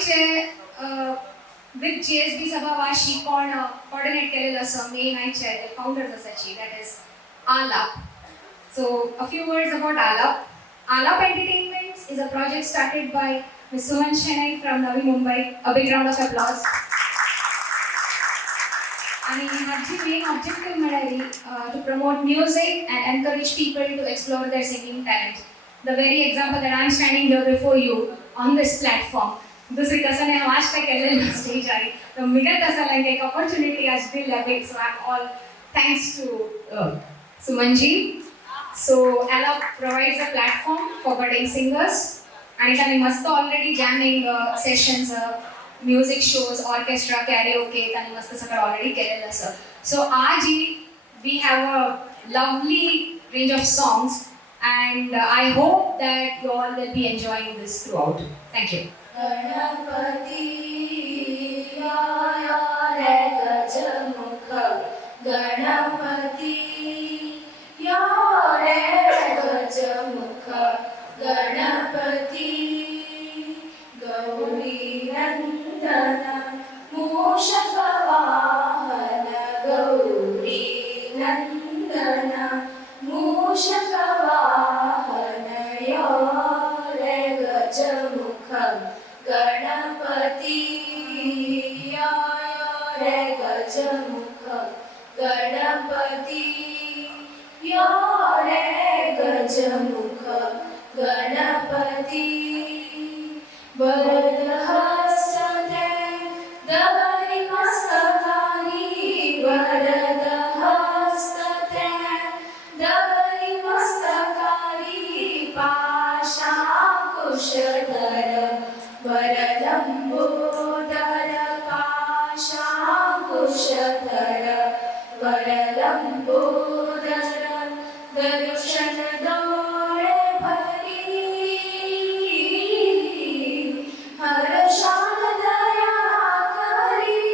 आयचे with GSB सभा वाशी कोण कोऑर्डिनेट केलेलो आसा मेन आयचे फाउंडर्स आसाची दॅट इज आलाप. So a few words about Alap. Alap Entertainments is a project started by Ms. Suman Chennai from Navi Mumbai. A big round of applause. And our main objective to promote music and encourage people to explore their singing talent. The very example that I am standing here before you on this platform. दूसरी कसम है आज तक केलेली stage I तो मिगा तसा like एक opportunity आज दिला big, so I'm all thanks to Sumanji. So Alap provides a platform for budding singers and it must already jamming sessions, music shows, orchestra, karaoke, and must already kellela sir. So aaj we have a lovely range of songs and I hope that you all will be enjoying this throughout. Thank you. Ganapati ya re gajamukha Ganapati ya re gajamukha Ganapati Gauri Nandana Mushaka Vahana Gauri Nandana Mushaka Vahana ya re gajamukha Ganapati ya re gajamukha Ganapati ya re gajamukha Ganapati Varadhastate Davarimasthatani Varadhastate Davarimasthatani Pashankushadhara Varadambodhara Pashankushadhara Varadambodhara Darushana dore bhari Harshana daya kari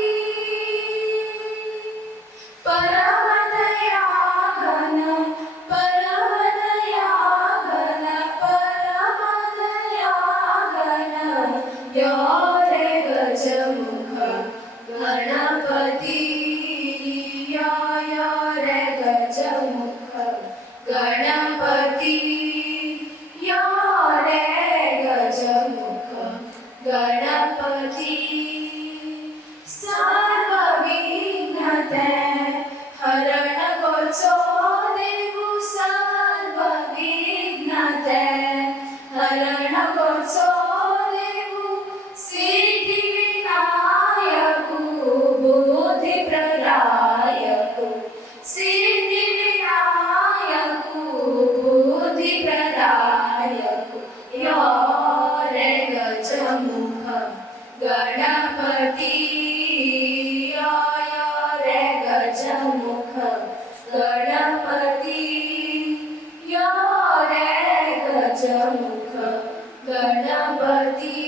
Paramadaya ghana Paramadaya ghana Paramadaya ghana Yare gajamukha Ganapati Yare gajamukha Ganapati Yare gajamukha Ganapati Sarva vignate Harana korso devu Sarva vignate Harana korso devu Siddhi vinayaku Buddhi pradayaku Siddhi vinayaku Buddhi pradayaku Yare gajamukha Ganapati Yare gajamukha Ganapati Yare gajamukha Ganapati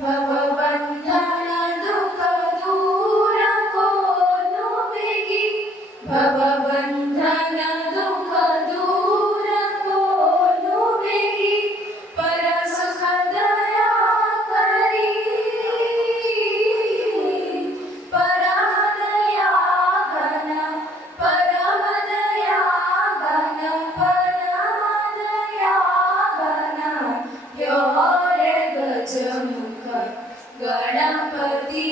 Bhavabandhana dukha dura kono begi Bhavabandhana dukha dura kono begi Parasukha daya kari Paramadaya ghana Paramadaya ghana Paramadaya ghana Yare gajamukha Ganapati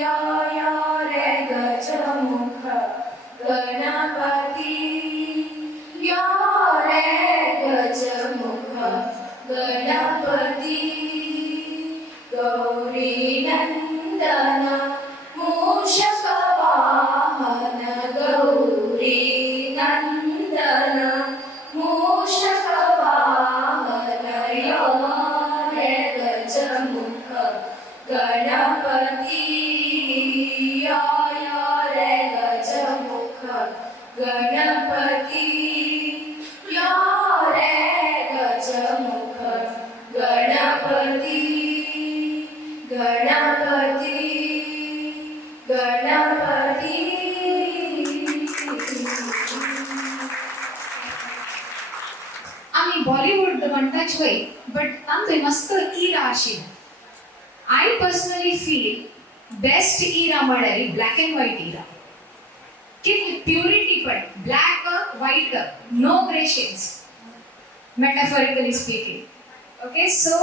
Yare gajamukha Ganapati Yare gajamukha Ganapati Gauri Nandana Mushaka Vahana Gauri Nandana Mushaka Vahana Yare gajamukha Ganapati Yare gajamukha Ganapati Yare gajamukha Ganapati Ganapati Ganapati आम्ही Bollywood म्हणटा much वय but आमकां मस्त इरा आशिल्लें. I personally feel best era म्हळ्यार black and white era. की purity पण black white no grey shades metaphorically speaking. Okay so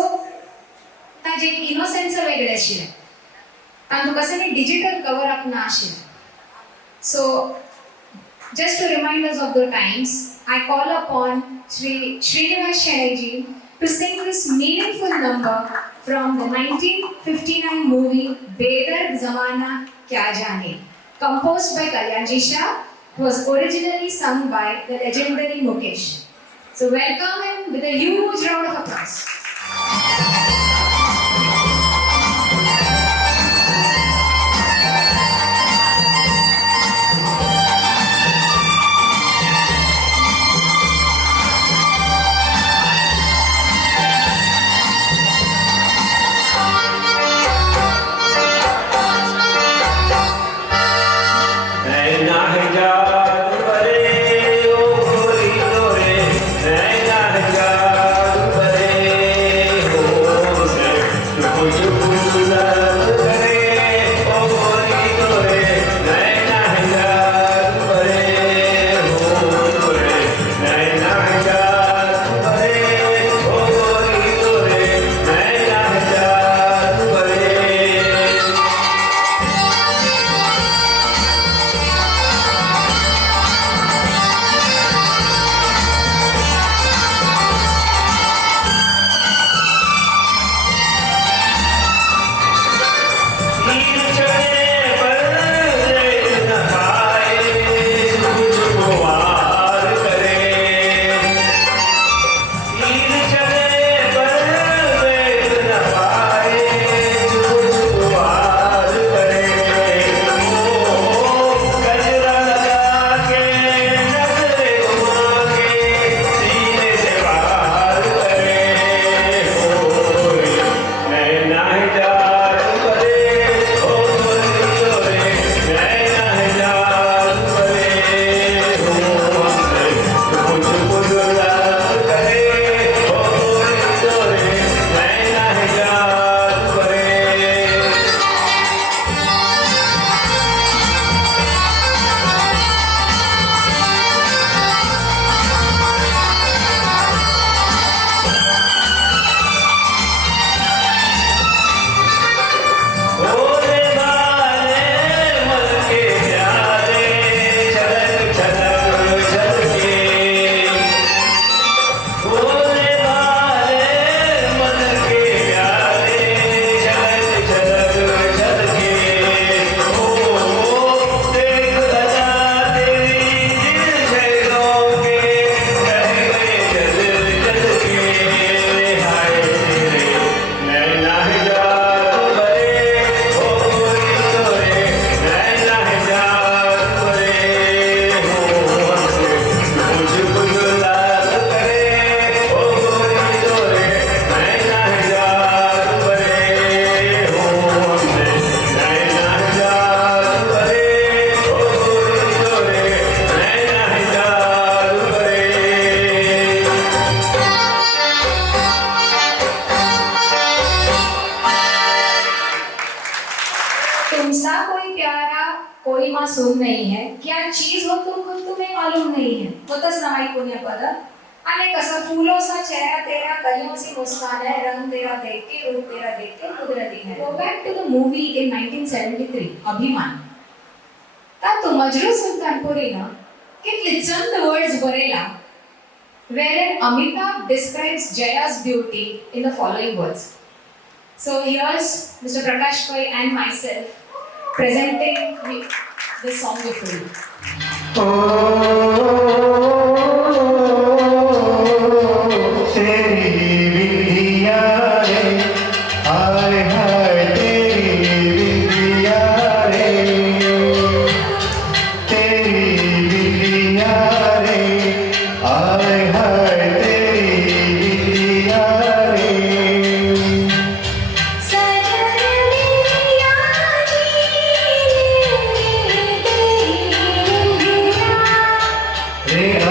ताजें इनोसेंस वेगळें आशिल्लें. तातूंत कसं न्ही डिजिटल कवर अप ना आशिल्लें. सो just to remind us of the times, I call upon Sri Srinivas Shenai to sing this meaningful number from the 1959 movie Bedar Zamana Kya Jane, composed by Kalyanji Shah, was originally sung by the legendary Mukesh. So welcome him with a huge round of applause. कोई मासूम नहीं है, क्या चीज हो तुम खुद तुम्हें मालूम नहीं है. होतच ना माई पुण्य पद. आणि कसं फूलों सा चेहरा तेरा, कलियों सी मुस्कान है, रंग तेरा देख के, रूप तेरा देख के कुदरती है. Go back to the movie in 1973, अभिमान. तातूं मजरू सुलतानपुरीनं कितली चंद वर्ड्स बरयला, wherein Amitabh describes Jaya's beauty in the following words. So here's Mr. Prakash Pai and myself presenting this song before you. Re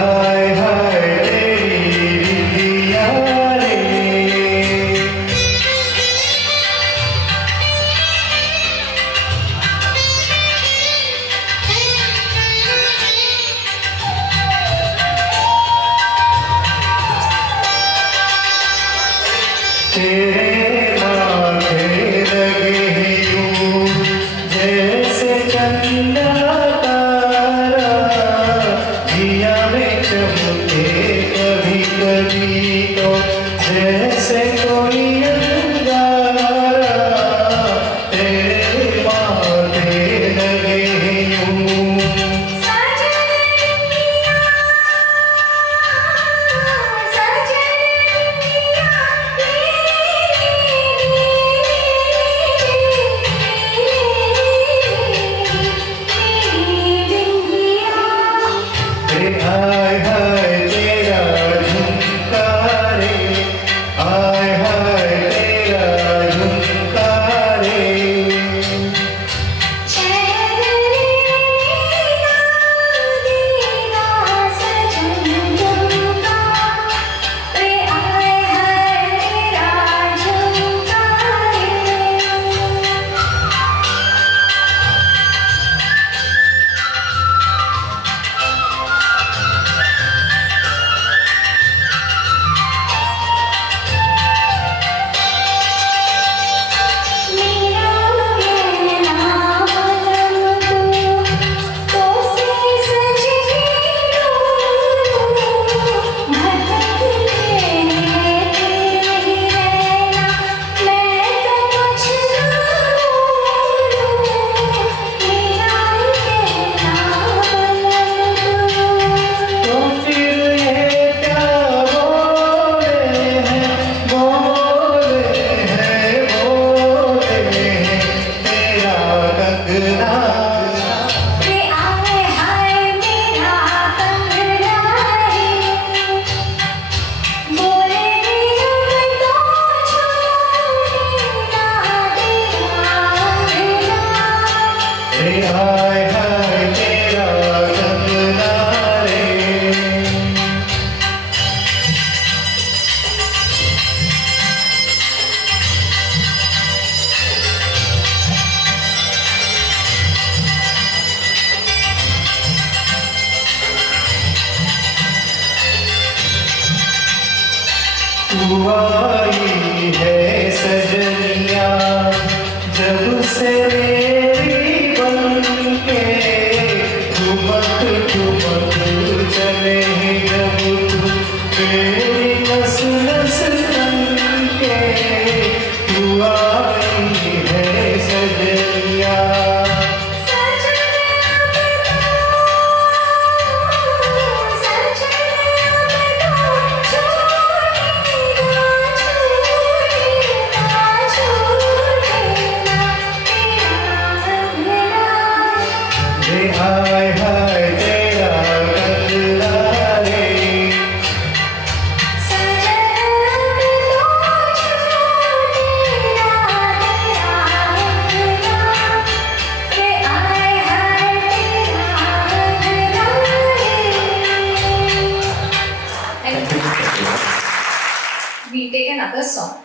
another song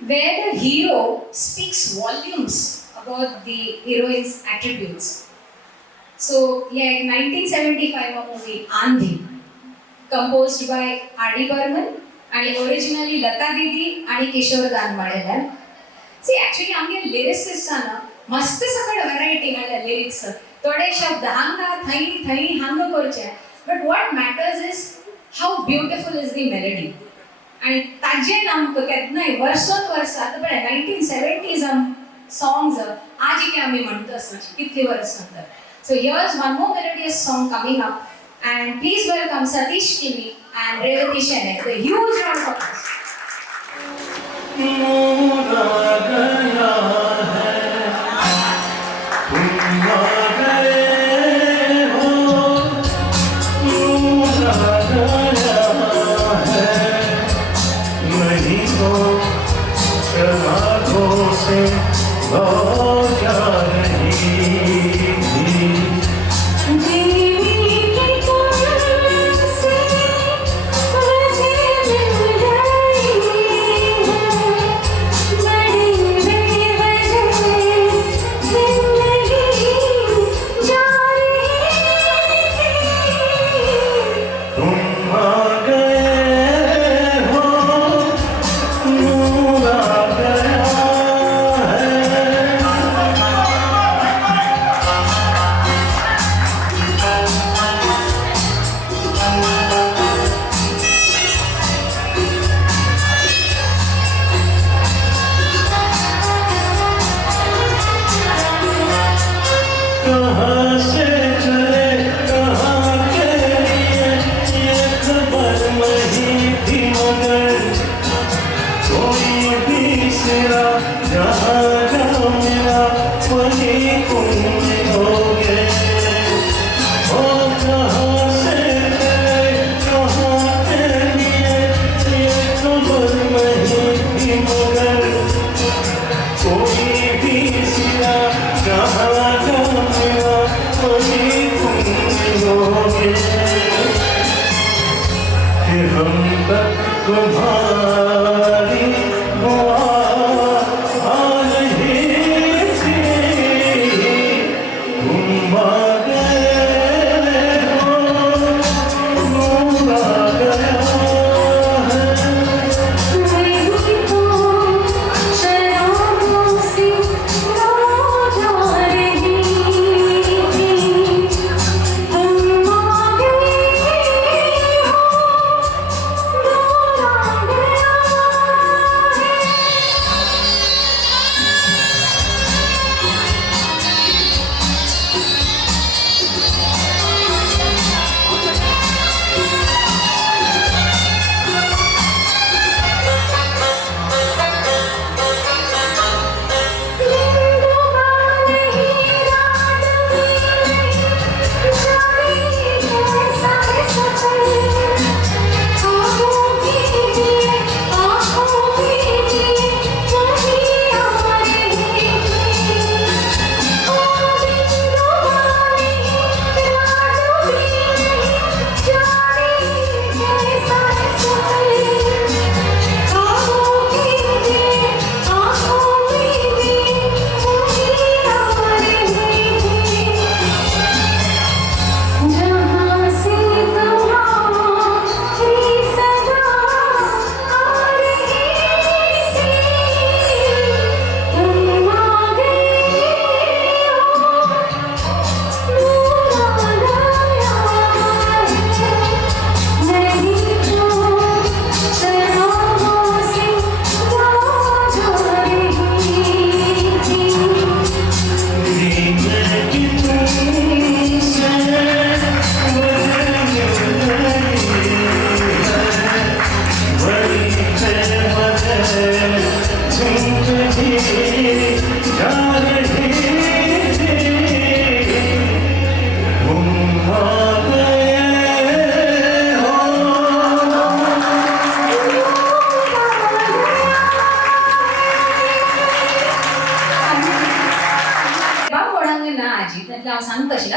where the hero speaks volumes about the heroine's attributes. So, yeah, 1975 movie Andhi, composed by R.D. Burman and originally Lata Didi and Kishore Ganwale. See, actually, आमगे lyricists ना मस्त सकट variety वाले lyrics. थोड़े शब्द हांगा थई हांगा करचे. But what matters is how beautiful is the melody. And ताजे नामको कितना वर्षों वर्ष आता पड़े 1970s songs आज ही क्या मैं म्हणतो असं कितने वर्ष नंतर. So here's one more melodious song coming up, and please welcome Satish Kimi and Revati Shene. A huge round of applause.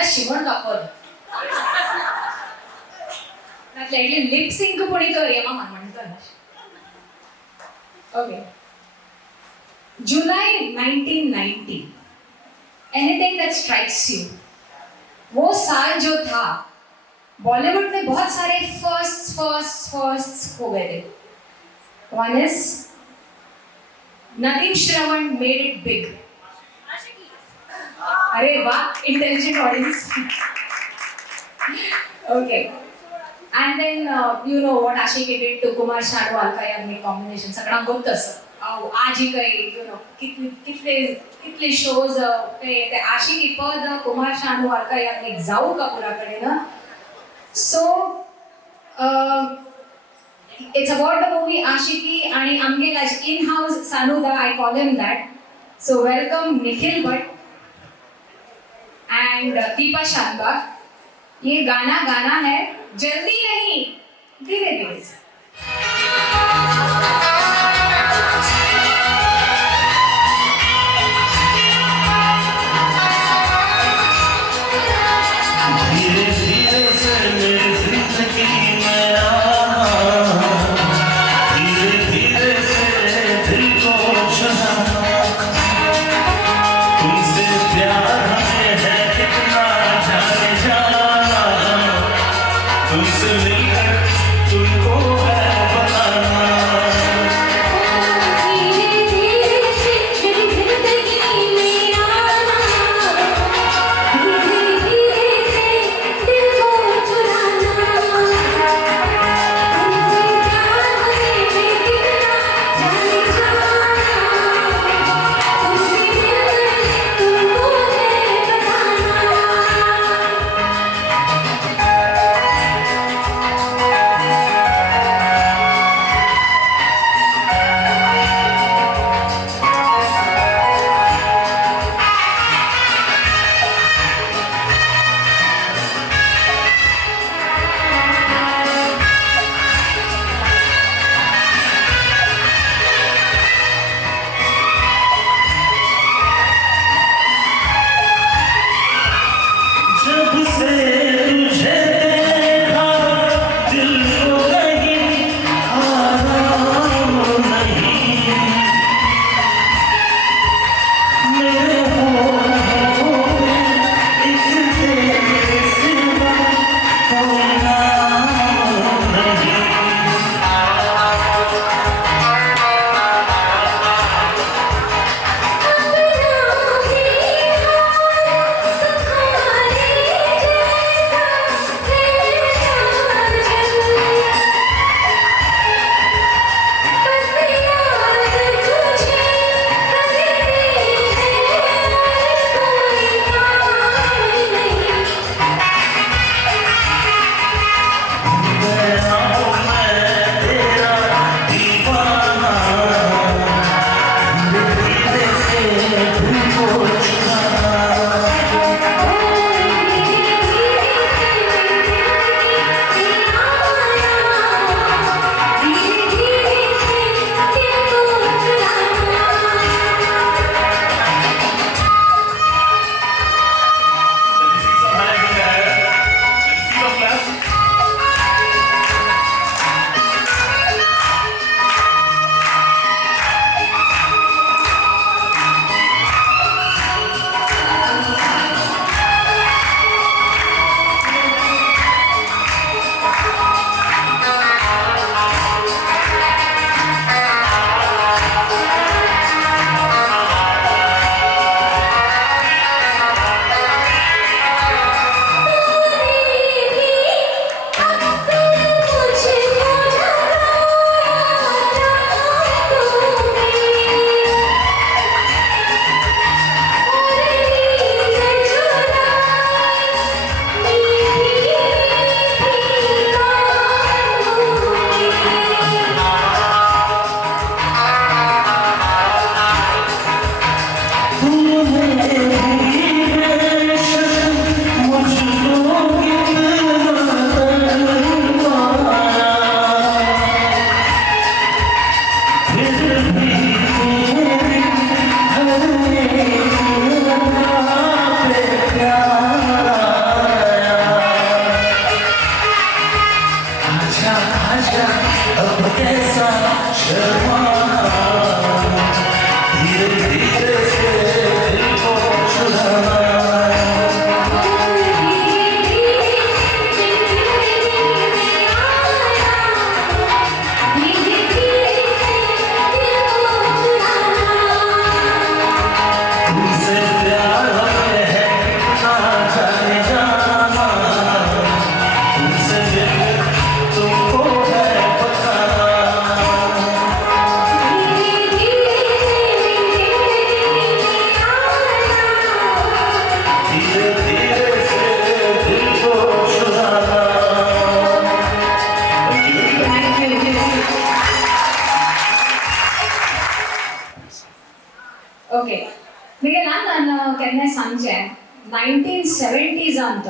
शिवण कापड लिप सिंक पुणी कर म्हणतो Okay. July 1990. Anything that strikes you. वो साल जो था बॉलीवुड में बहुत सारे फर्स्ट हो गए थे. One is Nadeem Shravan made it big. अरे वाह, intelligent audience. Okay. And then you know what Ashiki did to Kumar Sanu Alka Yagnik combination. सगळा गोतस. आजी काही you know कितले shows ते आशिकी पद कुमार शानू अलका याग्निक जाऊ का पुराकडे ना. So it's about the movie Ashiki आणि आमगे लाज in-house Sanuda, I call him that. So welcome Nikhil Bhatt and Deepa Shanbag. ये गाना है जल्दी नहीं धीरे धीरे से. धीरे धीरे से मेरी जिंदगी में आना, धीरे धीरे से दिल को छुड़ाना, तुमसे प्यार हमें है कितना जाने जाना, तुमसे मिलकर तुमको है बनाना. ओके मुगे ನಾನು ಕೆನ್ನೆ ಸಂಜೆ 1970s ಅಂತ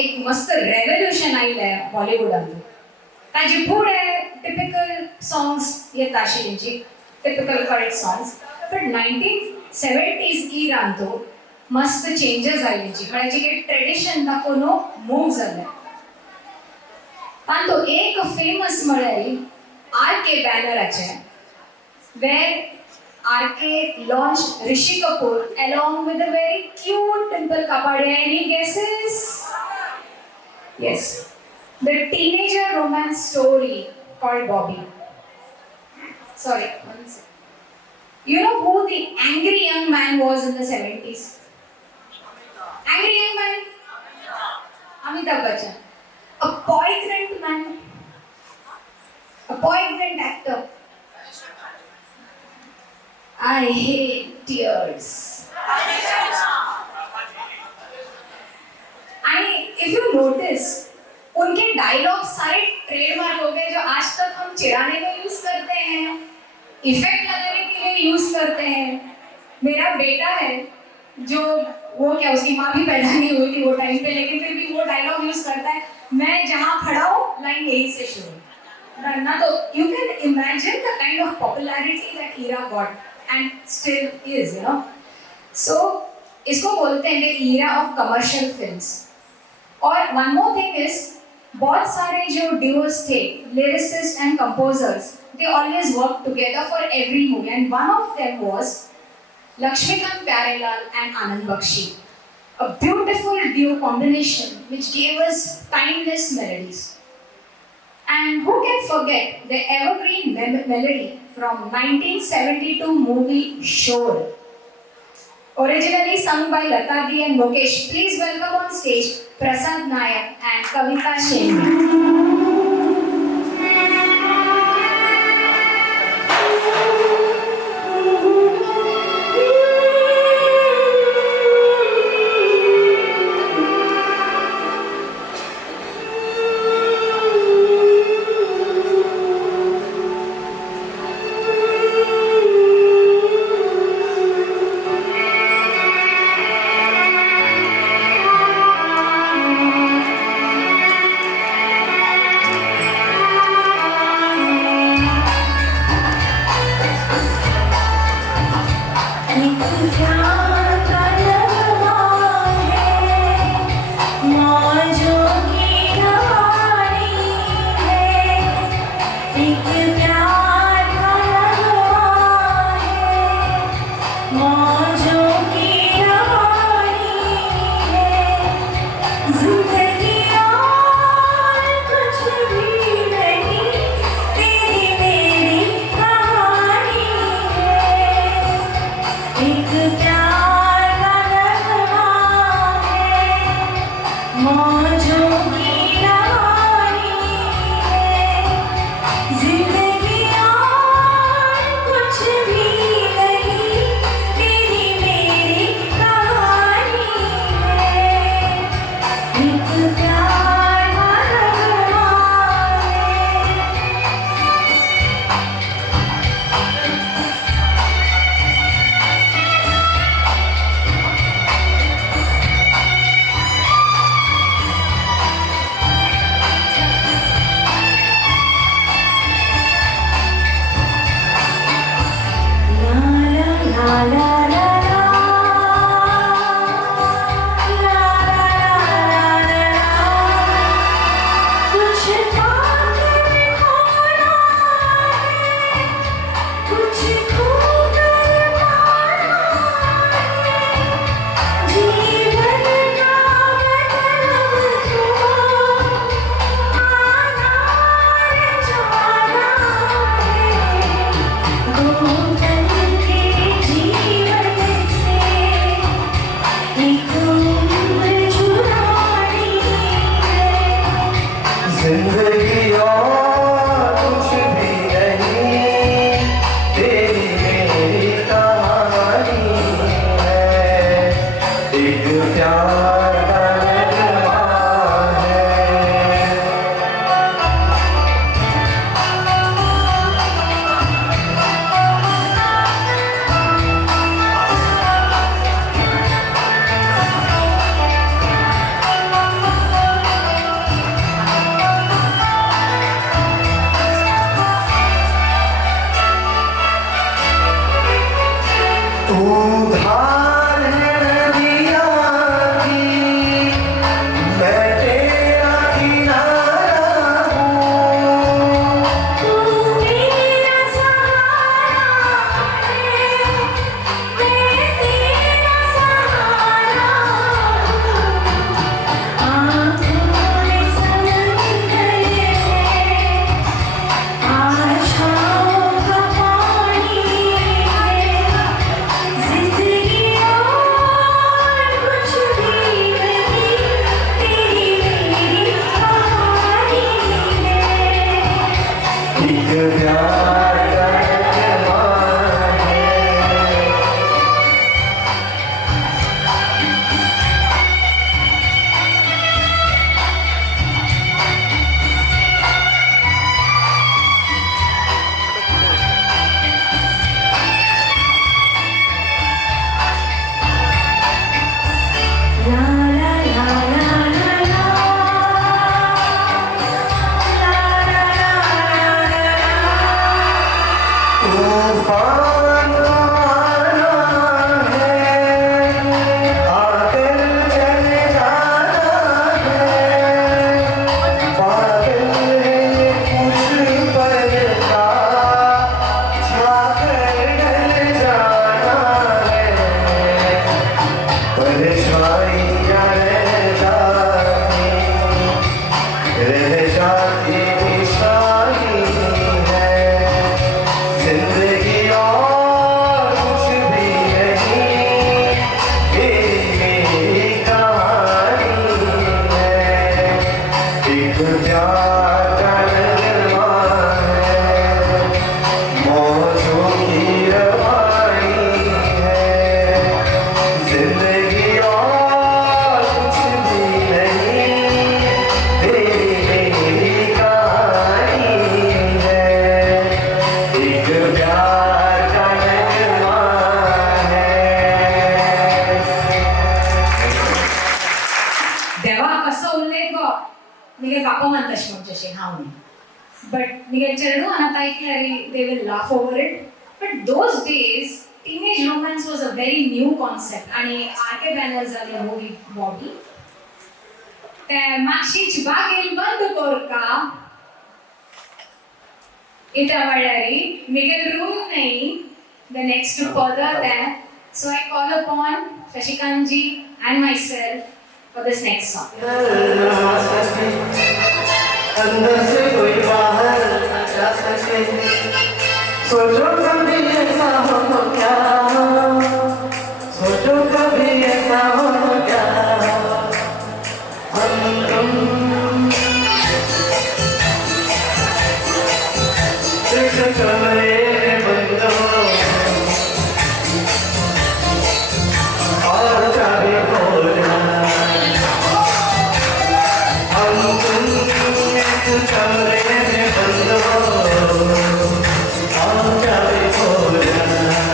एक मस्त रेवोल्यूशन आयिल्ले बॉलिवूडांत ताजे फुडें टिपिकल सॉंग्स येता आशिल्लींची typical correct songs but 1970s इरांत मस्त चेंजेस आयिल्लींची म्हळ्यार जी ट्रेडिशन दाखोवन मूव जाल्ले तातूंत एक फेमस म्हळ्यार R K. बॅनराचे where R.K. launched Rishi Kapoor along with a very cute Dimple Kapadia. Any guesses? Yes. The teenager romance story called Bobby. Sorry, one second. You know who the angry young man was in the 70s? Angry young man? Amitabh Bachchan. A poignant man. A poignant actor. I hate tears. If you notice, उनके dialogue सारे trademark हो गए जो आज तक हम चिढ़ाने में use करते हैं, इफेक्ट लगाने के लिए यूज करते हैं. मेरा बेटा है जो वो क्या उसकी माँ भी पैदा नहीं हुई थी वो टाइम पे, लेकिन फिर भी वो डायलॉग यूज करता है. मैं जहाँ खड़ा हूँ लाइन यही से शुरू ना. तो you can imagine the kind of popularity that era got and still is, you know. So इसको बोलते हैं era of commercial films. और one more thing is बहुत सारे जो duos थे lyricists and composers, they always worked together for every movie and one of them was Lakshmikant Pyarelal and Anand Bakshi, a beautiful duo combination which gave us timeless melodies. And who can forget the evergreen melody from 1972 movie Shore, originally sung by Lata Di and Mukesh. Please welcome on stage Prasad Nayak and Kavita Shenvi. तू धार है नदिया की, मैं तेरा किनारा हूँ। तू मेरा सहारा है, मैं तेरा सहारा हूँ। आँखों में समंदर है, आशाओं का पानी है, जिंदगी और कुछ भी नहीं, तेरी मेरी कहानी है। एक प्यार का अरमान है। ला ला ला ला ला ला, ला ला ला ला तूफान आना है, आकर चले जाना है। बादल है कुछ पल का, छाकर ढल जाना है। परेशानियाँ रह जाती निशानी है। जिंदगी और कुछ भी नहीं, तेरी मेरी कहानी है। एक प्यार का अरमान है, मौजों की रवानी है। जिंदगी और कुछ भी नहीं, तेरी मेरी कहानी है। एक प्यार का अरमान है। देवा कसो उल्लेख गो निगे पापा म्हणताश म्हणजेशे हांव न्ही बट निगे चेडू आतां ऐकल्यार they will laugh over it but those days teenage romance was a very new concept आणि आर.के. बॅनर्स जाली मुवी बॉडी ते मागशीच बागेल बंद कोरका इटा म्हणल्यारी निगे रूम नाही the next to further that so I call upon Shashikant ji and myself for this next song अंदर से कोई बाहर न जा सके, सोचो कभी ऐसा हो तो क्या, सोचो कभी ऐसा हो तो क्या। हम तुम एक कमरे में बंद हो और चाबी खोलना। हम तुम एक कमरे में बंद हो और चाबी खोलना।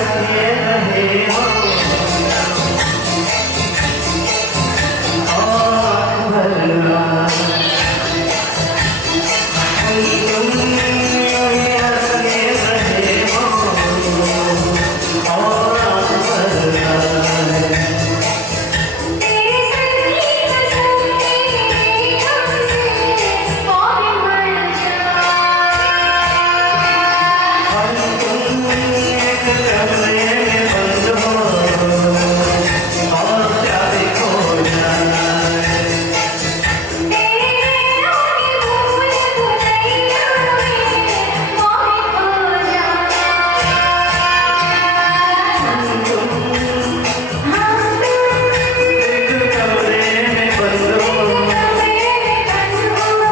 किए रहे हो और भरना तुम यूं ही हंस के रहे हो और भरना तेरे संगीत सुनने हमसे कौन मर हम तुम एक कमरे में बंद हो और चाबी खो जाए तेरे रोके भूल भुलैया में कौन खो जाए हम तुम हम तुम एक कमरे में बंद हो कमरे में बंद हो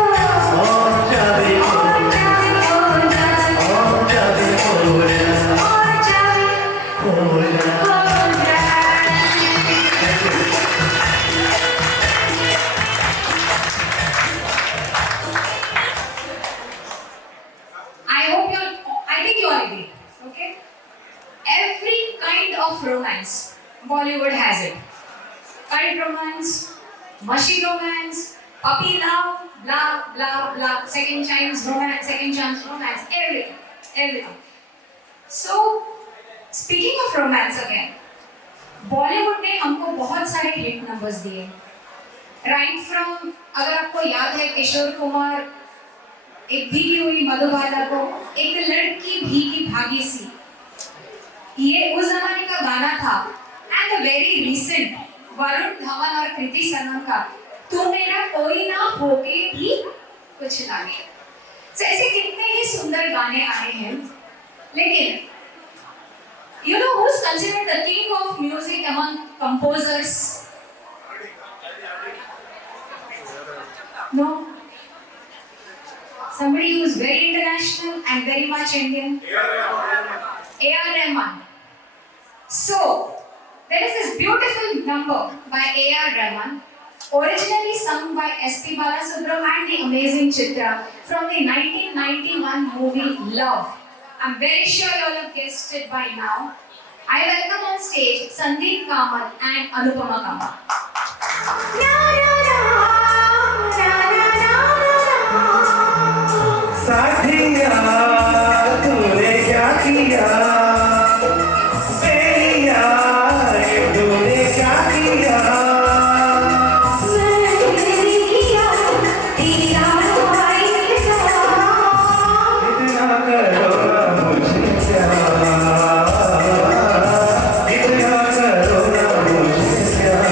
और चाबी खो और चाबी खो जाए और चाबी खो जाए और चाबी खो जाए खो जाए I hope I think you all agree. Okay? Every kind of romance, Bollywood has it. Cult romance, mushy romance, puppy love, blah blah blah, second chance romance, everything, everything. So, speaking of romance again, Bollywood ने हमको बहुत सारे hit numbers दिए right from अगर आपको याद है किशोर कुमार एक भीगी हुई मधुबाला को एक लड़की भीगी भागी सी ये उस जमाने का गाना था and very recent Varun Dhawan और कृति सनम का तू मेरा कोई ना होके भी कुछ लागे so, ऐसे कितने ही सुंदर गाने आए हैं लेकिन you know who's considered the king of music among composers? No? Somebody who's very international and very much Indian? A.R. Rahman. So, there is this beautiful number by A.R. Rahman, originally sung by S.P. Balasubramanian and the amazing Chitra from the 1991 movie Love. I'm very sure you all have guessed it by now. I welcome on stage Sandeep Kamal and Anupama Kamal. साथिया तूने क्या किया तेरिया तूने क्या किया इतना करो ना मुझे प्यार इतना करो ना मुझे प्यार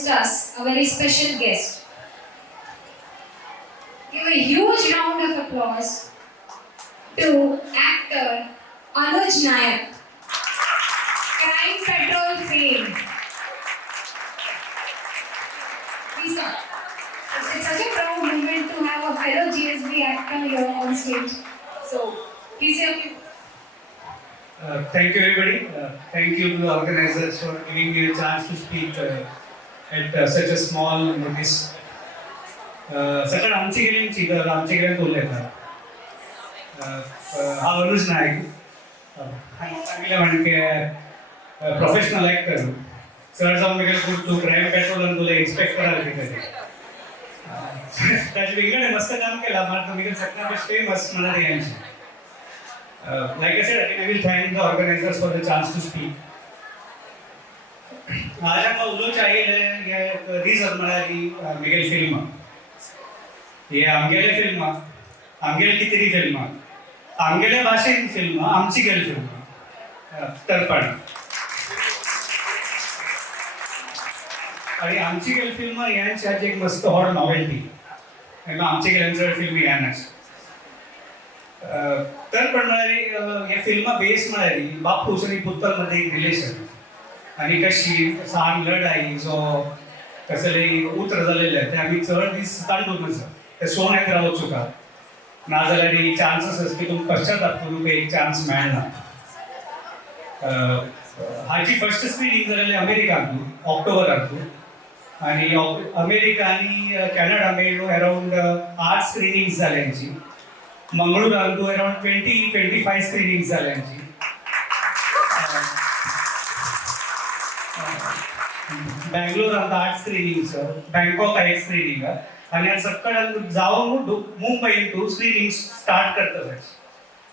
amidst us a very special guest. Give a huge round of applause to actor Anuj Nayak, Crime Patrol fame. Please come. It's such a proud moment to have a fellow GSB actor here on stage. So, please hear me. Thank you everybody. Thank you to the organizers for giving me a chance to speak at such a small notice. सकाळ आमची गेली तर आमची गेल्यान बोलले हा अनुज नायक सांगले म्हणजे professional actor चड जावन म्हगेले तूं क्रायम पेट्रोलान तुला इन्स्पेक्टर आले कितें ताजे वेगळे मस्त काम केला मात म्हगेले सगळ्यां बेस्ट फेमस म्हणा यांची like I said, I will thank the organizers for the chance to speak. आज हम उलो चाहिए ये रीजन मनाली मिगेल फिल्म ये आमगेले फिल्म आमगेल कितरी फिल्म आमगेले भाषेन फिल्म आमची गेल फिल्म तर्पण आणि आमची गेल फिल्म यांची आज एक मस्त हॉट नॉवेल्टी आमची गेल्यांचं फिल्म यानच तर्पण म्हळ्यार हे फिल्मा बेस म्हळ्यार बापूस आनी पुतल मध्ये एक रिलेशन आनी कशी सान लढाई जो कसले उतर जालेले ते आमी चड दीस तांडून आसा ते सोन येत रावचो का नाजाल्यार चान्सीस आसा की तुमकां पश्चाताप करूंक एक चान्स मेळना हाची फर्स्ट स्क्रीनिंग जालेली अमेरिकांत ऑक्टोबरांत आनी अमेरिका आनी कॅनडा मेळून अरावंड 8 स्क्रीनिंग्स जाल्यांची मंगळूरांतू अरावंड 20-25 स्क्रीनिंग्स जाल्यांची बँगलोरांत 8 स्क्रीनिंग्स बँकॉक 1 स्क्रीनिंग आनी आज सक्कळ जावन मुंबईन तू स्क्रीनिंग स्टार्ट करता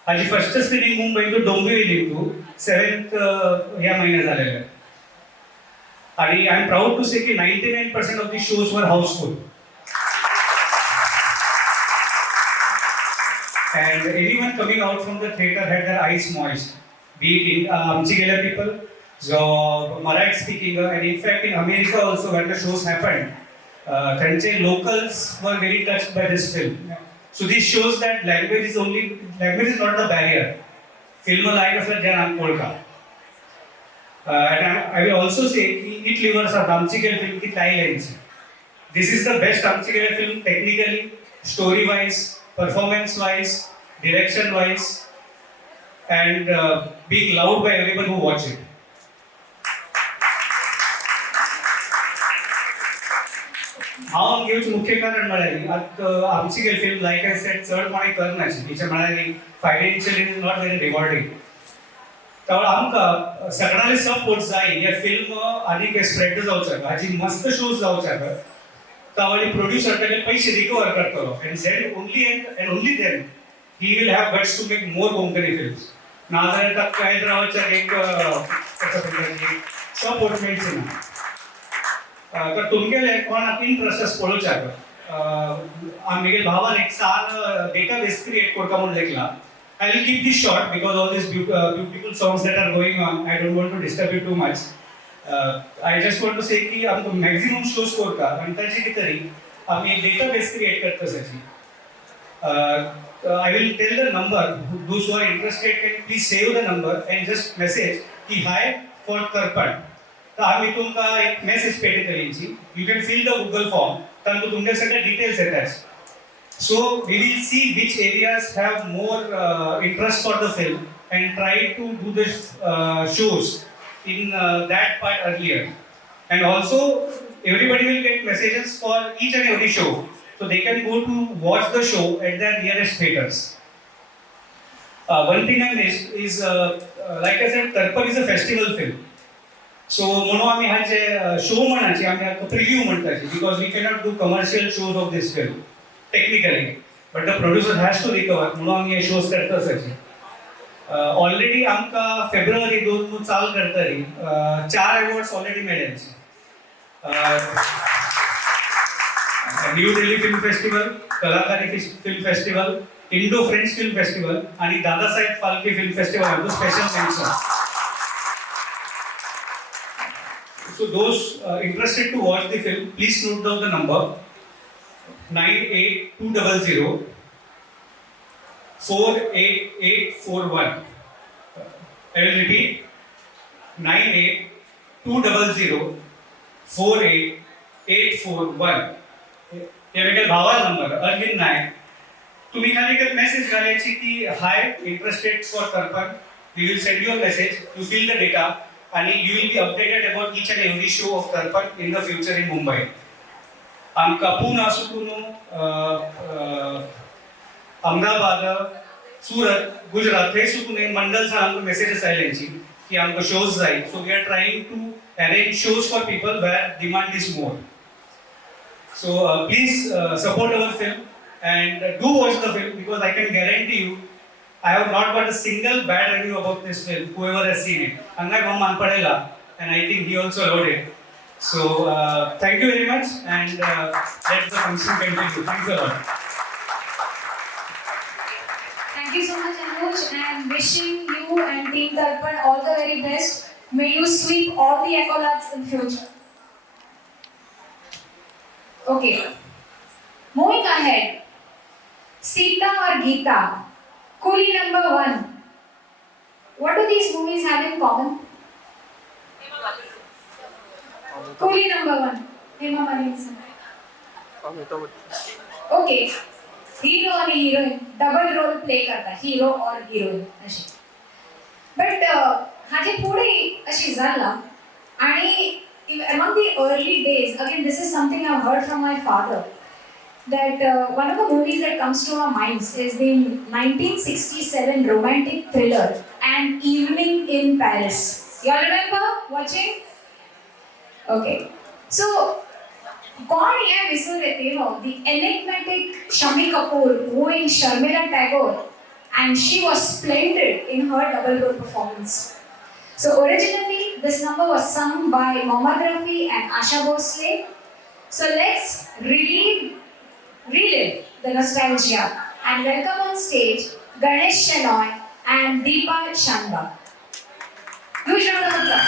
हाजी फर्स्ट स्क्रीनिंग मुंबईन तू डोंबिवलीन तू 7th ह्या म्हयन्यात जालेले आनी I am proud to say की 99% of the shows were house full and anyone coming out from the theater had their eyes moist, be it in Amchigela people, so Marathi speaking, and in fact in America also when the shows happened, Kanche locals were very touched by this film. So this shows that language is not the barrier. Film like as a Jan Polka. And I will also say it delivers a Amchigela film ki Thailand. This is the best Amchigela film technically, story wise, performance wise, direction wise, and being loved by everyone who watch it. हांव घेवचे मुख्य कारण म्हळ्यार आमची गेल film like I said चड कोणी करनाची तिचे म्हळ्यार financially is not very rewarding त्यामुळे आमकां सगळ्यांनी सपोर्ट जाय हे फिल्म आनीक स्प्रेड जावचें हाजी मस्त शोज जावचे तावळी प्रोड्युसर ताजे पैसे रिकवर करतलो and then only then he will have guts to make more Konkani films नाजाल्यार ताका हैदराबादच्या एक सपोर्ट मेळचे ना तर तुमगेले कोणाक इंट्रस्ट आसा पळोवच्याक आमगे भावान एक सान डेटाबेस क्रिएट करता म्हूण लेखला I will keep this short because all these beautiful songs that are going on, I don't want to disturb you too much. I just want to say कि आमको maximum shows करता आणि ताची कितरी आमी एक database create करता साची. I will tell the number. Those who are interested can please save the number and just message कि hi for Tarpan. तर आमी तुमकां एक message पेटी करीची. You can fill the Google form. तातूंत तुमचे सगळे details येतात. So we will see which areas have more interest for the film and try to do the shows in that part earlier. And also everybody will get messages for each and every show, so they can go to watch the show at their nearest theaters. One thing I missed is like I said, Tarpan is a festival film. So म्हणून आमी हाचे show म्हणाची आमी preview म्हणटाची because we cannot do commercial shows of this film. Technically, but the producer has to recover. म्हणून आमी हे shows करता साची already आमकां फेब्रुवारी 2 चाल करतली 4 अवॉर्ड्स ऑलरेडी मेळ्ळ्यांची New Delhi film festival Kalakari film festival Indo French film festival आणि दादासाहेब फाल्के फिल्म फेस्टिवल हातूंत special mention So those interested to watch the film, please note down the number 98200 48841. I will repeat 98200 48841. या बेटा भावाचा नंबर अर्गिन नायक. तुम्ही खाली एक मेसेज घालायची की हाय इंटरेस्टेड फॉर तरपण. We will send you a message, you fill the data and you will be updated about each and every show of Tarpan in the future in Mumbai. आमका पुणे आसून अहमदाबाद, सूरत, गुजरात हे सुकून मंडलचा आमका messages आयल्यांची की आमका shows जाय. So we are trying to arrange shows for people where demand is more. So please support our film and do watch the film because I can guarantee you I have not got a single bad review about this film. Whoever has seen it, Angai Mamman Padela, and I think he also loved it. So thank you very much, and let the function continue. Thanks a lot. Thank you so much, Anuj, and wishing you and Team Darpan all the very best. May you sweep all the accolades in future. Okay. Moving ahead. Sita or Geeta? Coolie number 1. What do these movies have in common? Coolie number 1. Hema Malini. Okay. Hero and heroine double role play करता. Hero or heroine अशी. But हाजे पुढे अशी झाला आणि among the early days, again this is something I've heard from my father, that one of the movies that comes to our minds is the 1967 romantic thriller An Evening in Paris. You all remember watching? Okay. So, कौन ये विसर रहती है? The enigmatic Shami Kapoor wooing Sharmila Tagore, and she was splendid in her double role performance. So originally this number was sung by Mohammad Rafi and Asha Bhosle. So let's relive the nostalgia and welcome on stage Ganesh Shenoy and Deepa Shanba. Huge round of applause.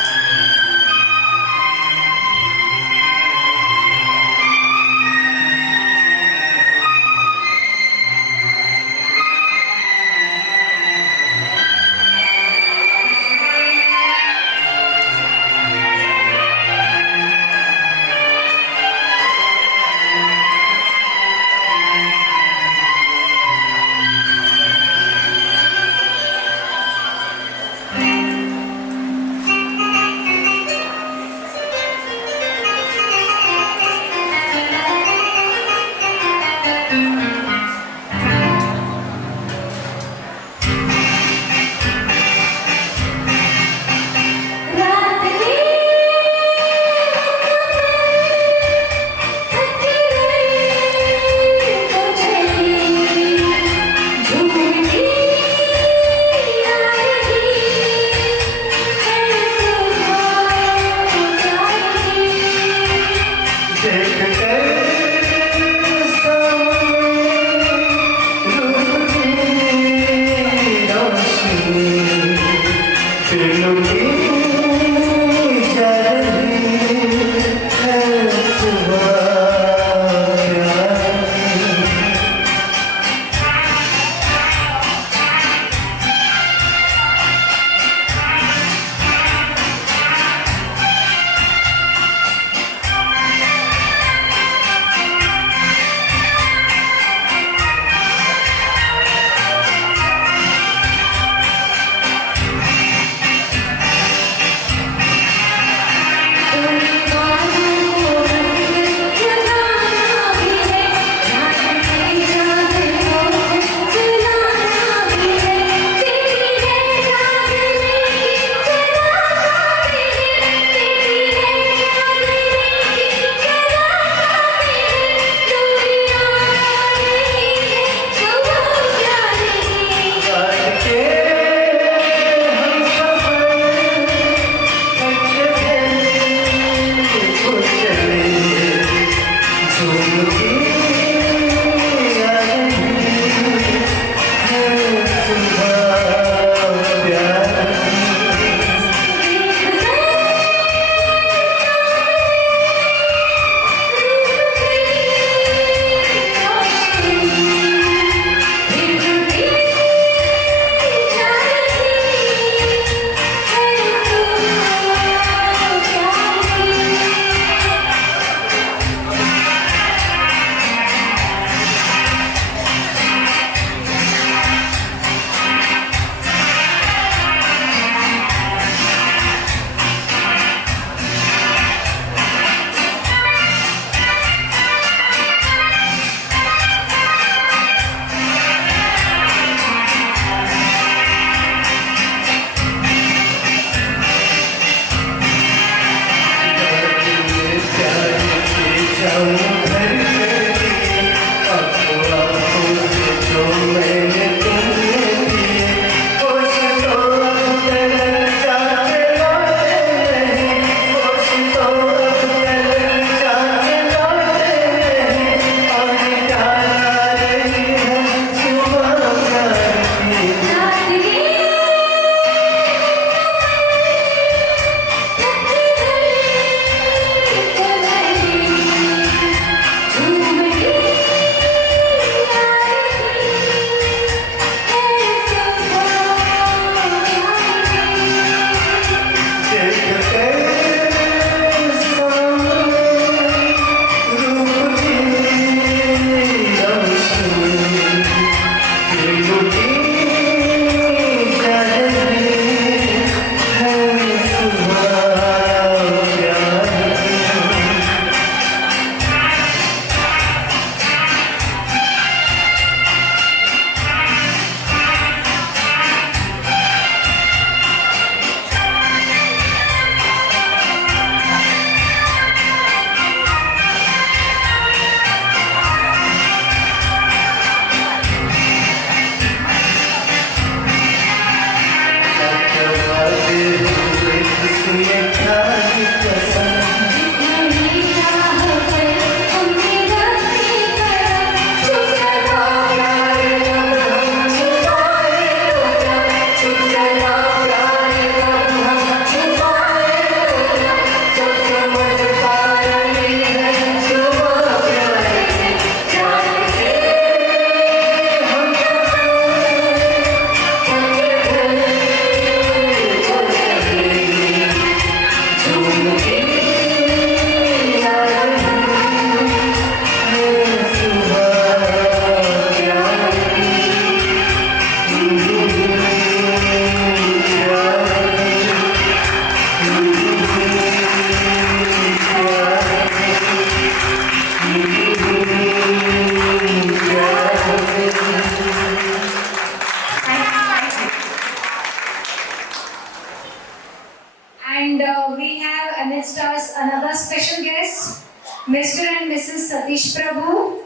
And we have amidst us another special guest, Mr. and Mrs. Satish Prabhu.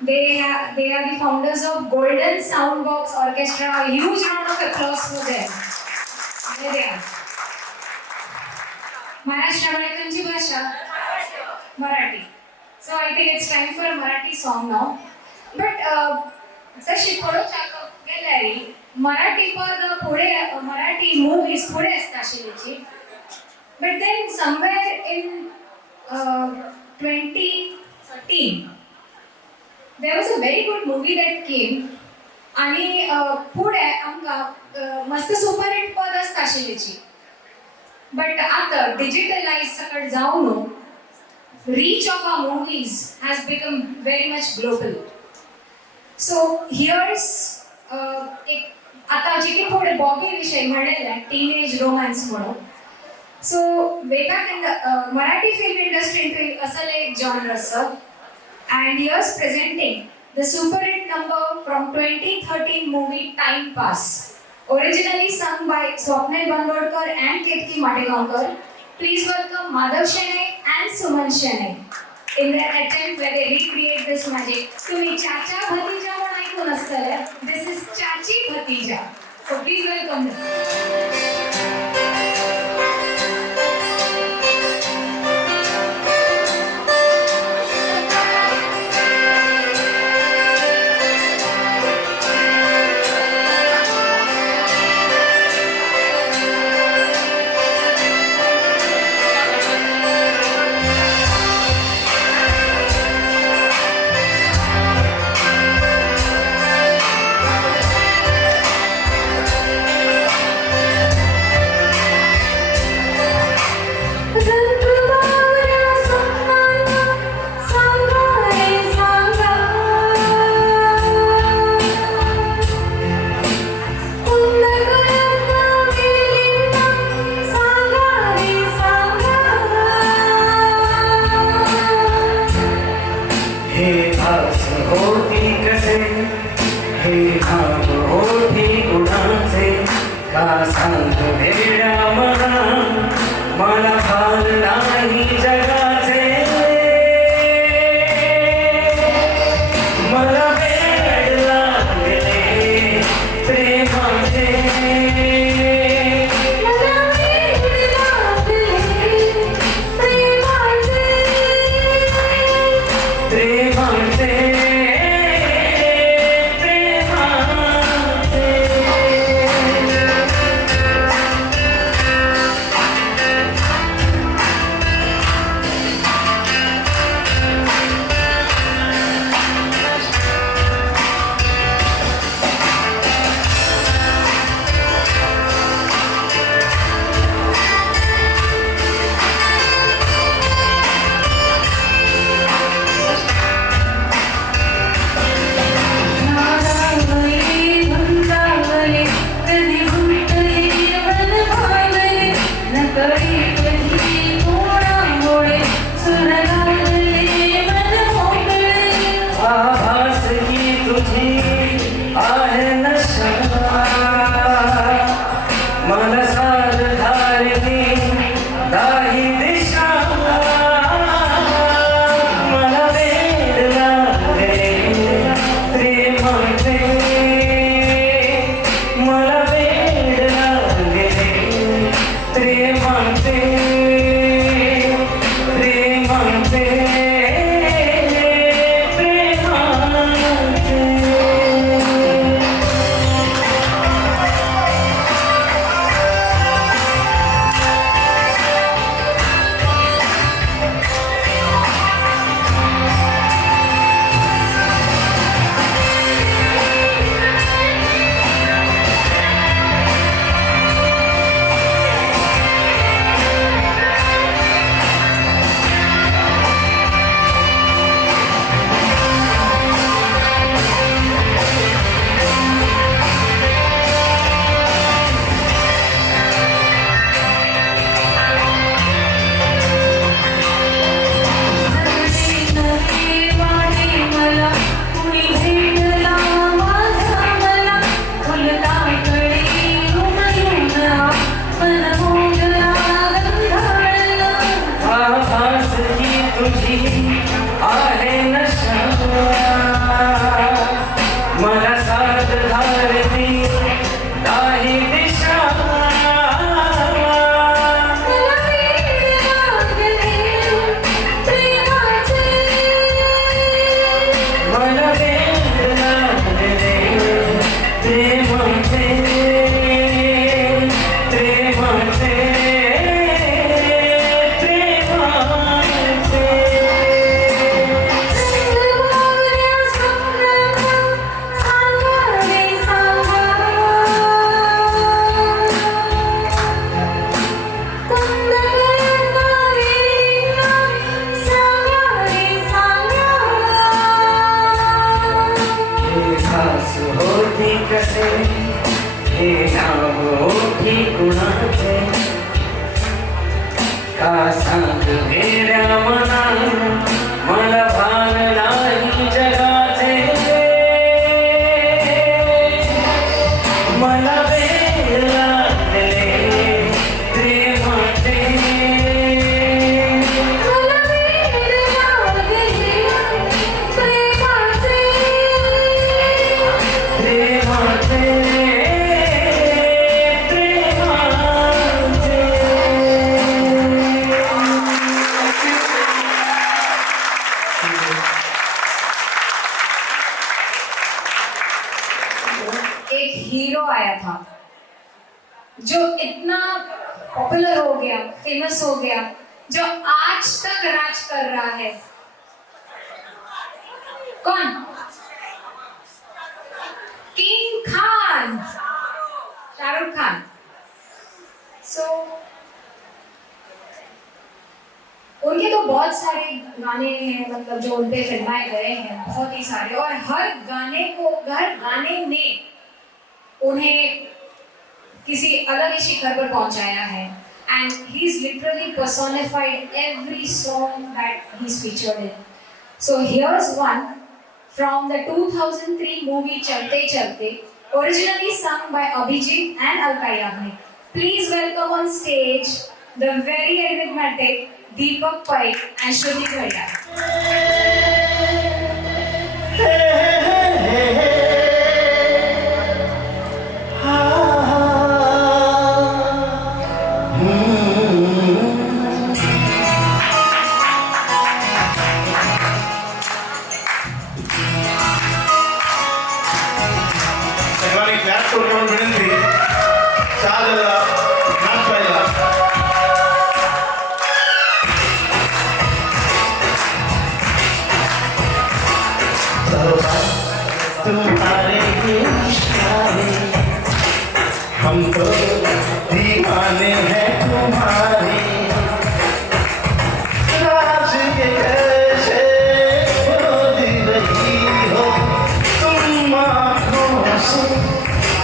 They are the founders of Golden Soundbox Orchestra. A huge round of applause for them. There they are. Maharashtra kanji bhasha? Marathi. So I think it's time for a Marathi song now. But जशी पळोवच्याक गेल्यार मराठी पद पुढे Marathi movies पुढे असता आशिल्लीची. But then somewhere in 2013 there was a very good movie that came आणि पुढे आमकां मस्त सुपर हिट पद असता आशिल्लीची. But आता digitalized सकट जावन reach of our movies has become very much global. So here's एक आता जिथे पुढे बॉबी विषय म्हणलेला आहे टीनेज रोमॅन्स म्हणून. So way back in the Marathi film industry असले एक genre आसा. And here's presenting the super hit number from 2013 movie Time Pass, originally sung by Swapnil Bandodkar and Ketki Mategaonkar. Please welcome Madhav Shene and Suman Shene in their attempt where they recreate this magic. तुम्ही चाचा भतीजा म्हणून ऐकून असतले. This is Chachi Bhatija. So please welcome them. का सांग गेल्या मना मला भान नाही जगाचे मला वेळ लागले प्रेमाचे मला वेळ लागले प्रेमाचे प्रेमाचे एक हीरो आया था जो इतना पॉपुलर हो गया, फेमस हो गया, जो आज तक राज कर रहा है। कौन? किंग खान, शाहरुख खान। उनके तो बहुत सारे गाने हैं, मतलब जो उन पे फिल्माए गए हैं बहुत ही सारे, और हर गाने ने उन्हें किसी अलग ही शिखर पर पहुंचाया है। And he's literally personified every song that he's featured in. So here's one from the 2003 movie Chalte Chalte, originally sung by Abhijit and Alka Yagnik. Please welcome on stage the very enigmatic Deepak Pai and Shruti Bhatia. सर्वांनी clap करून विनंती चालेला नाचायला तुम्हारे इशारे हम तो दीवाने हैं तुम्हारे राज के कैसे बोल रही हो तुम आँखों से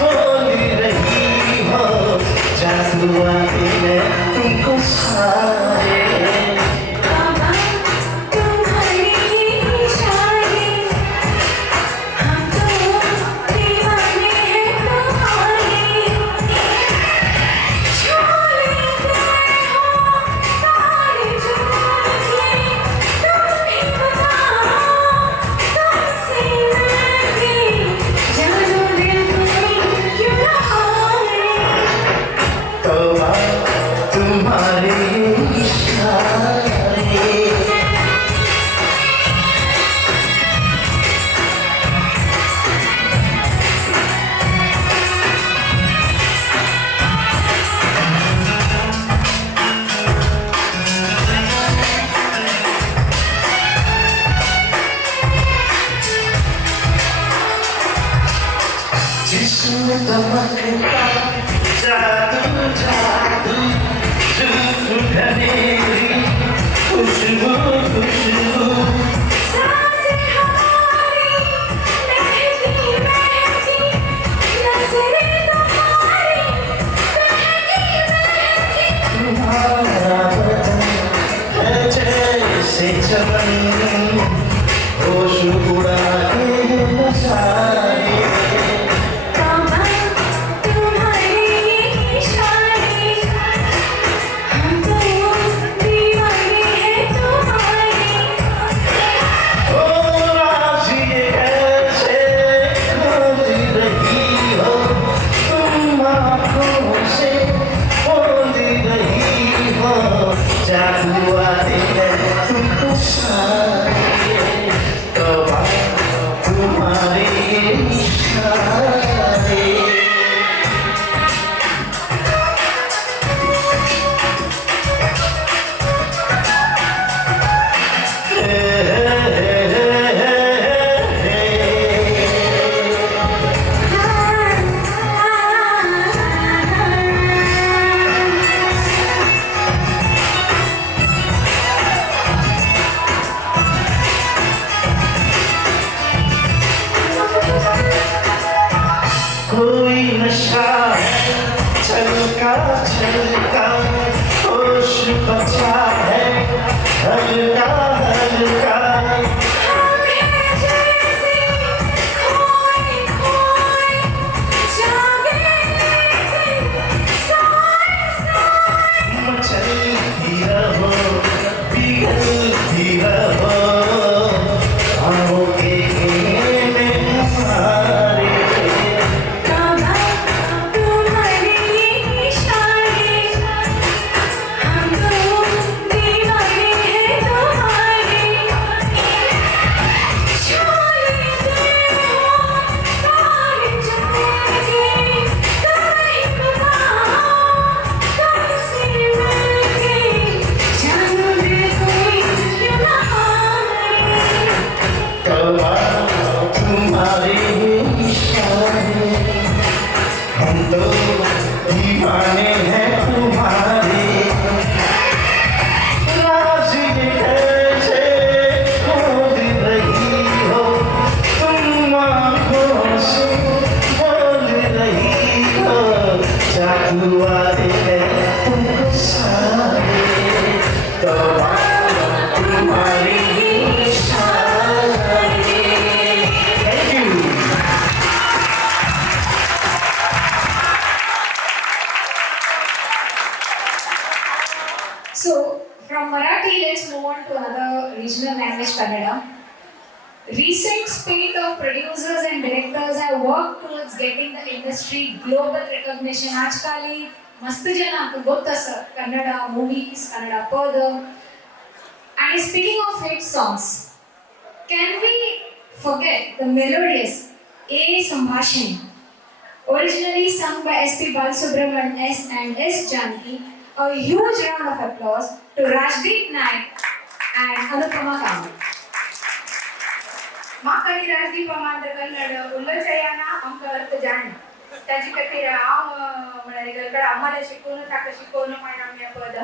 बोल रही हो जादू आते हैं तुमको सारे तुम्हारे इशारे जिसमें दमकता जादू जादू जुल्फ ढलेगी खुशबू खुशबू सांसें हमारी महकी महकी नज़रें तुम्हारी महकी महकी तुम्हारा बदन है जैसे चमन होश उड़ा के नशाए जादू आते हैं तुमको सारे हल्का हल्का मचलती रहो पिघलती रहो आहों के घेरे में हमारे तुम्हारे इशारे हम तो दीवाने हैं तुम्हारे राज ये कैसे खोद रही हो तुम आँखों से बोल रही हो जादू वाले हैं तुमको सारे तो तुम्हारे इशारे Thank you. So, from Marathi, let's move on to another regional language, Kannada. Recent spate of producers and directors have worked towards getting the industry global recognition. ಆಜ್ಕಾಲಿ ಮಸ್ತ್ ಜನ ಗೊತ್ತಾ ಸರ್ ಕನ್ನಡ ಮೂವೀಸ್ ಕನ್ನಡ ಪದ. And speaking of hit songs, can we forget the melodious A Sambhashani, originally sung by S.P. Balasubramanian S. and S. Janaki? A huge round of applause to Rajdeep Naik and Anupama Kamal. म्हाका राजदीप मात्र कन्नड उल्लचयाना आमकां अर्थ जाणा ताजे खातीर हांव म्हळ्यार गलगडा आम्हाला शिकून ताका शिकोवन मागीर आमी पद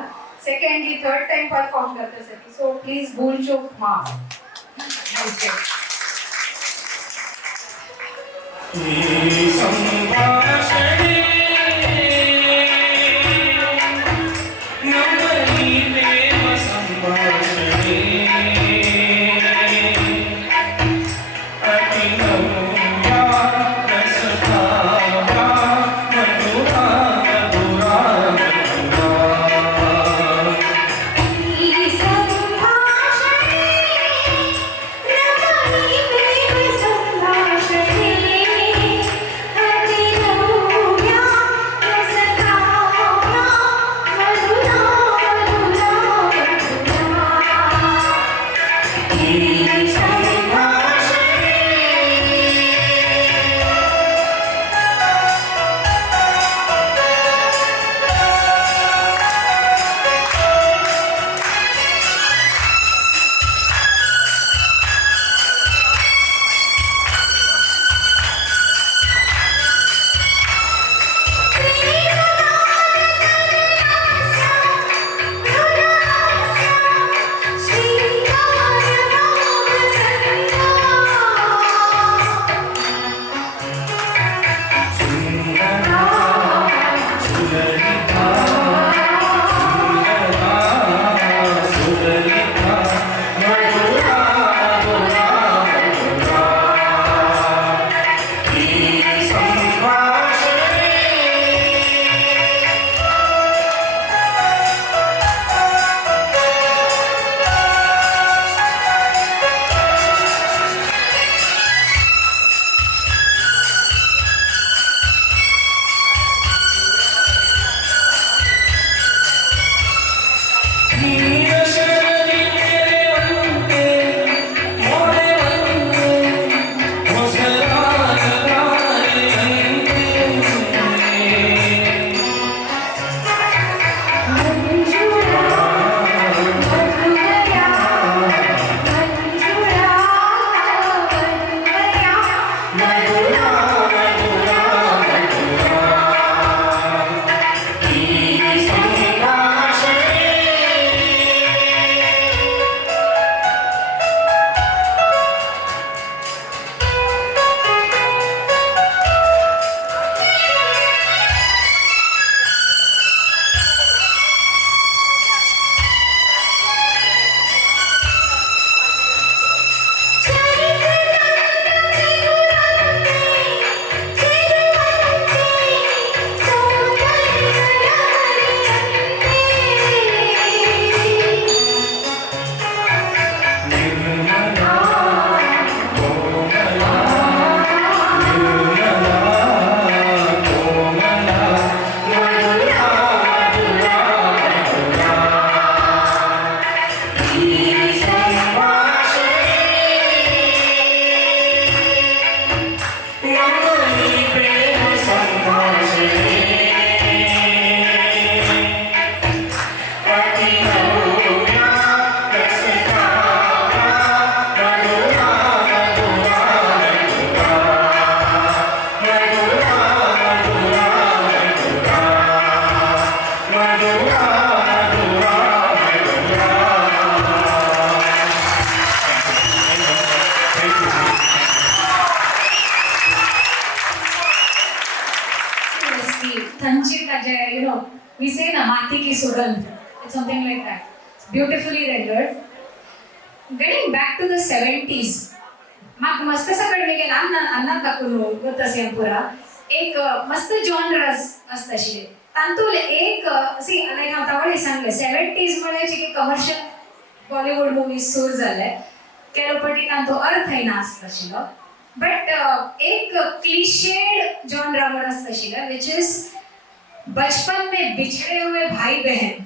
सेकंडली थर्ड टाइम परफॉर्म करता सर सो प्लीज भूल चूक माफ संभाषणे नवनी प्रेम संभाषणे अभिनव्या रसभावा मधुरा मधुरा संभाषणे student. It's something like that. Beautifully rendered. Getting back to the 70s. म्हाका मस्त सगळे गेला अन्ना दाखवून वतसे पुरा एक मस्त जॉनरस असतशे तांतूल एक सी लायक हांव तावळे सांगले 70s म्हळ्यार जे कमर्शियल बॉलिवूड मुवीज सुरू जाले केलो पटी तांतो अर्थय ना आसतशिलो बट एक क्लीशेड जॉनरा म्हण आसतशिलो विच इज बचपन में बिछड़े हुए भाई बहन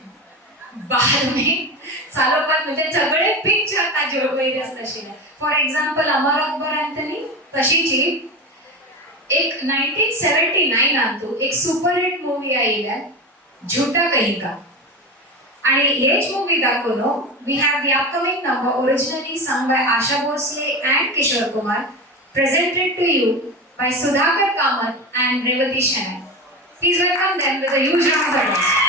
बाद में सालों बाद म्हणजे सगळे पिक्चर ताजे वयर आसतशिले फॉर एग्जांपल अमर अकबर एंथनी तशीची एक 1979 आंतू एक सुपरहिट मूवी आयिल्ल्या झूठा कहीं का आणि हेच मूवी दाखवून we have the upcoming number originally sung by Asha Bhosle and Kishore Kumar presented to you by Sudhakar Kamath and Revati Shenoy. Please welcome them with a huge round of applause.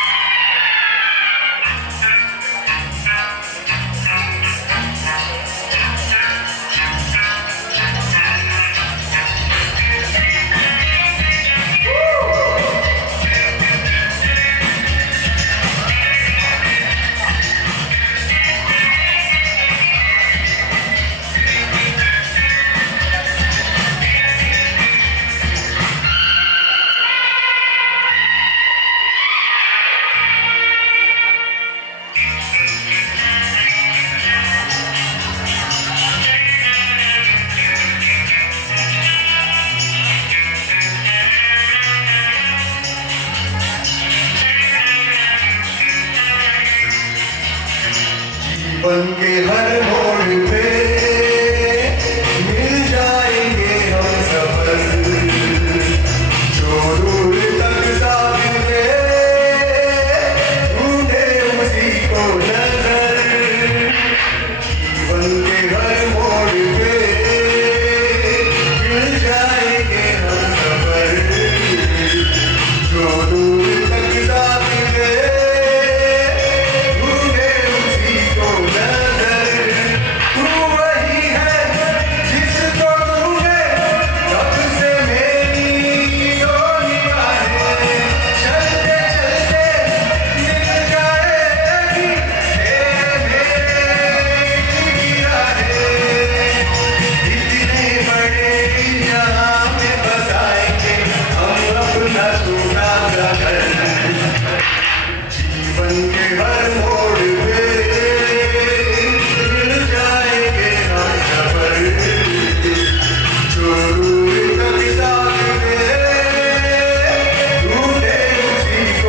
जीवन के हर मोड़ पे मिल जाएंगे हम सफर जो दूर तक साथ दे ढूंढे उसी को नजर जीवन के हर मोड़ पे मिल जाएंगे हम सफर जो दूर तक साथ दे जीवन के हर मोड़ पे मिल जाएंगे हम सफर जो दूर तक साथ दे ढूंढे उसी को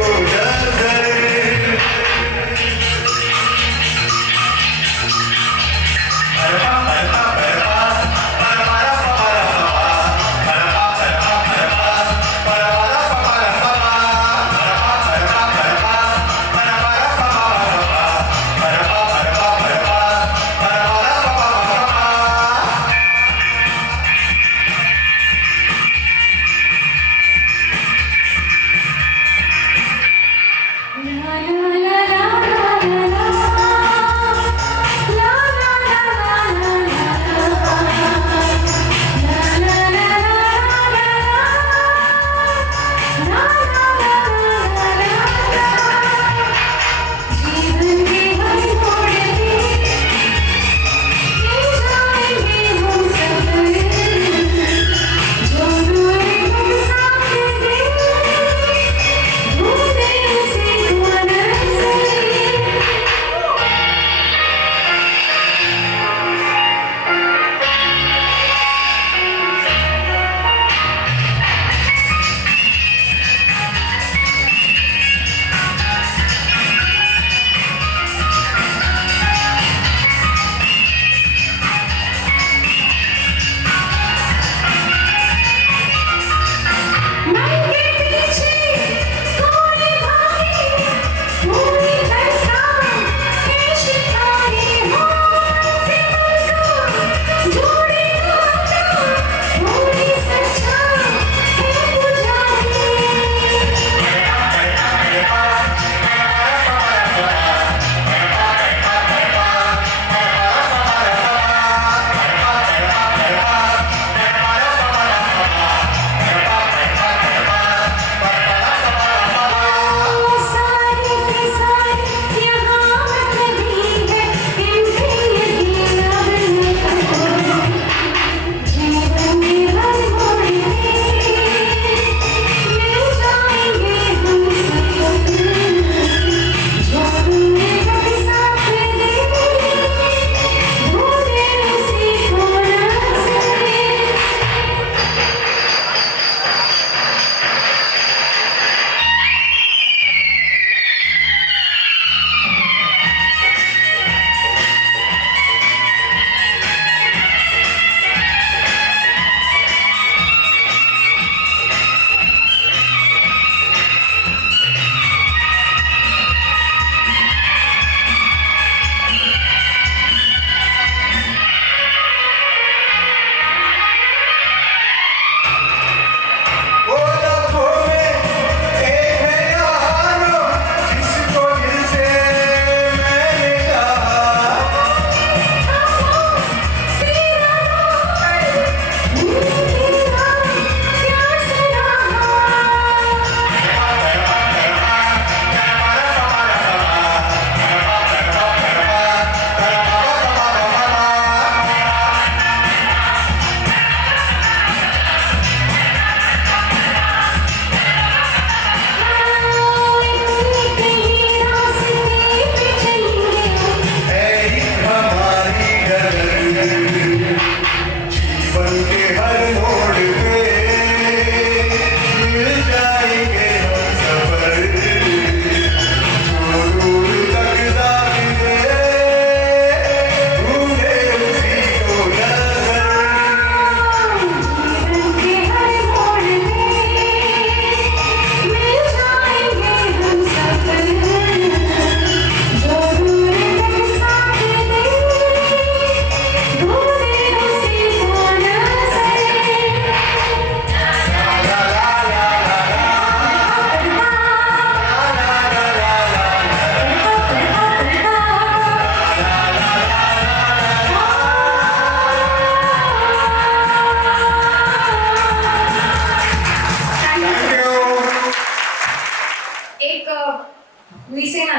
नजर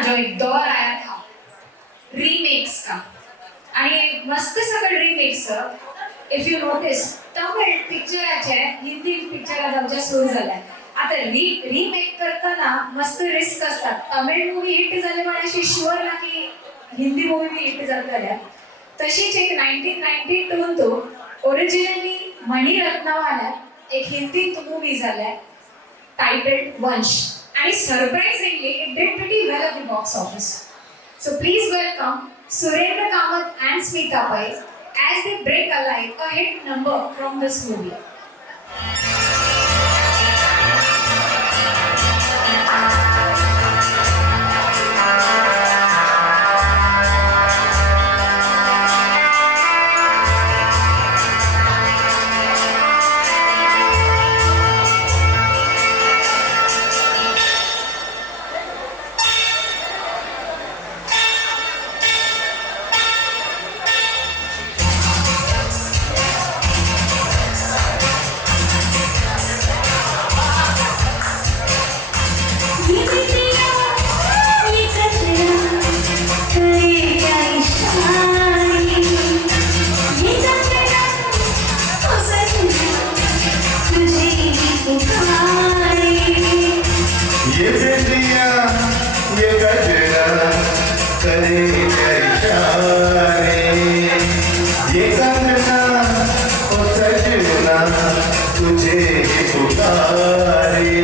जो एक दौर आया था रीमेक्स का आणि मस्त सगळं रिमेक्सचं इफ यू नोटीस तमिळ पिक्चराचे हिंदी पिक्चरा जावचे सुरू झाल्या आता रिमेक करताना मस्त रिस्क असतात तमिळ मूवी हिट झाले पण अशी शुअर ना की हिंदी मूवी बी हिट जातल्या तशीच एक 1992 तो ओरिजिनली मणिरत्नवाला एक हिंदी मूवी झाल्या टायटल्ड वंश आणि surprisingly it did pretty well at the box office. So please welcome Surendra Kamath and Smita Pai as they bring alive a hit number from this movie. ये बिंदिया ये गजरा करे इशारे ये कंगना ओ सजना तुझे ही पुकारे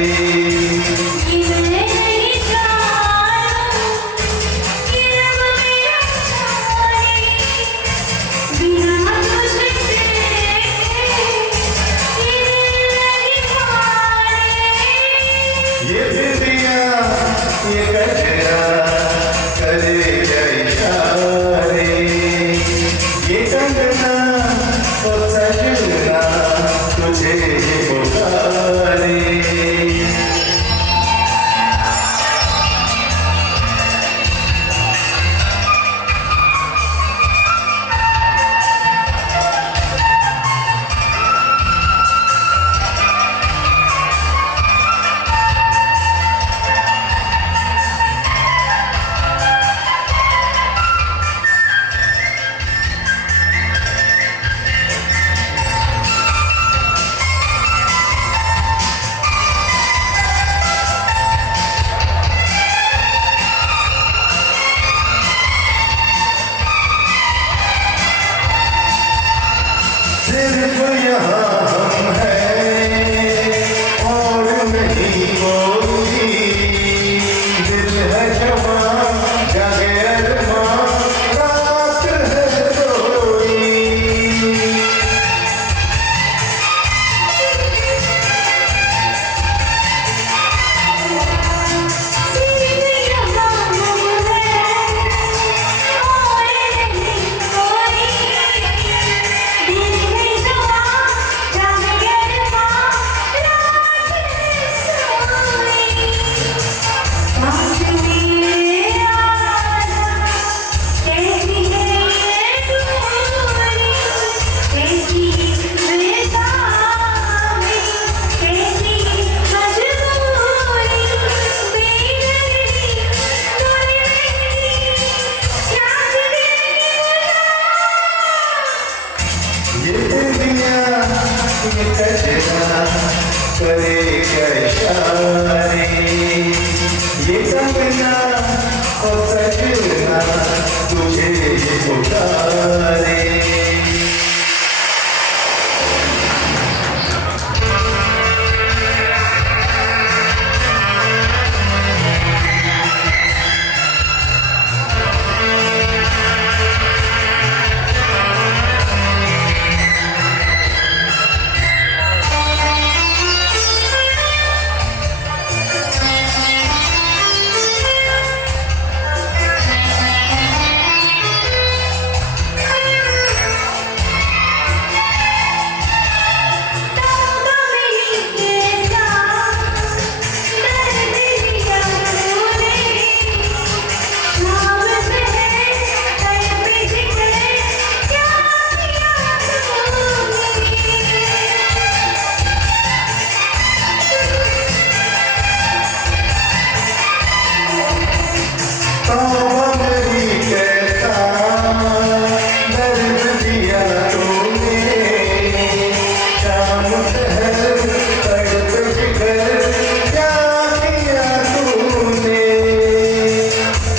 ये बिंदिया ये गजरा करे इशारे ये कंगना ओ सजना तुझे ही पुकारे सिर्फ यहाँ हम हैं और नहीं कोई दिल है जवां जागे अरमां रात है सोई ये बिंदिया ये गजरा करे इशारे ये कंगना ओ सजना तुझे ही पुकारे तौबा मेरी कैसा दर्द दिया तूने शाम शहर तड़प जिगर क्या किया तूने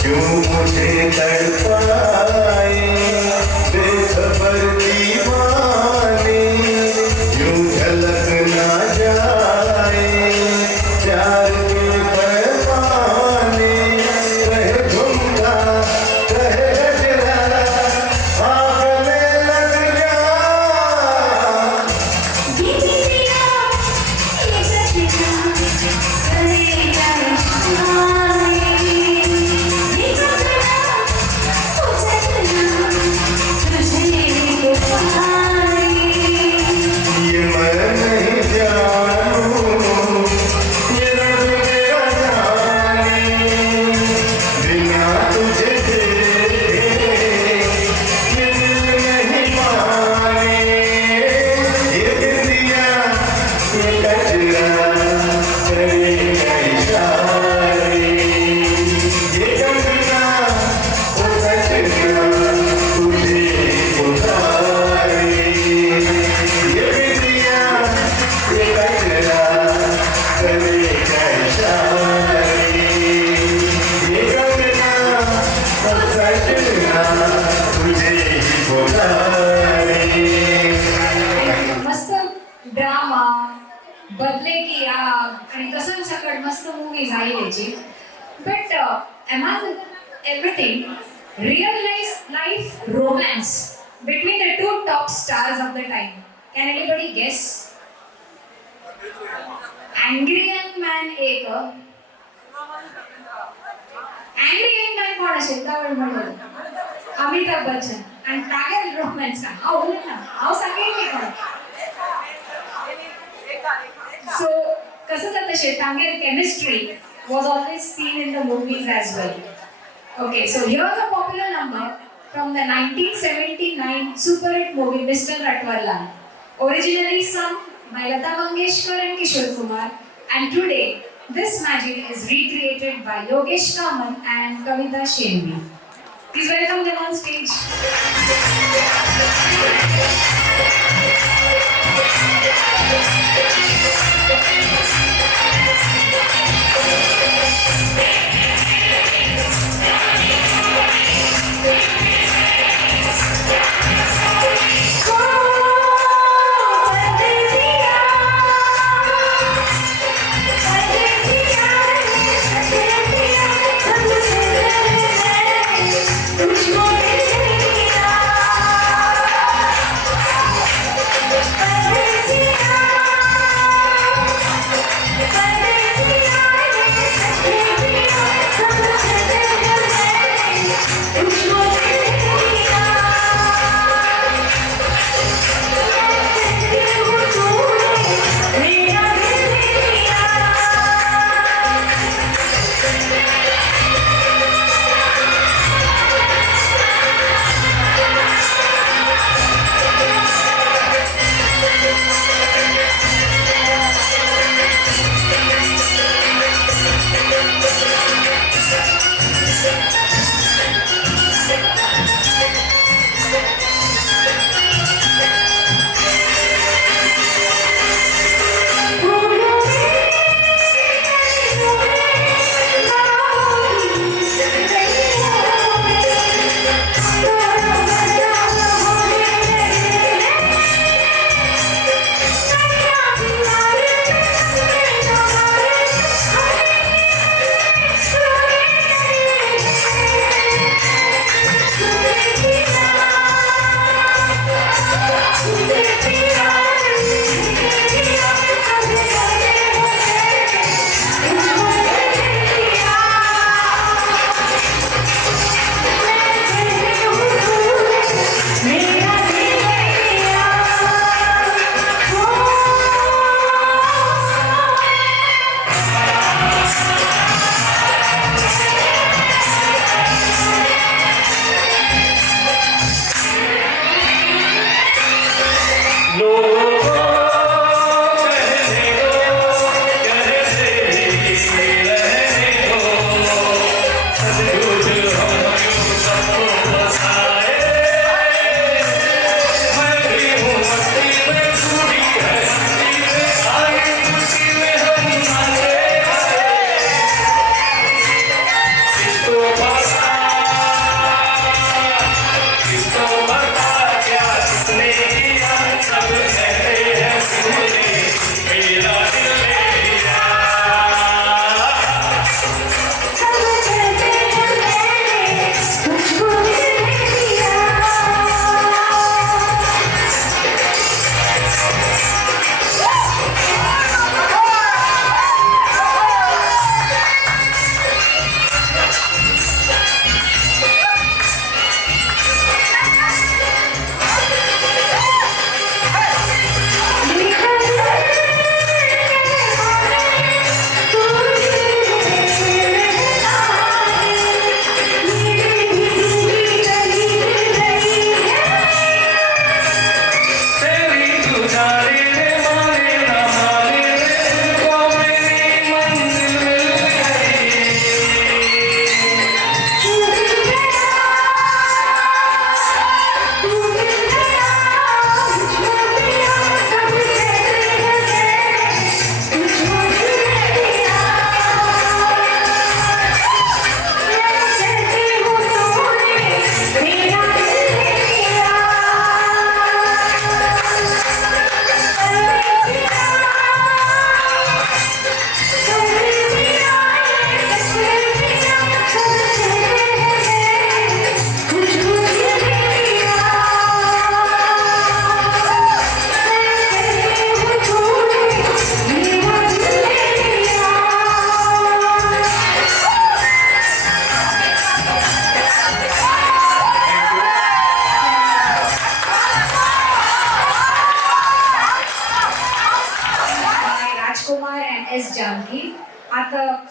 क्यों मुझे तड़पाए बेखबर दीवाने यूं झलक ना जाए प्यार के पैमाने रहे झुमका रहे गजरा आग में लग जा बिटिया ये सजना करेगा इशारे ये सजना ओ सजना तुझे पुकारे ये मैं नहीं जानूं ये रब मेरा जाने बिना तुझे देखे ये दिल नहीं माने ये बिंदिया ये कजरा करेगा इशारे ये कंगना वो सजना तुझे पुकारे ये बिंदिया ये कजरा करेगा इशारे ये कंगना वो सजना तुझे पुकारे मस्त ड्रामा बदले की आग आणि तसंच सकट मस्त मूवीज आहे याची but among everything real life romance between the two top stars of the time, can anybody guess? Angry Young Man एक Angry Young Man कोण असेल त्यावेळी म्हणलं अमिताभ बच्चन आणि टायगर रोमॅन्स का हा बोल ना हा सांगेल मी कोण So, कसं जातं Tangar chemistry was always seen in the movies as well. Okay, so here's a popular number from the 1979 super hit movie Mr. Ratwalla, originally sung by Lata Mangeshkar and Kishore Kumar, and today this magic is recreated by Yogesh Kaman and Kavita Shenvi. Please welcome them on stage. परदेसिया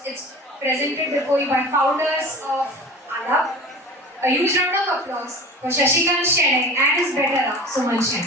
it's presented before you by founders of Alap. A huge round of applause for Shashikant Shene and his better half, Suman Shene.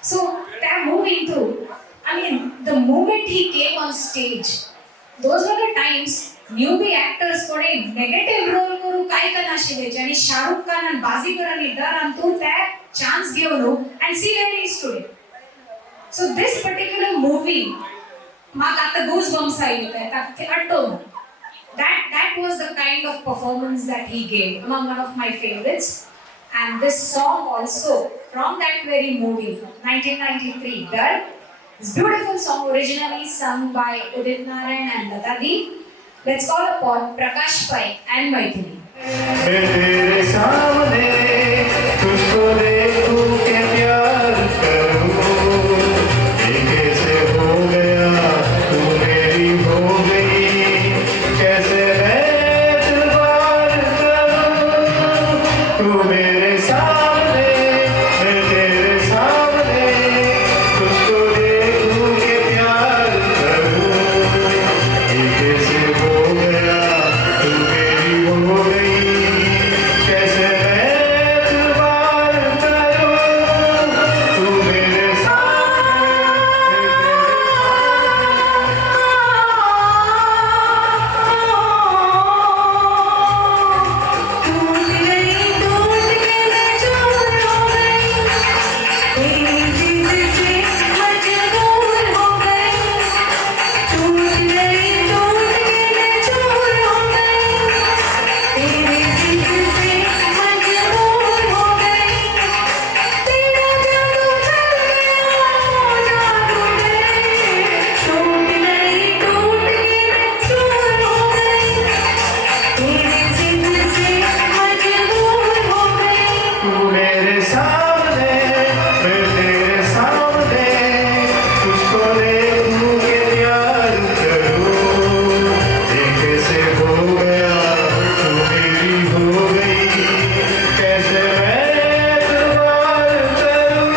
So that moving too, I mean, the moment he came on stage, those were the times newbie actors कोणे negative role करू काय करनाशिले ज्यांनी शाहरुख खान आणि बाजीगर आणि डर अंतू त्या chance घेऊन and see where he is today. So this particular movie, माग आता goosebumps आले ते आठवलं. That was the kind of performance that he gave, among one of my favorites. And this song also, from that very movie, 1993, Dar, This beautiful song originally sung by Udit Narayan and Lata Di. Let's call upon Prakash Pai and Maithili. मैं तेरे सामने तुझको देखूं के प्यार करूं, ये कैसे हो गया तू मेरी हो गई, कैसे मैं एतबार करूं, तू मेरे सामने मैं तेरे सामने तुझको देखूं के प्यार करूं, ये कैसे हो गया तू मेरी हो गई, कैसे मैं एतबार करूं, तू मेरे टूट गई टूट के मैं चूर हो गई, तेरी जिद से मजबूर हो गई। टूट गई टूट के मैं चूर हो गई, तेरी जिद से मजबूर हो गई। तेरा जादू चल गया जादू गए, टूट गई टूट के मैं चूर हो गई, तेरी जिद से मजबूर हो गई। तू मेरे सामने मैं तेरे सामने तुझको देखूं के प्यार करूं, ये कैसे हो गया तू मेरी हो गई, कैसे मैं एतबार करूं।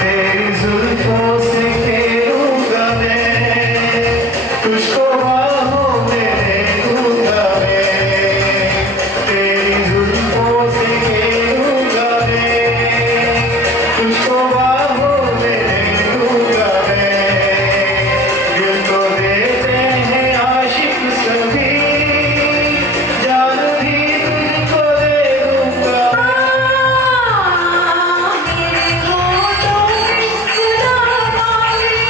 तेरी जुल्फों से खेलूंगा मैं, तुझको बाहों में लेूंगा मैं, तेरी जुल्फों से खेलूंगा मैं, तुझको बाहों में लेूंगा मैं। दिल तो देते हैं आशिक सभी, जान भी तुझको दे दूंगा। मेरे होठों पे गुलाब मांगे,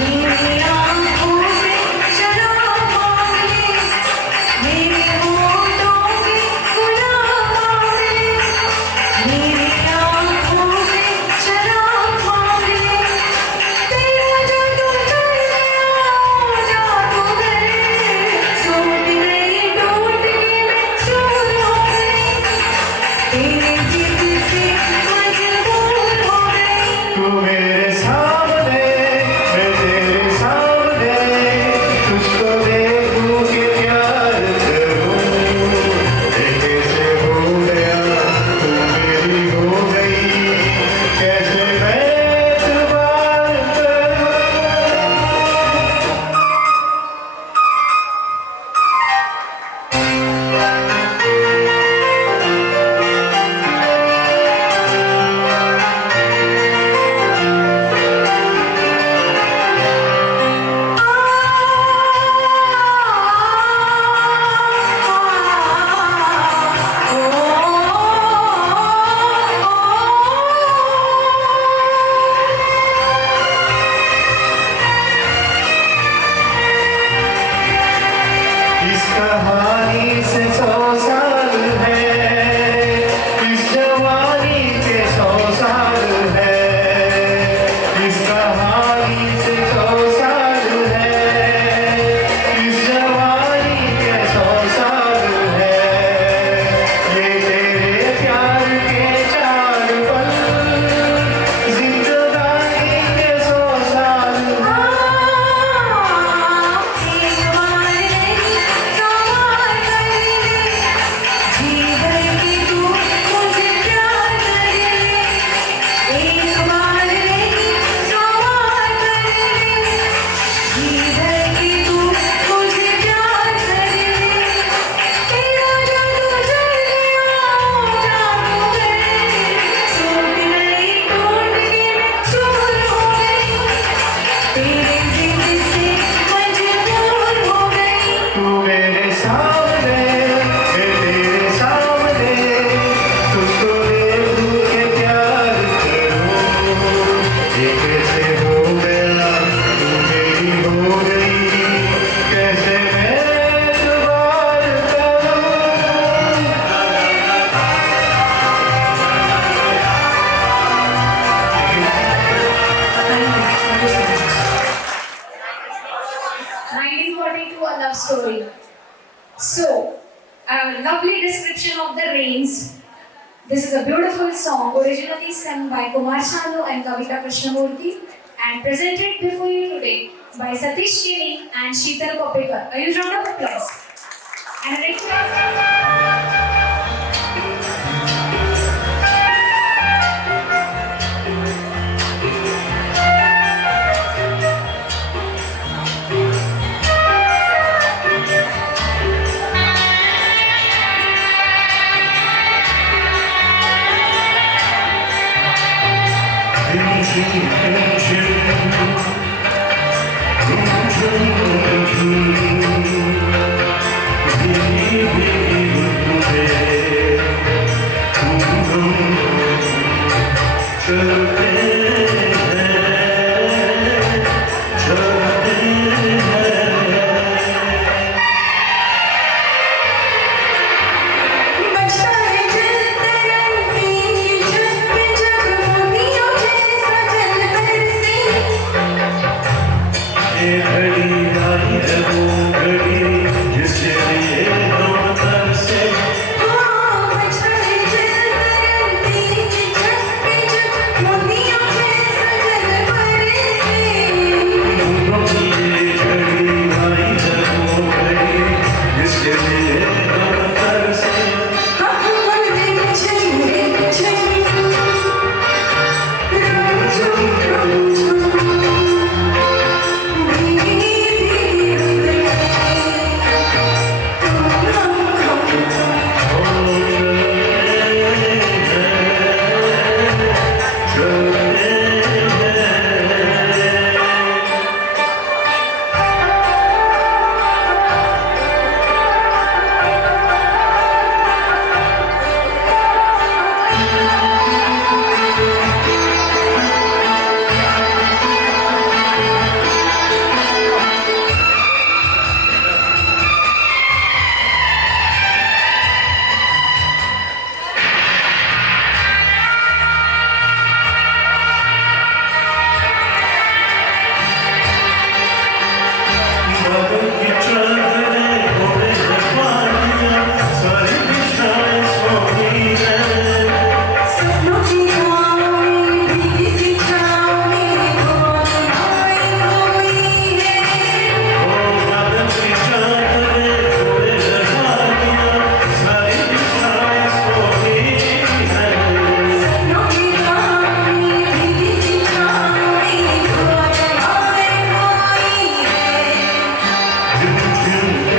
मेरी आँखों से शराब मांगे, मेरे होठों पे गुलाब मांगे, मेरी आँखों से शराब मांगे। तेरा जादू चल गया जादू गए, टूट गई टूट के मैं चूर हो गई, तेरी जिद से मजबूर हो गई। तू मेरे सामने मैं तेरे सामने तुझको देखूं के प्यार करूं, ये कैसे हो गया तू मेरी हो गई, कैसे मैं एतबार करूं। इस कहानी से 100 साल है, इस जवानी के 100 साल है, इस कहानी से 100 साल है, इस जवानी के 100 साल है, ये तेरे प्यार के 4 पल, जिंदगानी के 100 साल एक बार नहीं 100 बार 1942, a love story. So, a lovely description of the rains. This is a beautiful song originally sung by Kumar Sanu and Kavita Krishnamurthy and presented before you today by Satish Kini and Sheetal Kopekar. A huge round of applause. And a request. बचता है जलते रंगी की छत पे जब मोतियों जैसा जल बरसे ये घड़ी आई है वो घड़ी जिसके लिए हम तरसे बचता है जलते रंगी की छत पे जब मोतियों जैसा जल बरसे ये घड़ी आई है वो घड़ी जिसके लिए हम तरसे हम हर दिन चले चले रोज रोज भीगी भीगी बादल की चादरें ओढ़े हैं पानियां सारी दिशाएं सोनी हैं सपनों की गाँव में भीगी सी छाँव में बहुत आई हुई है बादल की चादरें ओढ़े हैं पानियां सारी दिशाएं सोनी हैं सपनों की गाँव में भीगी सी छाँव में बहुत आई हुई है झुम झुम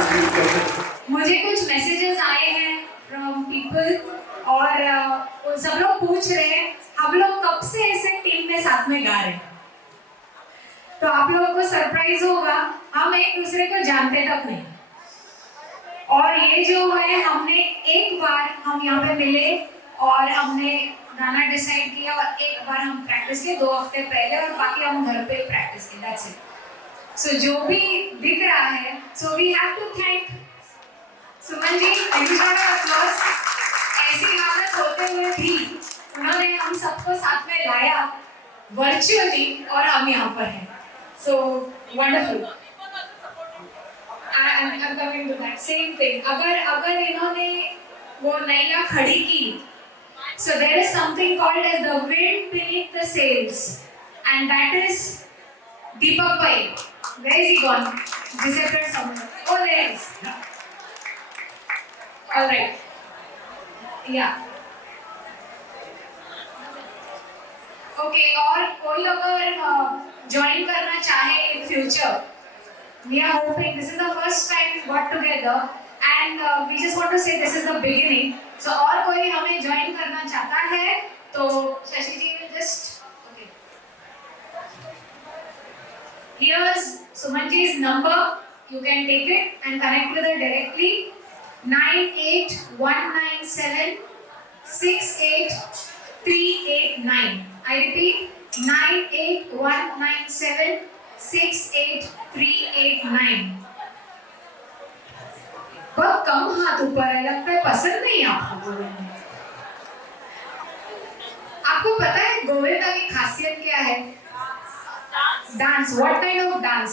मुझे कुछ मैसेजेस आए हैं फ्रॉम पीपल और वो सब लोग पूछ रहे हैं हम लोग कब से ऐसे टीम में साथ में गा रहे हैं। तो आप लोगों को सरप्राइज होगा, हम एक दूसरे को जानते तक नहीं। और ये जो है हमने एक बार हम यहाँ पे मिले और हमने गाना डिसाइड किया और एक बार हम प्रैक्टिस किए 2 हफ्ते पहले और बाकी हम घर पे प्रैक्टिस किए, दैट्स इट। सो जो भी दिख रहा है, so we have to thank Suman ji, ऐसी हालत होते हुए भी उन्होंने हम सबको साथ में लाया वर्चुअली और हम यहाँ पर हैं। So wonderful. I'm coming to that same thing. अगर इन्होंने वो नैया खड़ी की, so there is something called as the wind beneath the sails, and that is Deepak Pai. Where is he gone? Disappeared somewhere. Oh, there he is. All right. Yeah. Okay. और कोई अगर join करना चाहे in future, we are hoping this is the first time we got together and we just want to say this is the beginning. So और कोई हमें join करना चाहता है तो शशि जी will just okay. Here's Sumanji's number. You can take it and connect with her directly. 98197 68389. I repeat, 98197 68389. बहुत कम हाथ ऊपर है, लगता है पसंद नहीं आपको। आपको पता है गोविंदा की खासियत क्या है? Dance. What kind of dance?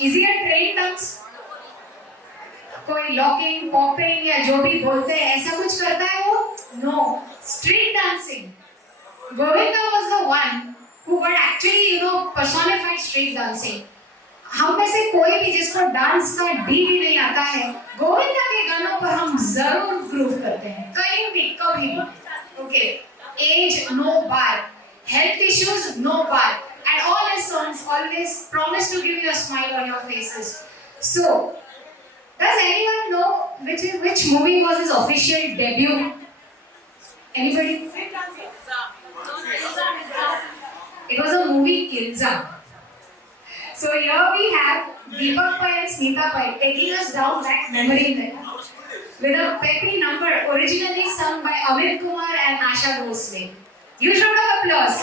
Is he a train dance? कोई लॉकिंग, पॉपिंग या जो भी बोलते हैं ऐसा कुछ करता है वो? No, street dancing. Govinda was the one who would actually, you know, personify street dancing. हम में से कोई भी जिसको डांस का डी भी नहीं आता है, गोविंदा के गानों पर हम जरूर ग्रूव करते हैं, कहीं भी, कभी भी। Okay, age no bar, health issues no bar, and all his songs always promise to give you a smile on your faces. So, does anyone know which movie was his official debut? Anybody? It was a movie Kilza. So here we have Deepak Pai and Smita Pai taking us down that memory lane with a peppy number originally sung by Amit Kumar and Asha Bhosle. Huge round of applause.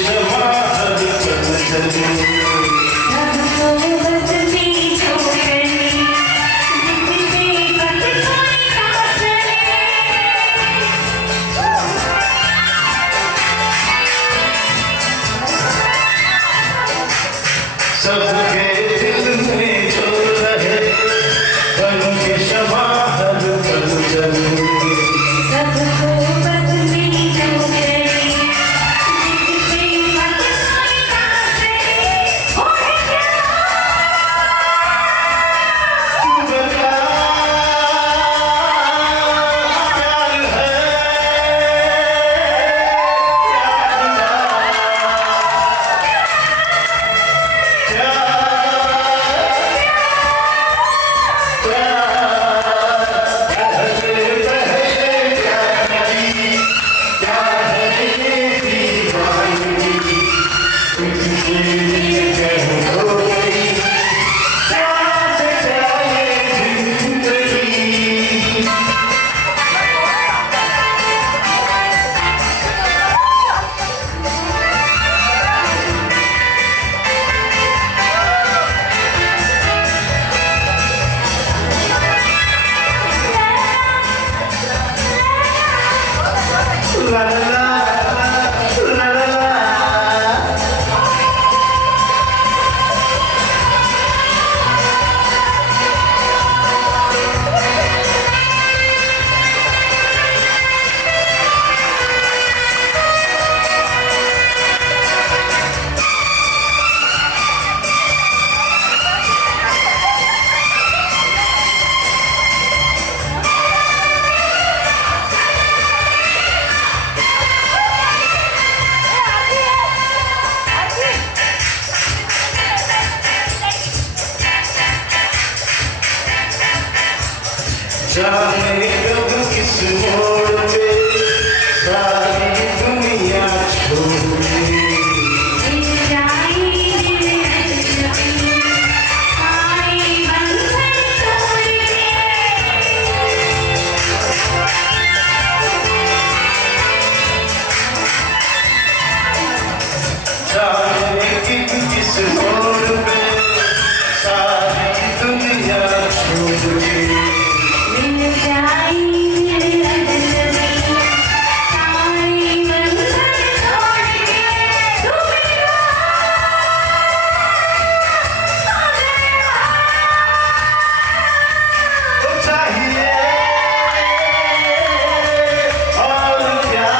क्षमा हर पल चले सबको बस पीछे करनी जिससे बस कोई ना चले सबके दिल में जो रहे पल की क्षमा हर पल चले सबको बस पीछे करनी जिससे बस कोई ना चले हो क्या बता प्यार है La la la la la la. जाने कब किस मोड़ पे सारी दुनिया छोड़ दे दिल जाई दिल जाई सारे बंधन तोड़ दे जाने किस मोड़ पे सारी दुनिया छोड़ दे दिल जाई दिल जाई सारे बंधन तोड़ दे तू मेरा हो गया तो चाहिए और क्या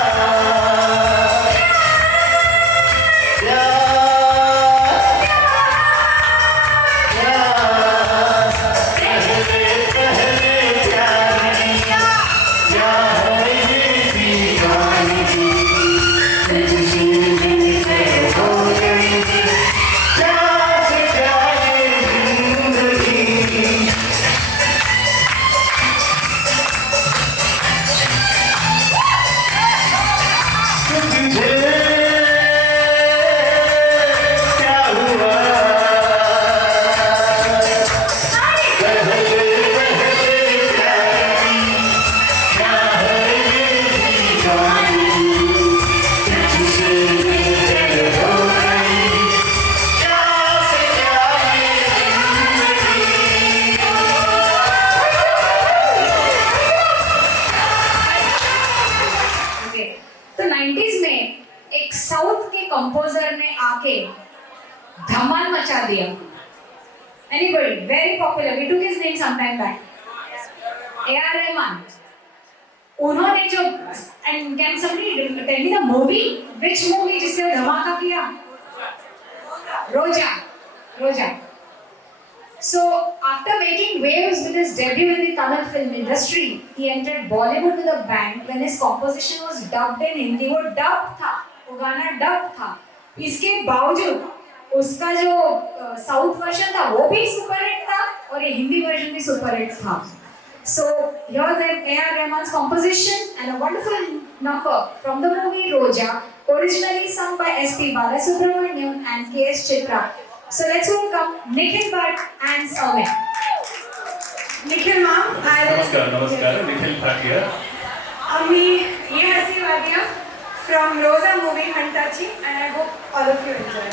Okay. तो 90s में एक साउथ के कंपोजर ने आके धमाल मचा दिया. Anybody? Very popular. We took his name sometime back. A.R. Rahman. उन्होंने जो and can somebody tell me the movie? Which movie जिससे धमाका किया? Roja. Roja. So after making waves with his debut in the Tamil film industry, he entered Bollywood with a bang when his composition was dubbed in Hindi. वो dubbed था, वो गाना dubbed था. इसके बावजूद उसका जो साउथ वर्जन था वो भी सुपर हिट था और ये हिंदी वर्जन भी सुपर हिट था. So here's an A.R. Rahman's composition and a wonderful number from the movie Roja, originally sung by S.P. Balasubramaniam and K.S. Chitra. So let's welcome Nikhil Bhatt and Soumya. Nikhil ma'am, I will. नमस्कार नमस्कार निखिल भाटिया आम्ही ये हसी वाद्य from Rosa movie Hantachi, and I hope all of you enjoy.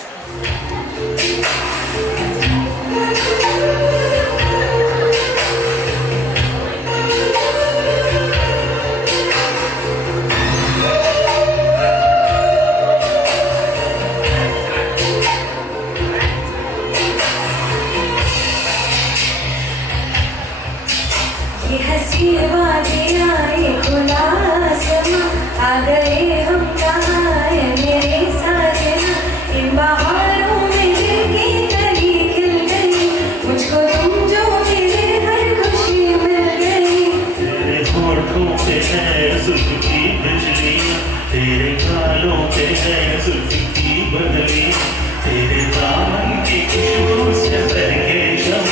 ये हंसी वादियाँ ये खुला आसमां, आ गए हम कहाँ है मेरे साजना, इन बहारों में दिल की कली खिल गई, मुझको तुम जो मिले हर खुशी मिल गई। तेरे होठों पे है जुल्फ की बिजलियाँ, तेरे गालों पे है जुल्फ की बदलियाँ, तेरे दामन की खुशबू से भर के शम,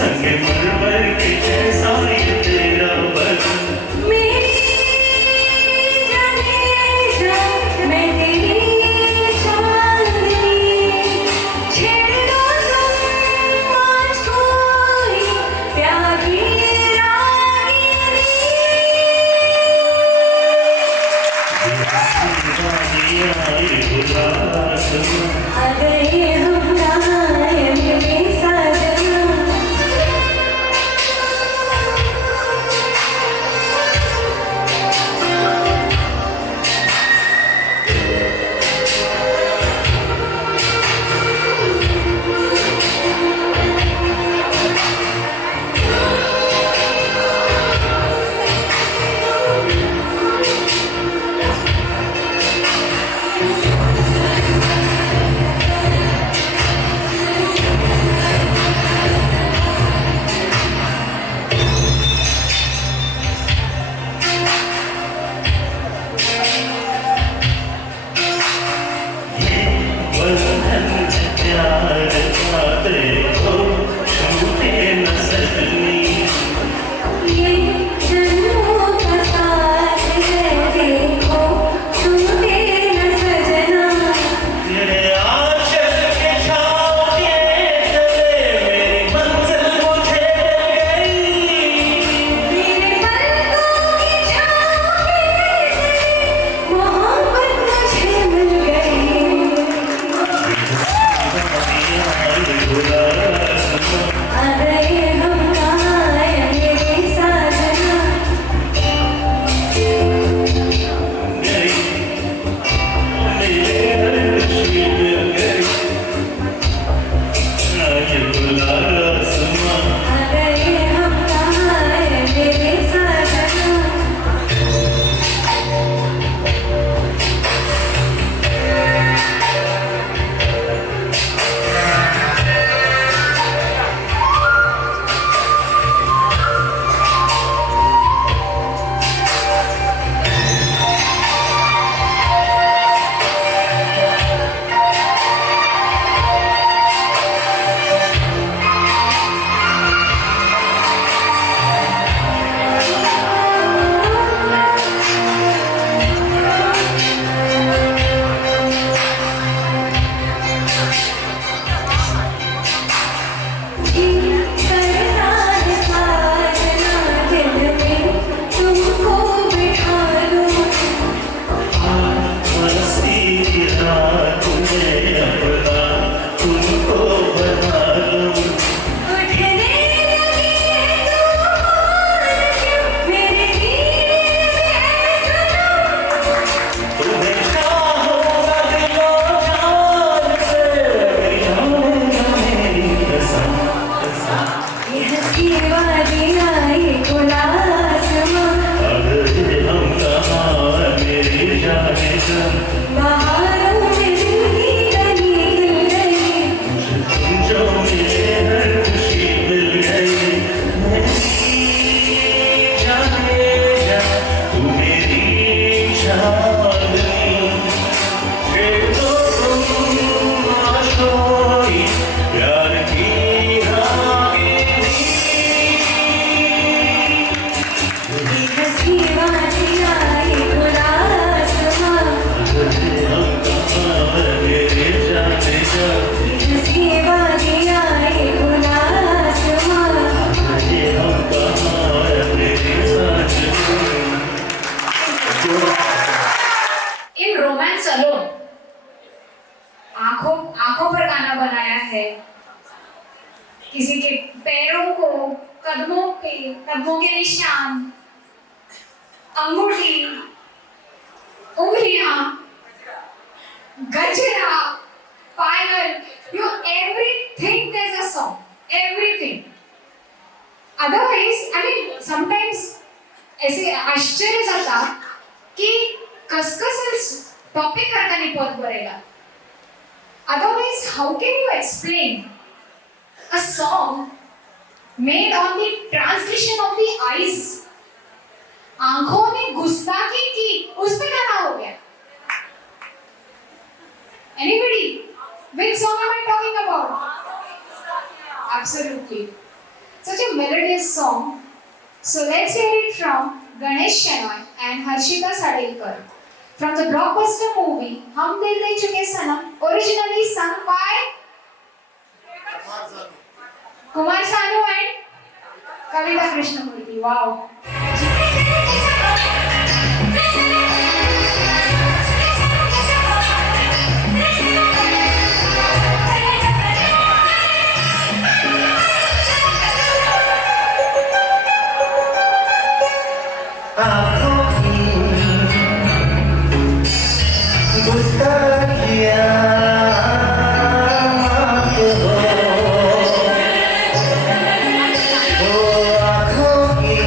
संग मरमर के जैसा ये तेरा बदन। मेरी जाने जा, मैं तेरी चांदनी, छेड़ दो तुम आज कोई प्यार की रागिनी। आ गए हम कहाँ है मेरे साजना। ये जन्मों का साथ है देखो, छूटे न सजना। मेरे पलकों की छाँव में से मोहब्बत मुझे मिल गई। आंखों आंखों पर गाना बनाया है, किसी के पैरों को, कदमों के निशान, अंगूठी, उंगलियां, गजरा, पायल, you everything there's a song, everything. Otherwise, I mean, sometimes ऐसे आश्चर्य जाता की कसं टॉपिक करताना पोत Barela. Otherwise, how can you explain a song made on the translation of the eyes? आंखों ने गुस्ताखी की, उस पे गाना हो गया. Anybody? Which song am I talking about? Absolutely. Such a melodious song. So let's hear it from Ganesh Shenoy and Harshita Sadekar from the blockbuster movie Hum Dil De Chuke Sanam, originally sung by Kumar Sanu and Kavita Krishnamurthy. Wow. आँखों की गुस्ताखियाँ माफ हो, ओ आँखों की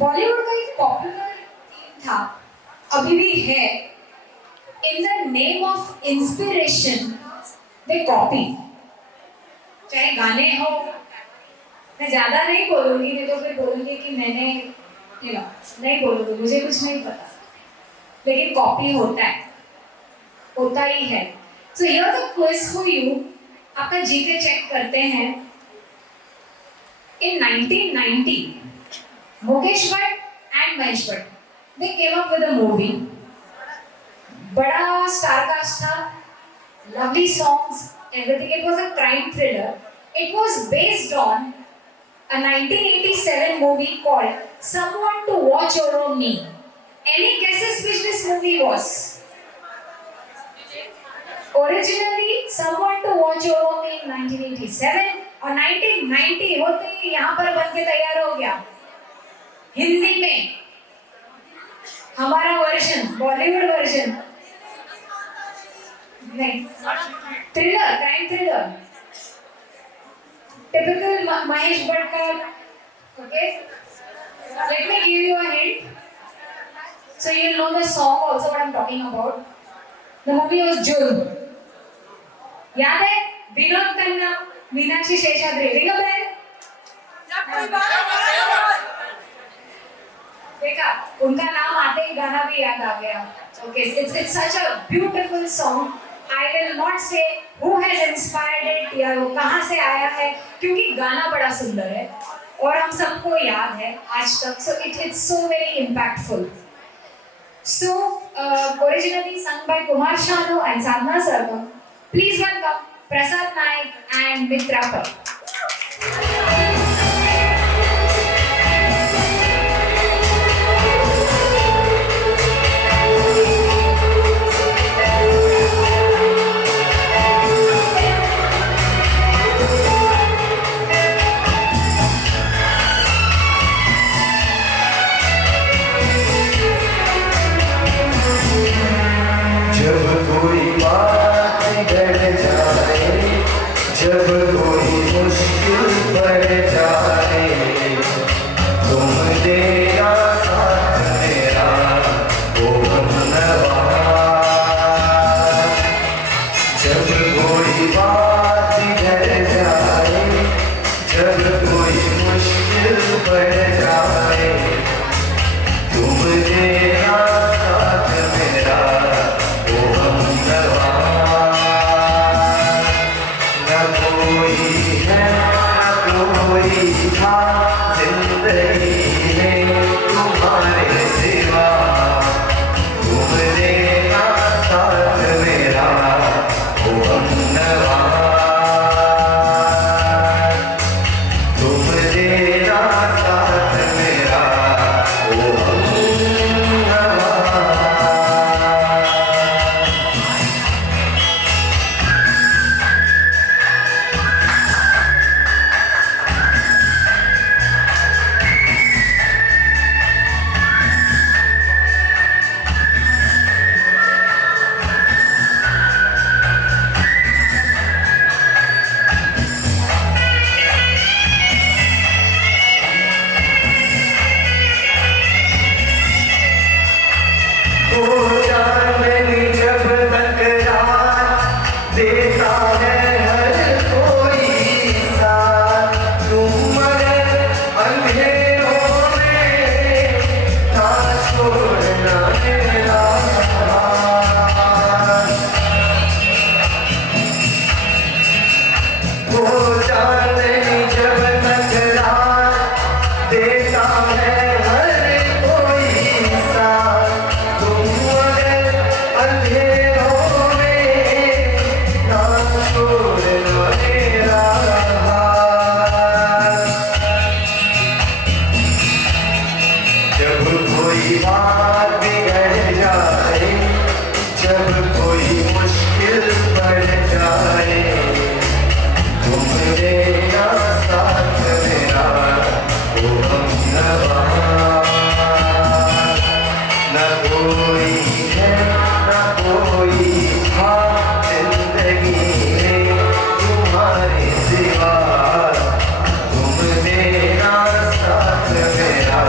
बॉलीवुड का एक popular theme था, अभी भी है, in the name of inspiration they copy. चाहे गाने हो, मैं ज्यादा नहीं बोलूंगी, नहीं तो फिर बोलूंगी कि मैंने नहीं बोलूंगी, मुझे कुछ नहीं पता, लेकिन कॉपी होता है, होता ही है। So here's a quiz for you, आपका जीके चेक करते हैं। In 1990, Mukesh Bhatt and Mahesh Bhatt, they came up with a movie. बड़ा star cast था, lovely songs, everything. It was a crime thriller. It was based on a 1987 movie called Someone to Watch Over Me. Any guesses which this movie was? Originally, Someone to Watch Over Me in 1987 और 1990 होते ही यहाँ पर बन के तैयार हो गया हिंदी में हमारा वर्जन, बॉलीवुड वर्जन नहीं, thriller, crime thriller, typical Mahesh Bhatt का। Okay, let me give you a hint, so you'll know the song also what I'm talking about. The movie was जुल्म, याद है? विनोद खन्ना, मीनाक्षी शेषाद्री, रिंग अ बेल? देखा, उनका नाम आते ही गाना भी याद आ गया। Okay, it's such a beautiful song. I will not say who has inspired it या वो कहाँ से आया है, क्योंकि गाना बड़ा सुंदर है और हम सबको याद है आज तक। So it's so very impactful. So originally sung by Kumar Sanu and Sadhna Sargam. Please welcome Prasad Naik and Mitra Pai. जब कोई बात बिगड़ जाए, जब कोई मुश्किल पड़ जाए, तुम देना साथ मेरा वो हमनवा। जब कोई बात बिगड़ जाए, जब कोई मुश्किल पड़ जाए, तुम देना साथ मेरा वो हमनवा। न कोई है न कोई था जिंदगी में तुम्हारे सिवा, तुम देना साथ मेरा वो हमनवा। तुम देना साथ मेरा वो हमनवा। जब तक रात देता है हर कोई साथ, तुम मगर अंधेरों में ना छोड़ना मेरा हाथ। वो चांदनी जब तक रात देता है हर कोई साथ, तुम मगर अंधेरों में ना छोड़ना मेरा हाथ। जब कोई बात बिगड़ जाए, जब कोई मुश्किल पड़ जाए, तुम देना साथ मेरा वो हमनवा। न कोई है न कोई था जिंदगी में तुम्हारे सिवा, तुम देना साथ मेरा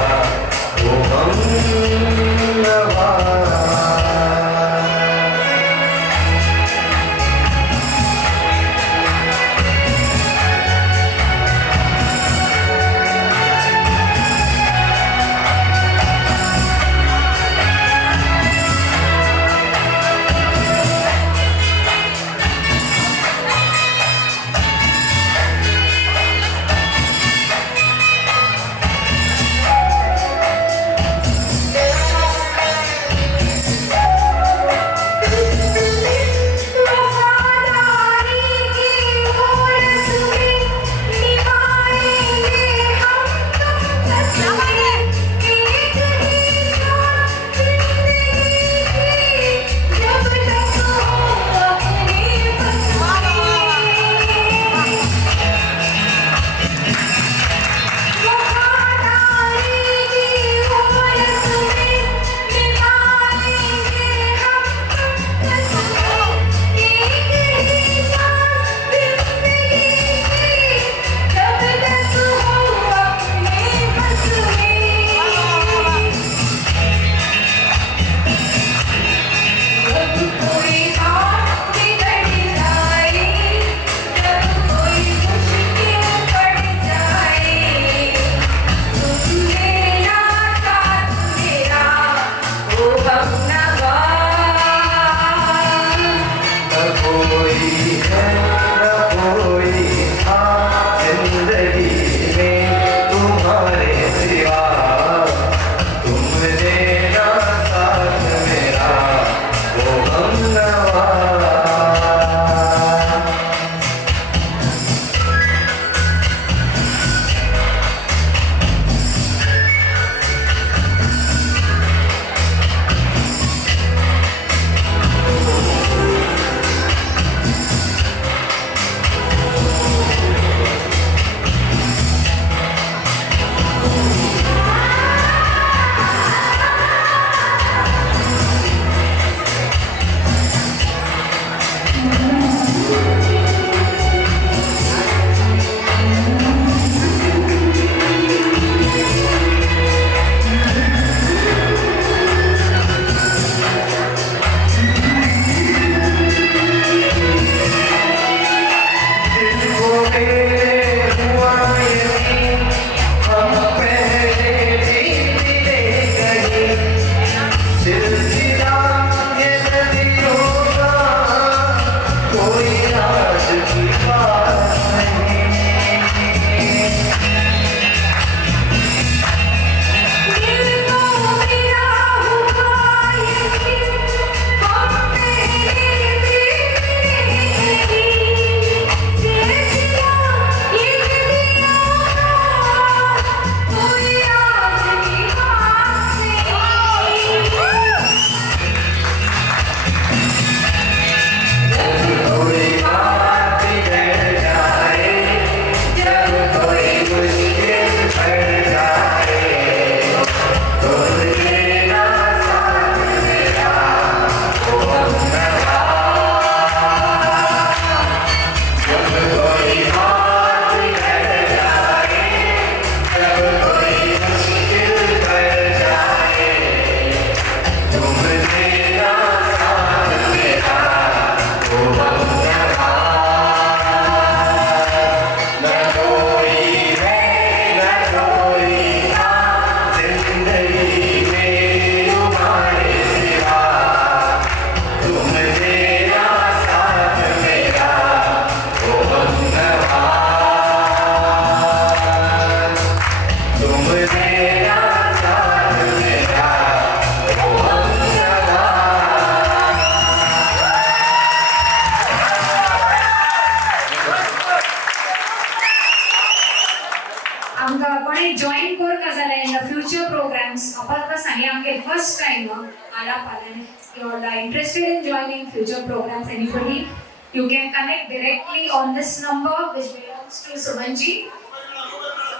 programs. Apalaka Sani, I'm first time Alapalan. If you're interested in joining future programs, anybody, you can connect directly on this number which belongs to Sumanji.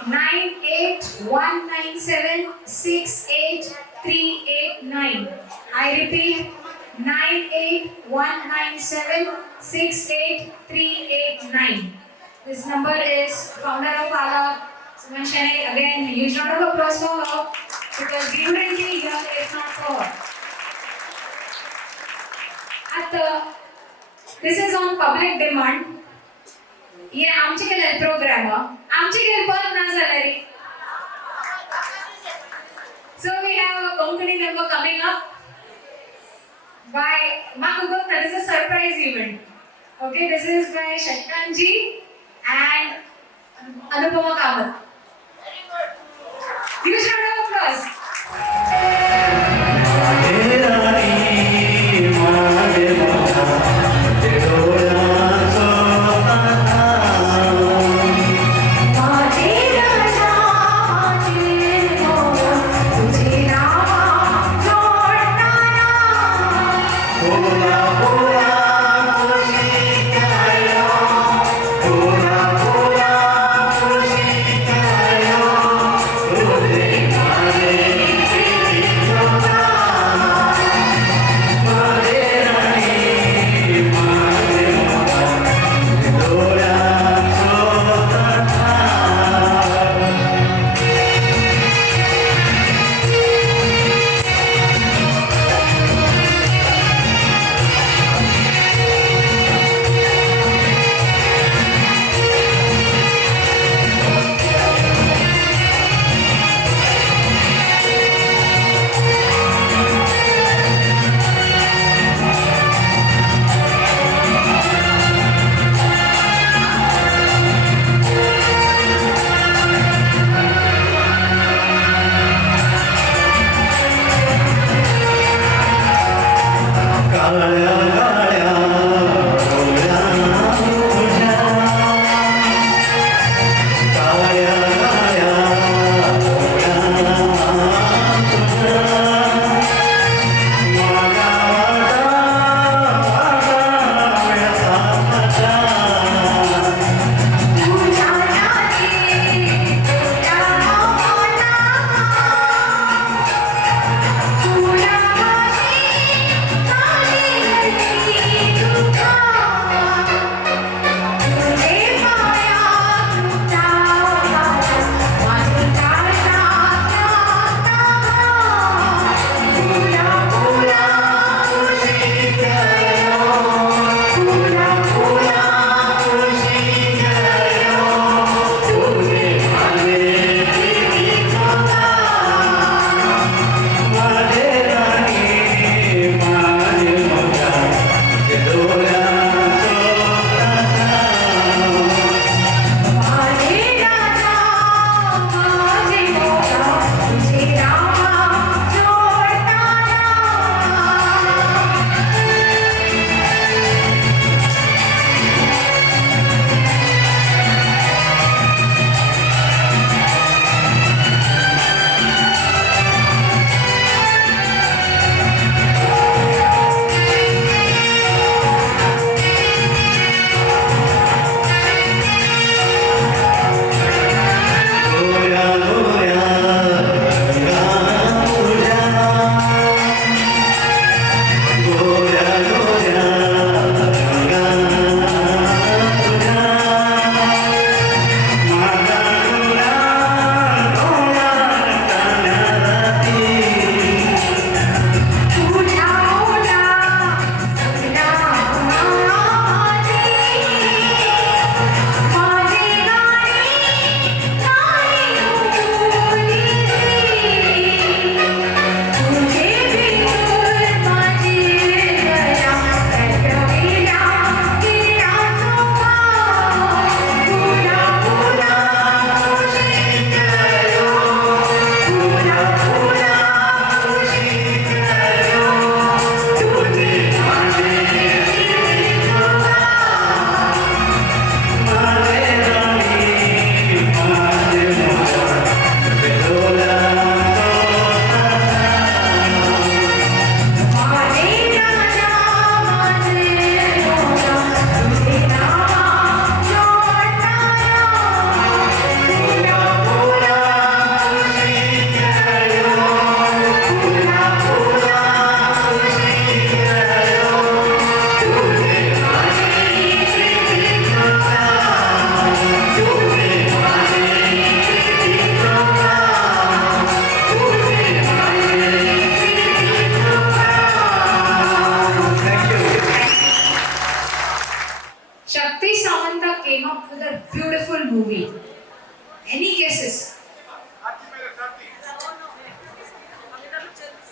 9819768389. I repeat, 9819768389. This number is founder of Ala Suman Shene. Again, huge round of applause for her because differently here is not for her. This is on public demand. ये आमचे केले programme आमचे केले पण ना झाले So we have a Konkani number coming up by Makugok. That is a surprise event. Okay, this is by Shashkanji and Anupama Kamat. Huge round of applause. Hare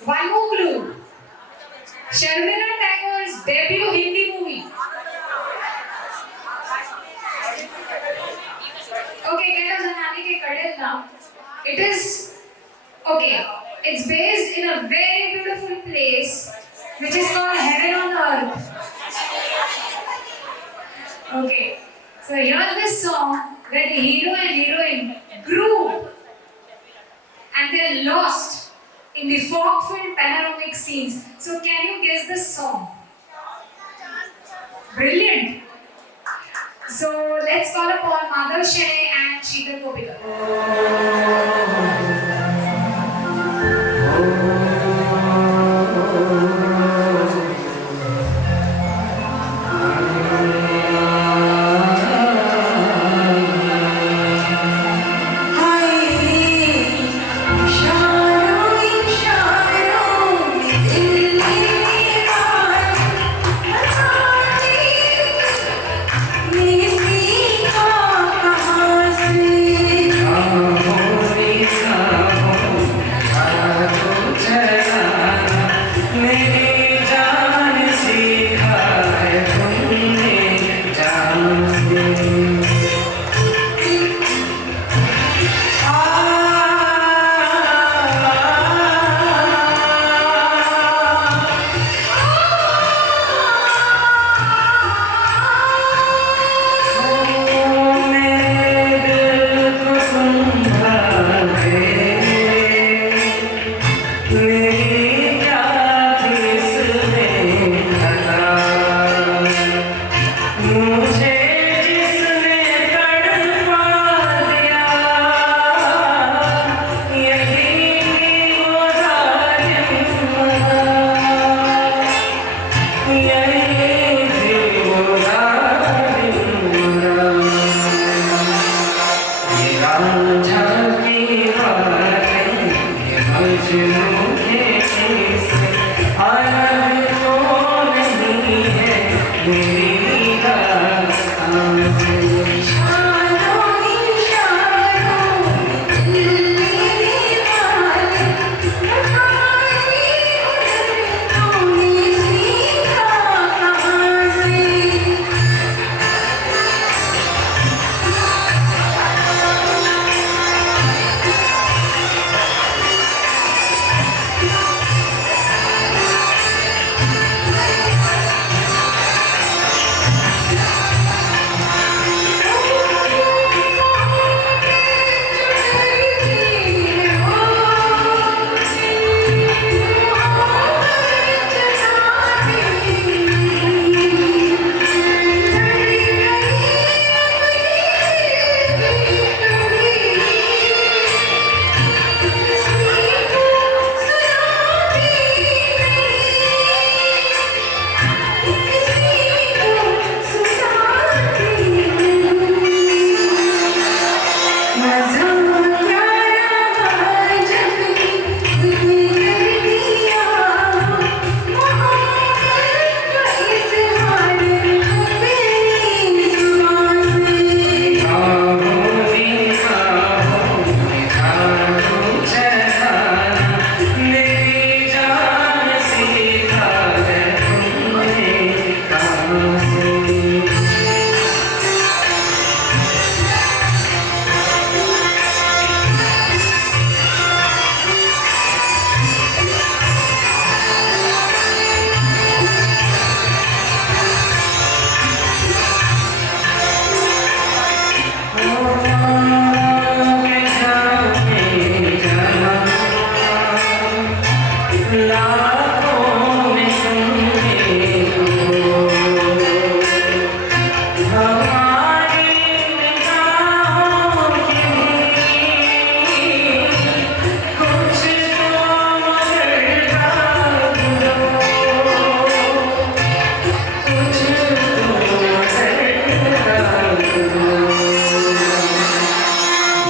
One more clue. Sharmila Tagore's debut Hindi movie. Okay, get us an Ali ke Kadal now. It is okay. It's based in a very beautiful place, which is called Heaven on Earth. Okay, so here's this song where the hero and heroine grew and they're lost in the fog-filled panoramic scenes. So can you guess this song? Brilliant. So let's call upon Madhav Shene and Sheetal Kopika.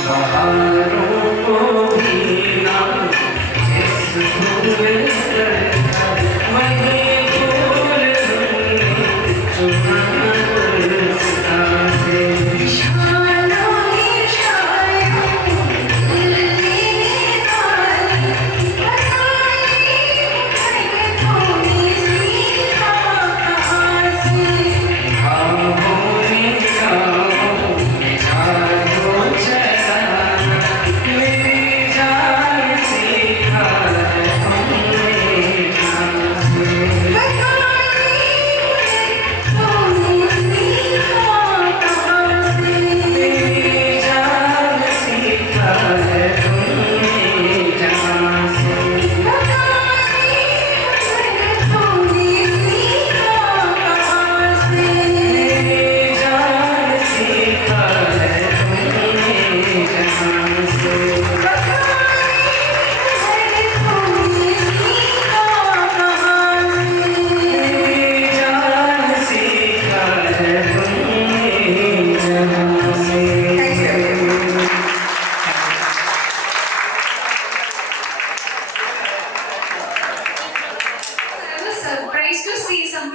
बहारों को भी ना जिस फूल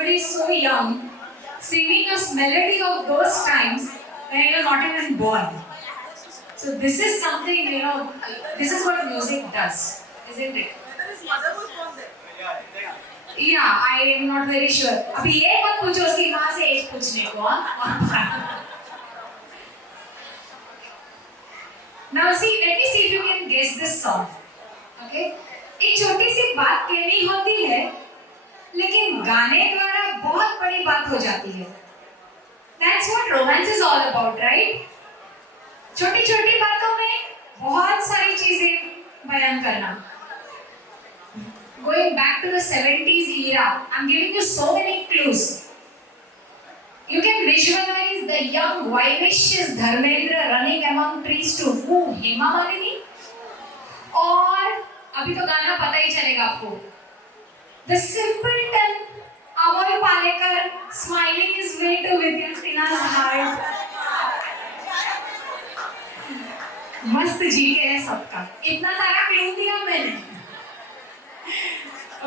somebody so young singing a melody of those times when he was not even born. So this is something, you know, this is what music does, isn't it? Yeah, I am not very sure. अभी ये मत पूछो उसकी माँ से as पूछने को, हाँ? Now see, let me see if you can guess this song. Okay? एक छोटी सी बात कहनी होती है, लेकिन गाने द्वारा बहुत बड़ी बात हो जाती है. That's what romance is all about, right? छोटी छोटी बातों में बहुत सारी चीजें बयान करना. Going back to the 70s era, I'm giving you so many clues. You can visualize the young, vivacious Dharmendra running among trees to woo Hema Malini. और अभी तो गाना पता ही चलेगा आपको. The simpleton Amol Palekar smiling his way to Vidyansina's heart. मस्त जी के है सबका. इतना सारा क्लू दिया मैंने.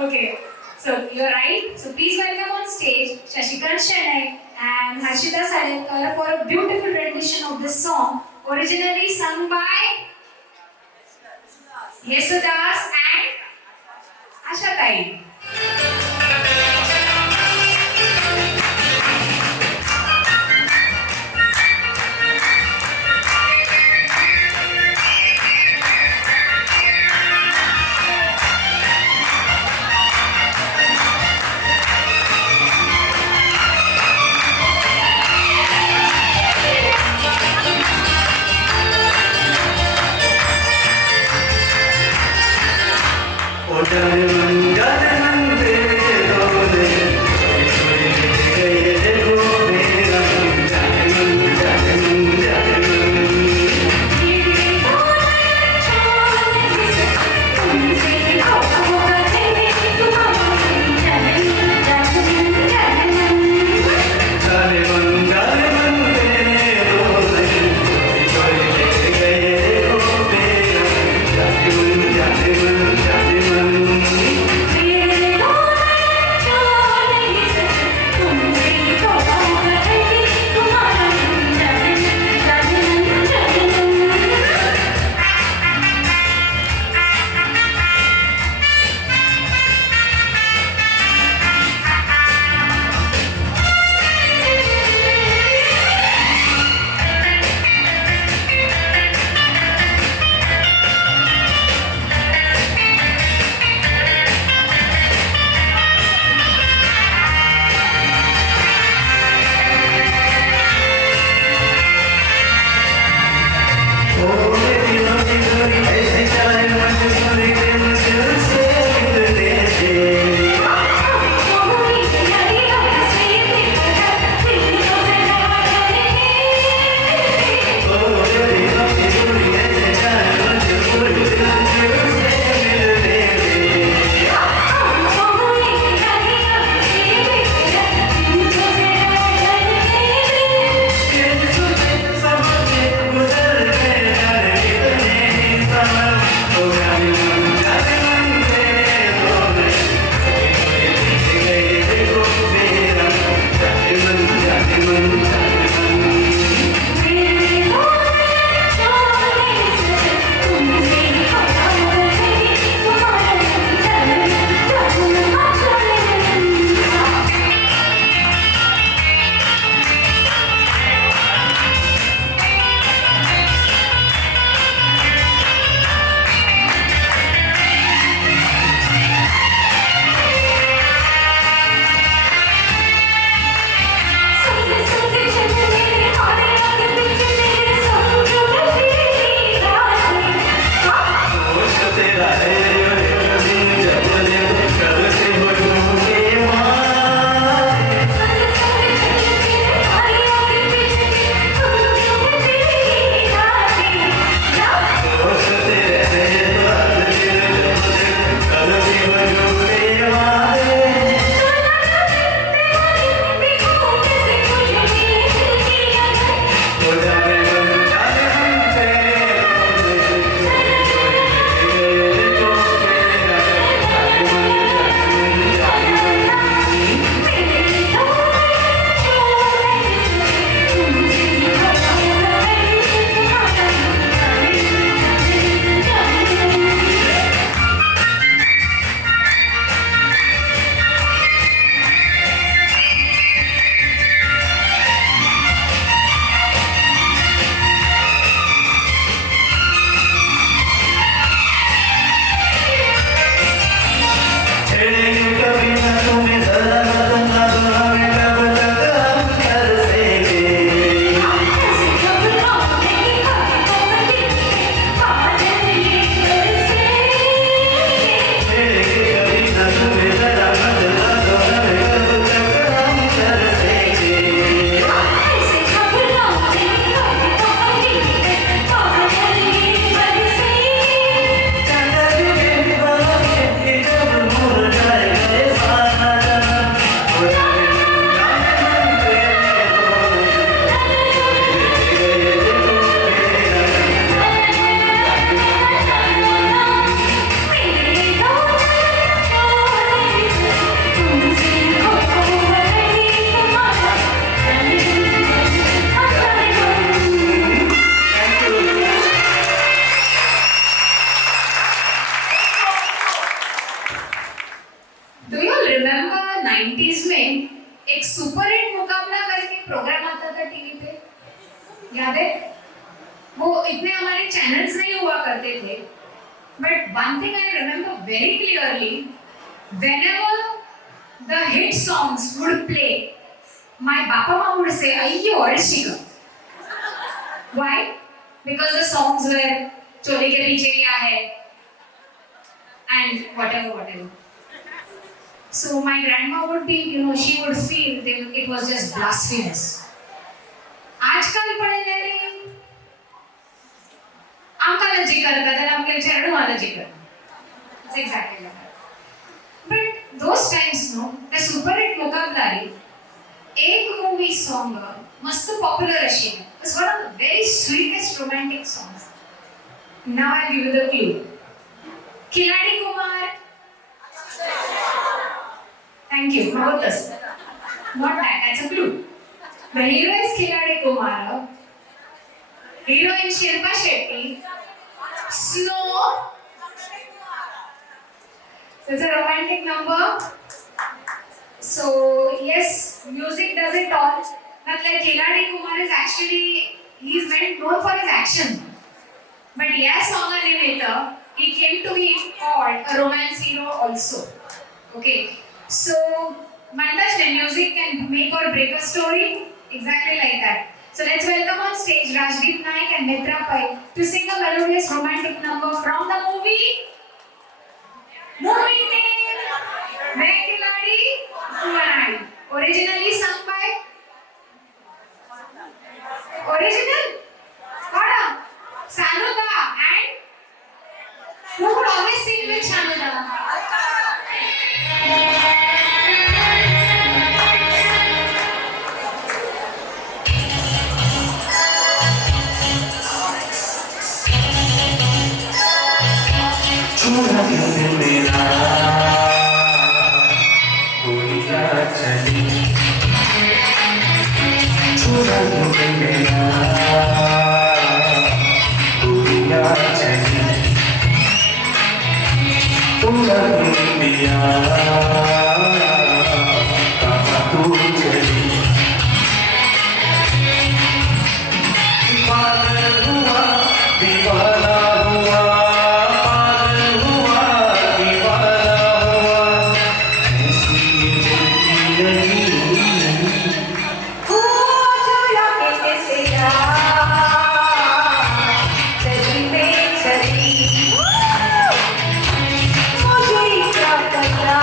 Okay, so you're right. So please welcome on stage Shashikant Shenai and Harshita Salekar for a beautiful rendition of this song, originally sung by Yesudas and Asha Tai. 90s में एक सुपर हिट मुकाबला करके programme आता था TV पे, याद है? वो इतने हमारे चैनल्स नहीं हुआ करते थे, but one thing I remember very clearly, whenever the hit songs would play, my Papa Ma would say, "Ayyo, Arshika." Why? Because the songs were "Chole ke piche kya hai" and whatever. So my grandma would be, she would feel it was just blasphemous. आजकल पढ़े ले रही आमकाला जिक्र करता था, आमके चरणों वाला जिक्र. It's exactly like that. But those times, no, the super hit मुकाबलारी एक movie song मस्त popular अशी. It was one of the very sweetest romantic songs. Now I'll give you the clue. खिलाड़ी Kumar. Thank you. Not this. Not that. That's a clue. The hero is Khiladi Kumar. Heroine Shilpa Shetty. Snow. So it's a romantic number. So yes, music does it all. But like Khiladi Kumar is actually, he's known for his action. But yes, song animator, he came to be called a romance hero also. Okay. So Mantaj, the music can make or break a story. Exactly like that. So let's welcome on stage Rajdeep Naik and Mitra Pai to sing a melodious romantic number from the movie. Movie name Main Khiladi Kumar. Originally sung by Sanuda, and who would always sing with Sanuda? चूड़ा दिल मेरा गोलियां चली, चूड़ा दिल मेरा गोलियां चली, चूड़ा दिल मेरा कहाँ तू चली. पागल हुआ दीवाना हुआ, मुझे क्या पता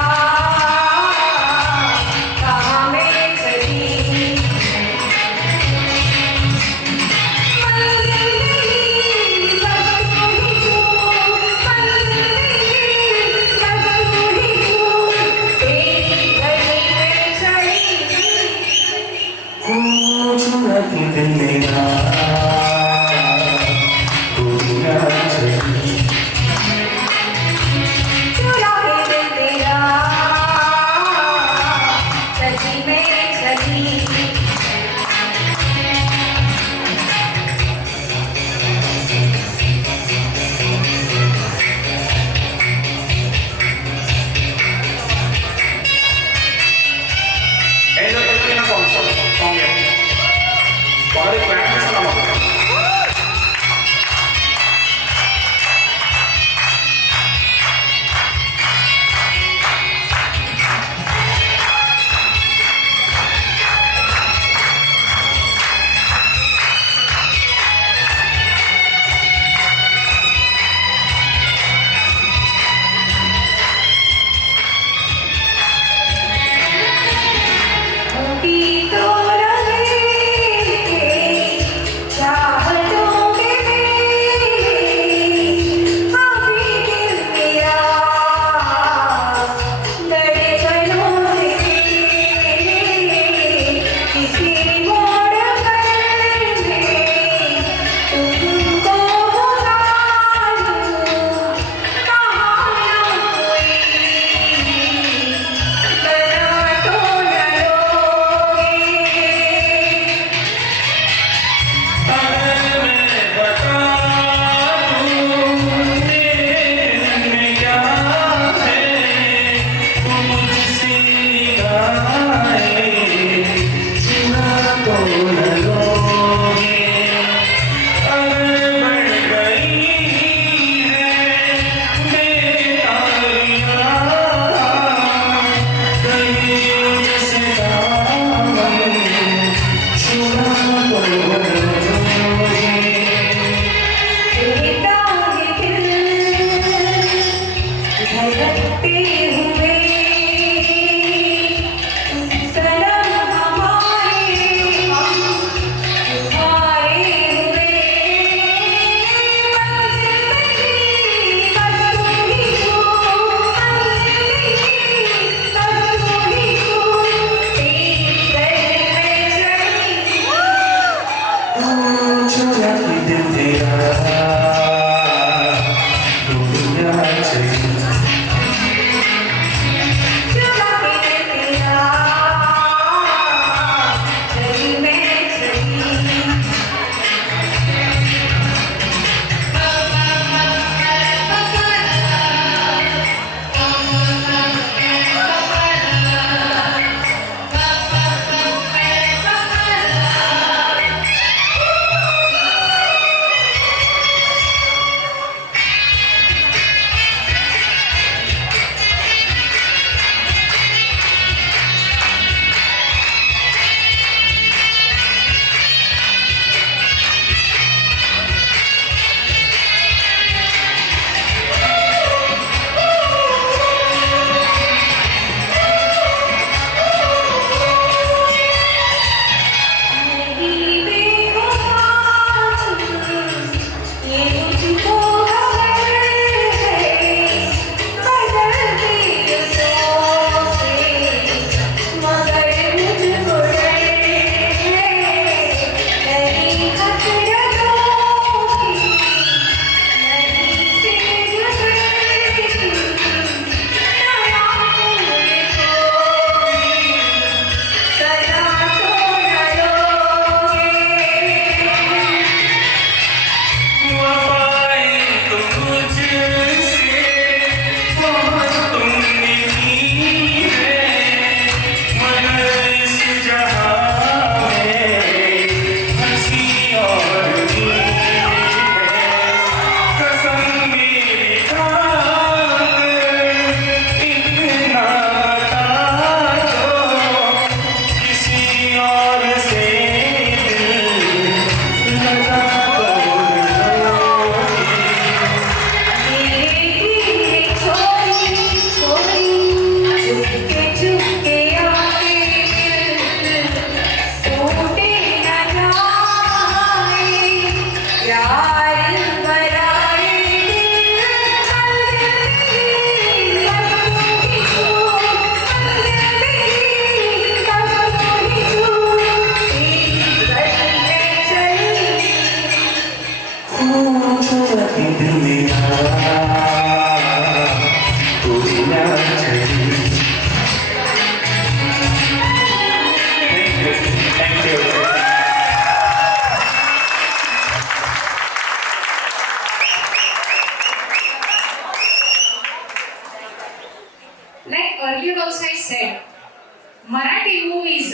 टूटे हुए सनम हमारे हम तुम्हारे हुए मंजिल में थी बस तू ही तू मंजिल में थी बस तू ही तू तेरी गली में चढ़ी चुरा के दिल तेरा दुनिया चली चुरा के तेरा चली मैं चली नहीं बेवफा ये मुझको खबर है बदलती अफ़सों से मगर मुझको डर है नहीं हसरतों की नहीं से गुज़रती नया फूल कोई सदा तो न लोगे वफाएं तो मुझसे बहुत तुमने की है मगर इस जहां में हंसी और नींद है कसम मेरे खाकर इतना बता दो किसी और से दिल लगा मेरे छोरी छोरी चुपके आके टूटे न जाए यार मराए मंजिल मेरी बस तू ही तू मंजिल मेरी बस तू ही तू तेरी गली में चली चुरा के दिल मेरा दुनिया चली thank you Like earlier also I said, Marathi movies,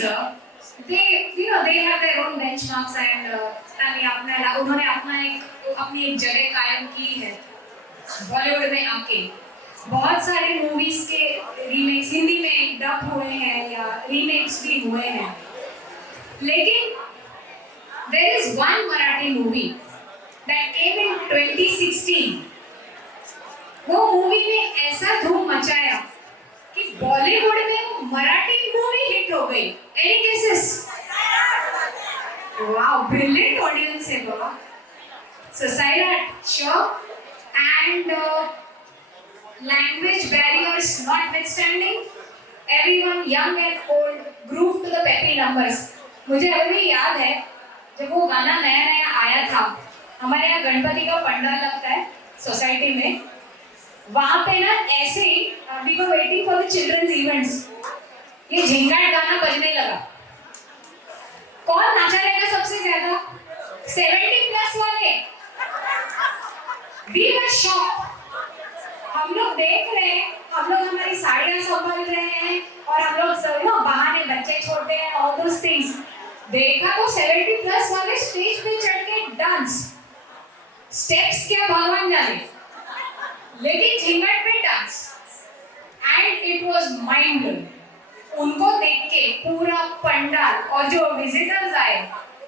they have their own benchmarks and उन्होंने अपनी एक जगह कायम की है बॉलीवुड में आके। बहुत सारे मूवीज के रीमेक्स हिंदी में डब हुए हैं या रीमेक्स भी हुए हैं, लेकिन there is one Marathi movie that came in 2016. वो मूवी ने ऐसा धूम मचाया कि बॉलीवुड में मराठी मूवी हिट हो गई। Any cases? Wow, brilliant audience है बाबा। So Sairat, sure, and language barriers notwithstanding, everyone young and old groove to the peppy numbers. मुझे अभी भी याद है जब वो गाना नया नया आया था, हमारे यहाँ गणपति का पंडाल लगता है सोसाइटी में, वहाँ पे ना ऐसे ही we were waiting for the children's events, ये झिंगाट गाना बजने लगा। कौन नाचा रहेगा सबसे ज्यादा? 70+ वाले। We were shocked. हम लोग देख रहे हैं, हम लोग हमारी साड़ियाँ संभाल रहे हैं और हम लोग बहाने बच्चे छोड़ते हैं, all those things। देखा तो 70+ वाले स्टेज पे चढ़ के डांस, स्टेप्स क्या भगवान जाने, लेकिन झिंगट पे dance, and it was mind blowing. उनको देख के पूरा पंडाल और जो विजिटर्स आए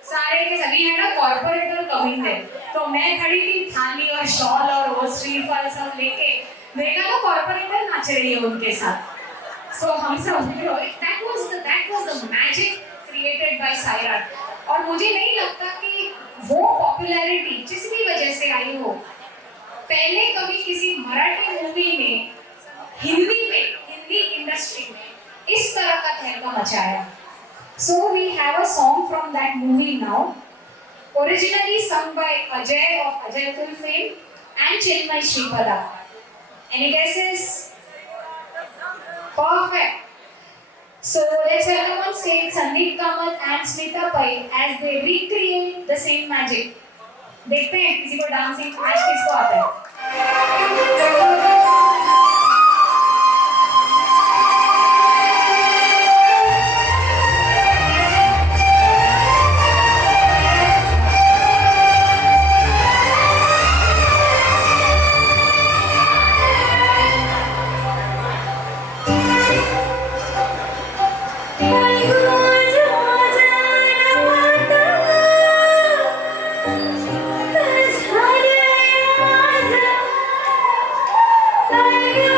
सारे के सभी है ना कॉर्पोरेट और कमिंग थे, तो मैं खड़ी थी थाली और शॉल और वो श्रीफल सब लेके, देखा तो कॉर्पोरेटर नाच रही है उनके साथ. So हम सब that was the magic created by Saira. और मुझे नहीं लगता कि वो पॉपुलैरिटी जिस भी वजह से आई हो, पहले कभी किसी मराठी मूवी ने हिंदी इंडस्ट्री में इस तरह का तहलका मचाया. So we have a song from that movie now, originally sung by Ajay of Ajay fame and Chinmay Sripada. Any guesses? Perfect. So let's welcome on stage Sandeep Kamath and Smita Pai as they recreate the same magic. देखते हैं किसी को dancing आज किसको आता है. Thank you.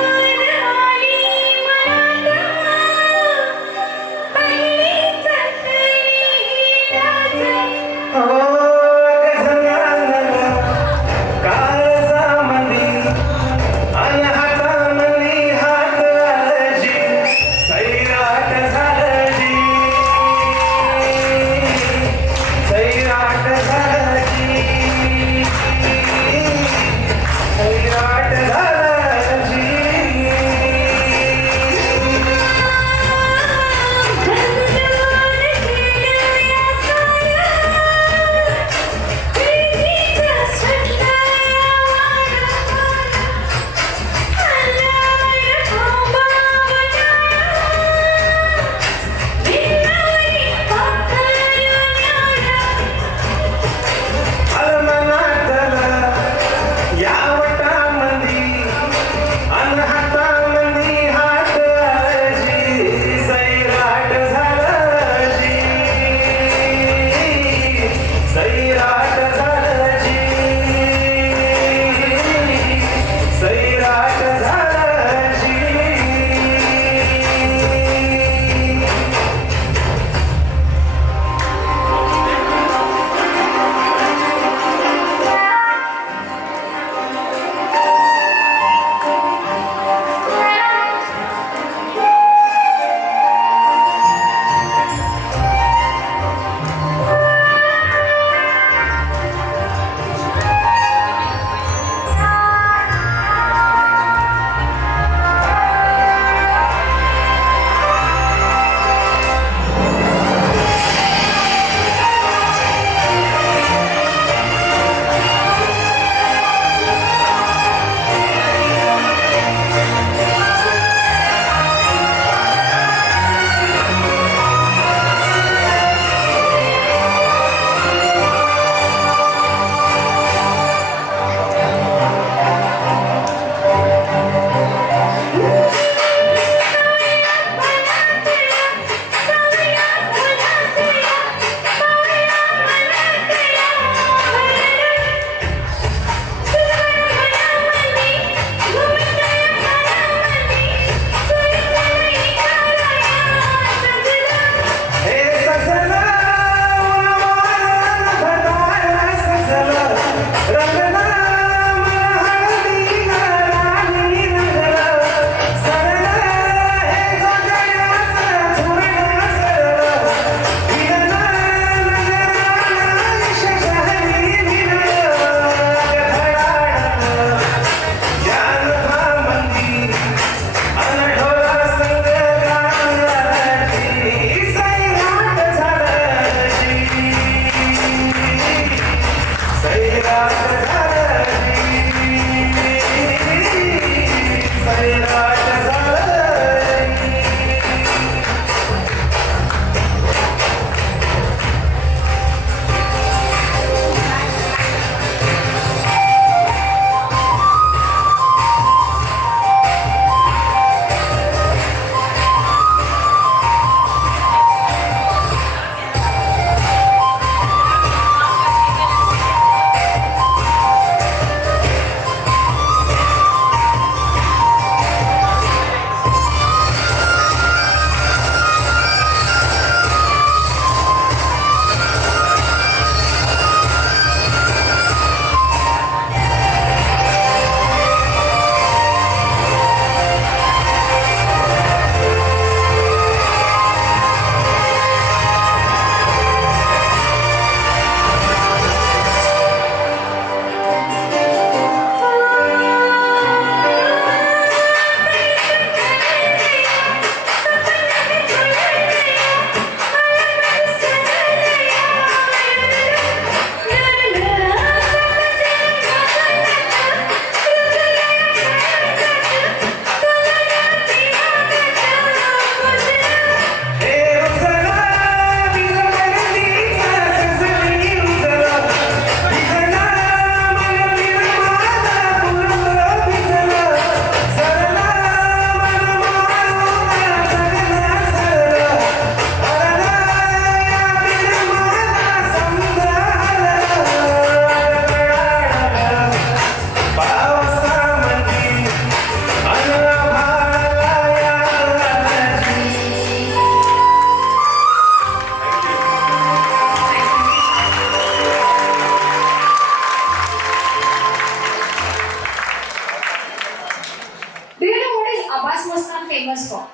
Abbas Mustan famous for?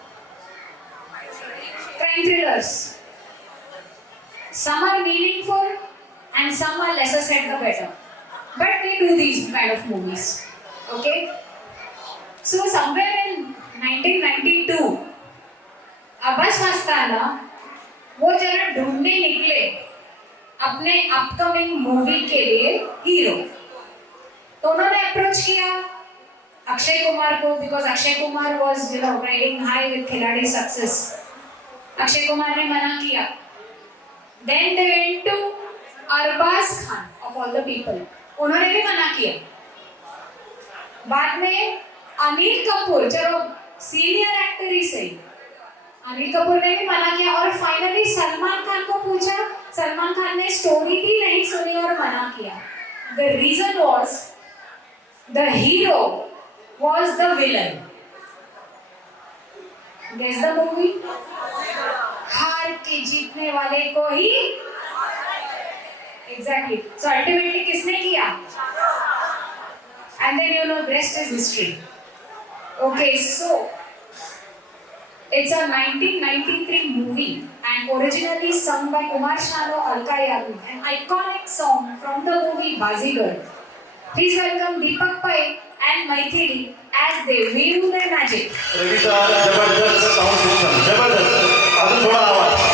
Crime thrillers. Some are meaningful and some are lesser said the better. But they do these kind of movies. Okay? So somewhere in 1992, Abbas मस्ताना वो जरा ढूंढने निकले अपने अपकमिंग मूवी के लिए hero. तो उन्होंने approach किया अक्षय कुमार को, because Akshay Kumar was riding high with Khiladi success. Akshay Kumar ने मना किया। Then they went to Arbaaz Khan of all the people, उन्होंने भी मना किया। बाद में अनिल कपूर, चलो सीनियर एक्टर ही सही, अनिल कपूर ने भी मना किया। और फाइनली सलमान खान को पूछा, सलमान खान ने स्टोरी भी नहीं सुनी और मना किया। The reason was the hero was the villain. Guess the movie? हार के जीतने वाले को ही। एग्जैक्टली। सो अल्टीमेटली किसने किया? And then you know the rest is history. Okay, so it's a 1993 movie and originally sung by Kumar Sanu, Alka Yagnik, an iconic song from the movie Bazigar. Please welcome Deepak Pai and Maithili as they weave their magic. Ravi sir, जबरदस्त sound system, जबरदस्त। अजून थोडा आवाज।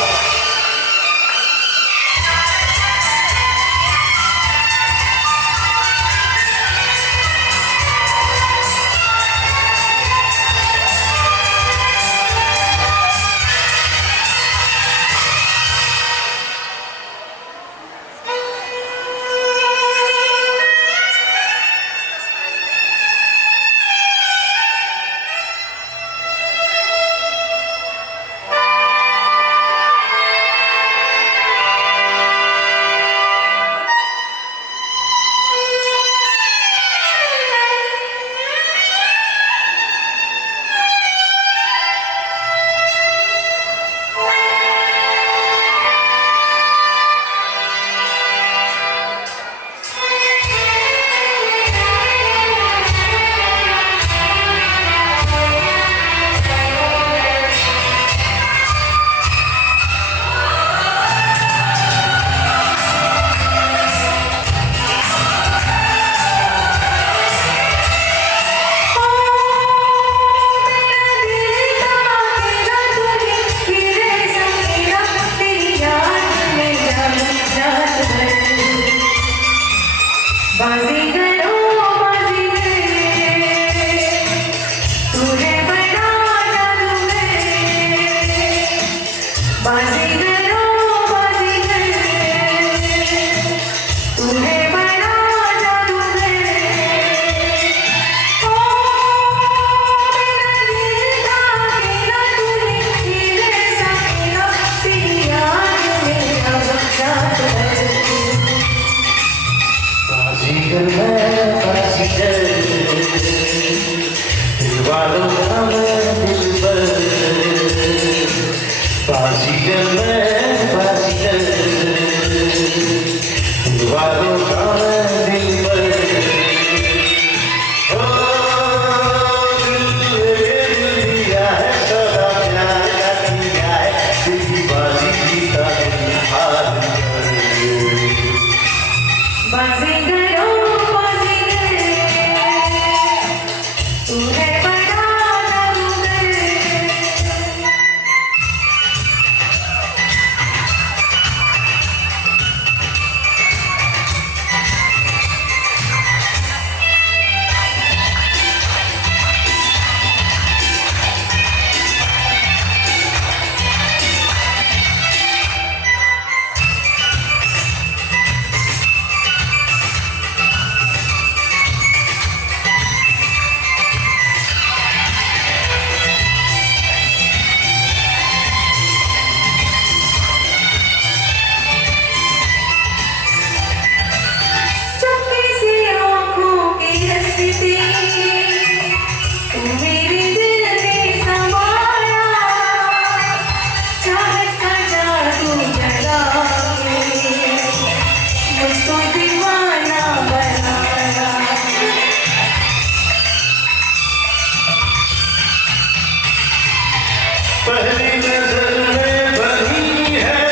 पहली नजर में बनी है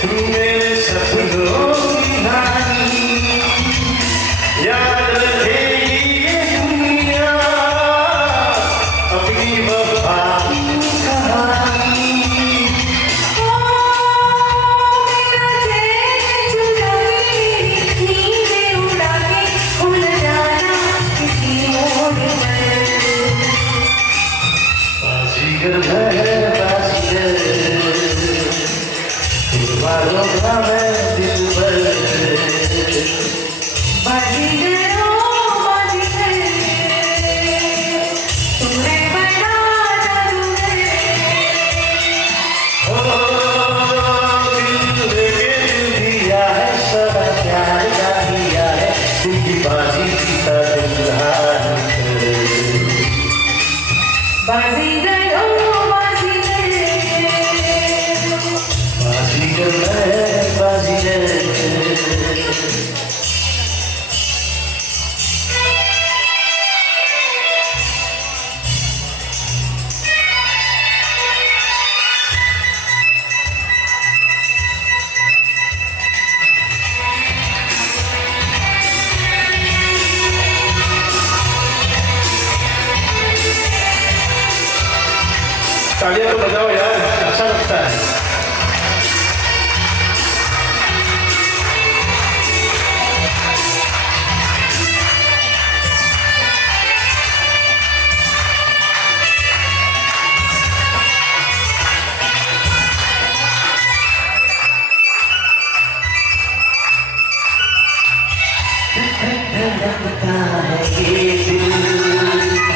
तू मेरे सपनों की रानी याद रखेगी ये दुनिया अपनी वफा की कहानी मेरा चैन चुराए नींदें उड़ा के उड़ जाना किसी मोड़ पर बाजीगर है बाजीगर दिलवालों का मैं दिलबर बाजीगर तूने बड़ा जादूगर ओ दिल दिया है सारा प्यार का दिया है दिल की बाजी जीता दिलहार बाजीगर बाजीगर है बाजीगर तालियां तो बजाओ यार अच्छा लगता है लगता है ये दिल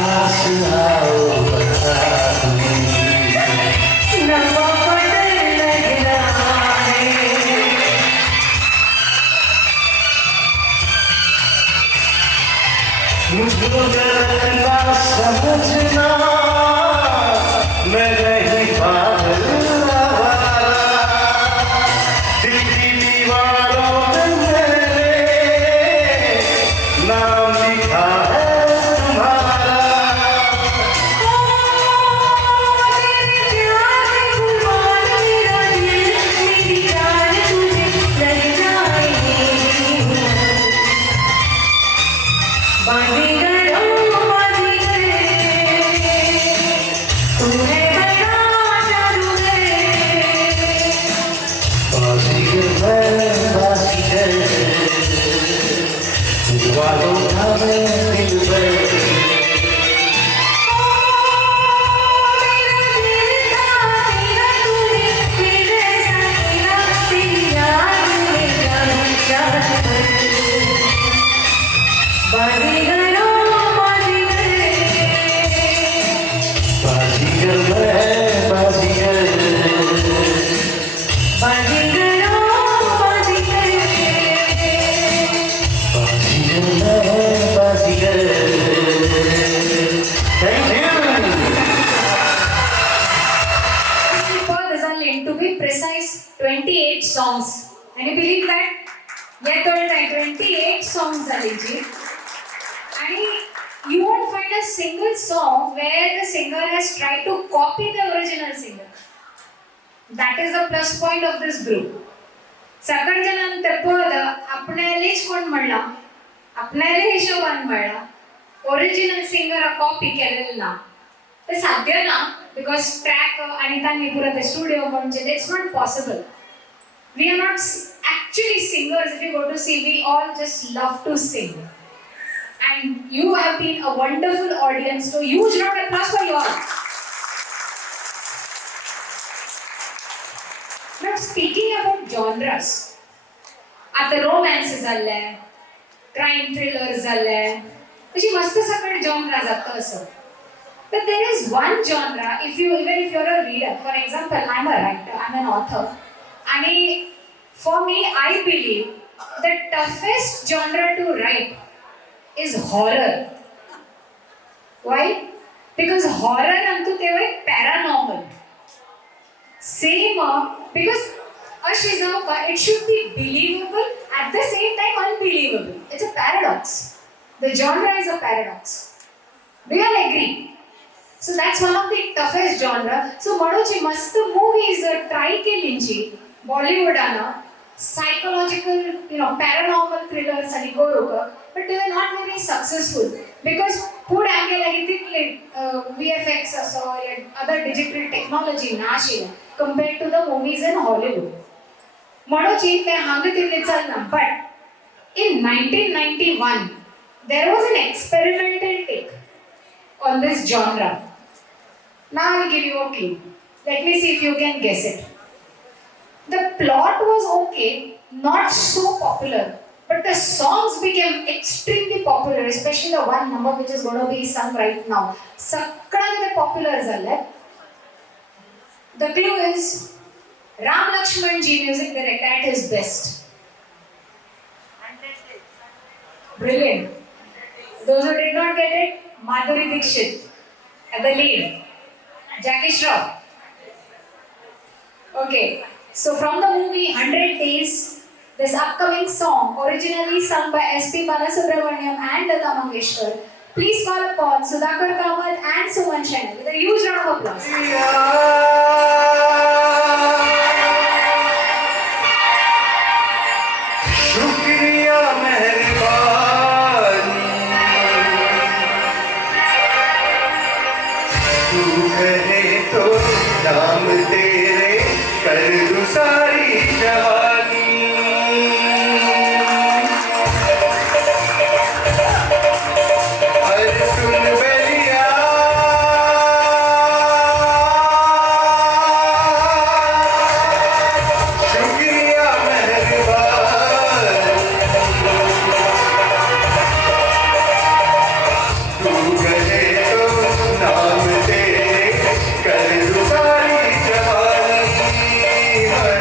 पास आओ बता मुझको डरना समझना मैं नहीं पागल दिल की दीवारों में मैंने नाम लिखा है तुम्हारा बाजीगर मैं बाजीगर दिलवालों का मैं दिलबर बाजीगर मैं बाजीगर बाजीगर मैं Baazigar thank you For Ghazal to be precise, 28 songs. Can you believe that? Yeah, 28 songs are legit. And you won't find a single song where the singer has tried to copy the original singer. That is the plus point of this group. सकड जणांत पद आपणालेच कोण म्हणला आपणाले हिशोबान म्हणला original singer copy केलेलं ना ते साध्य ना बिकॉज ट्रॅक आणि तांणी पुरा ते स्टुडिओ म्हणजे it's not possible we are not actually singers. If you go to see, we all just love to sing, and you have been a wonderful audience, so huge round of applause for you all. Now speaking about genres, आता romance जाल्ले, crime thrillers जाल्ले, अशी मस्त सगळे genre जाता असं. But there is one genre, even if you're a reader, for example, I'm a writer, I'm an author, and for me, I believe the toughest genre to write is horror. Why? Because horror antu teva paranormal. Same because a Shizuoka, it should be believable at the same time unbelievable. It's a paradox. The genre is a paradox. Do you all agree? So that's one of the toughest genre. So Madochi mast movies try kelinchi Bollywood ana psychological, paranormal thrillers ani koruka, but they were not very successful because food angle agititli VFX or other digital technology nashila compared to the movies in Hollywood. Madochi te hangatilli chalna, but in 1991 there was an experimental take on this genre. Now I will give you a clue. Let me see if you can guess it. The plot was okay, not so popular, but the songs became extremely popular, especially the one number which is going to be sung right now. Sakkalagide popular alle. The clue is Ram Lakshman ji music director at his best. Brilliant. Those who did not get it, Madhuri Dixit at the lead. Jackie Shroff. Okay, so from the movie 100 Days, this upcoming song, originally sung by S.P. Balasubramaniam and Lata Mangeshkar, please call upon Sudhakar Kamath and Suman Shen with a huge round of applause. शुक्रिया मेहरबानी तू कहे तो नाम तेरे कर दूं सारी जवानी हर सुन बलिया शुक्रिया मेहरबानी तू कहे तो नाम तेरे कर दूं सारी जवानी हर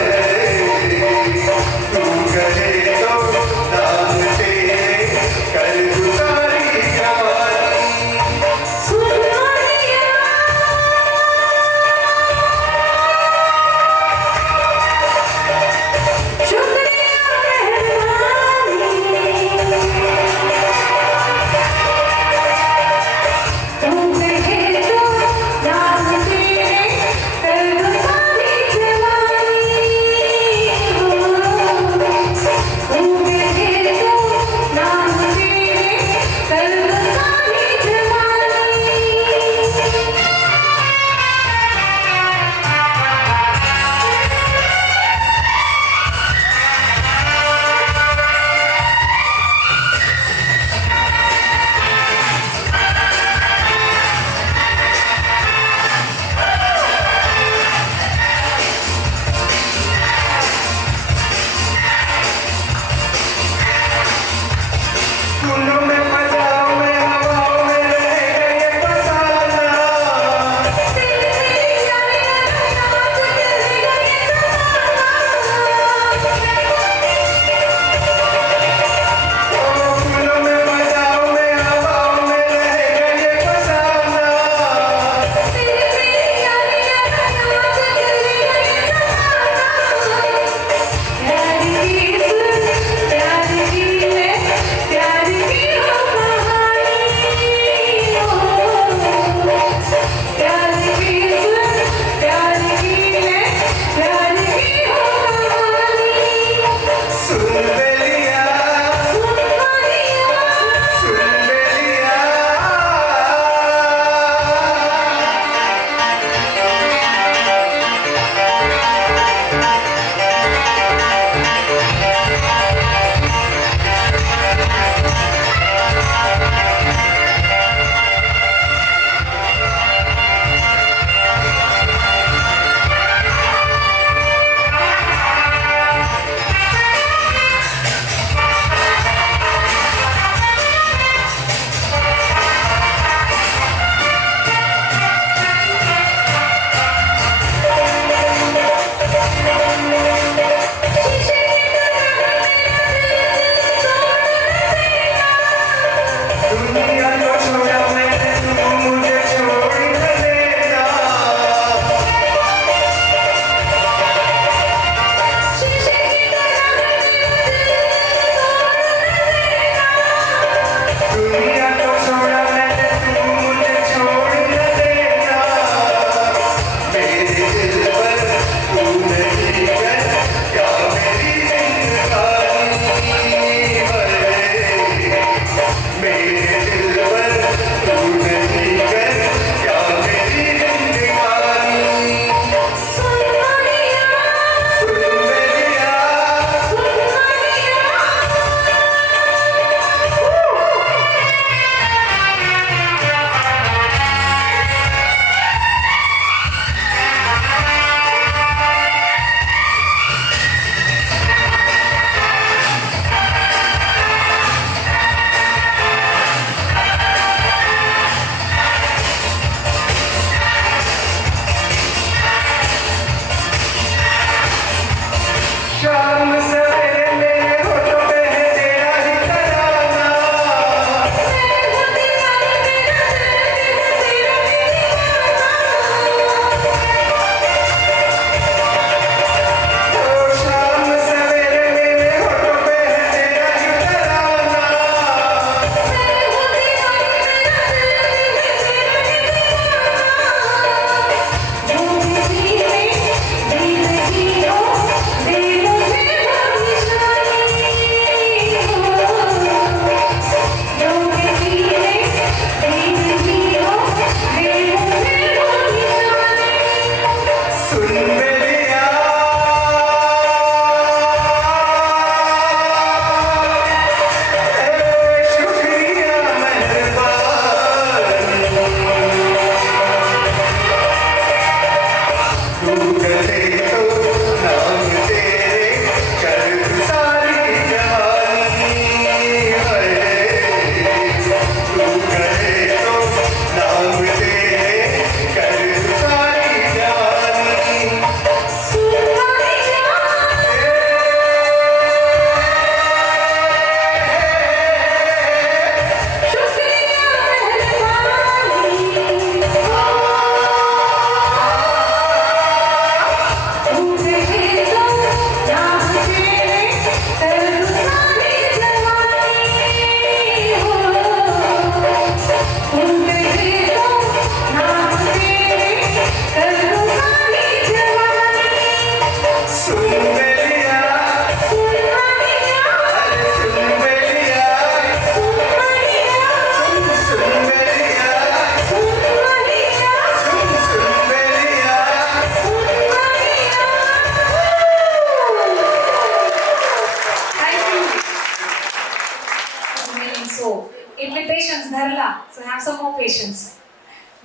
So, impatience dharla. So have some more patience.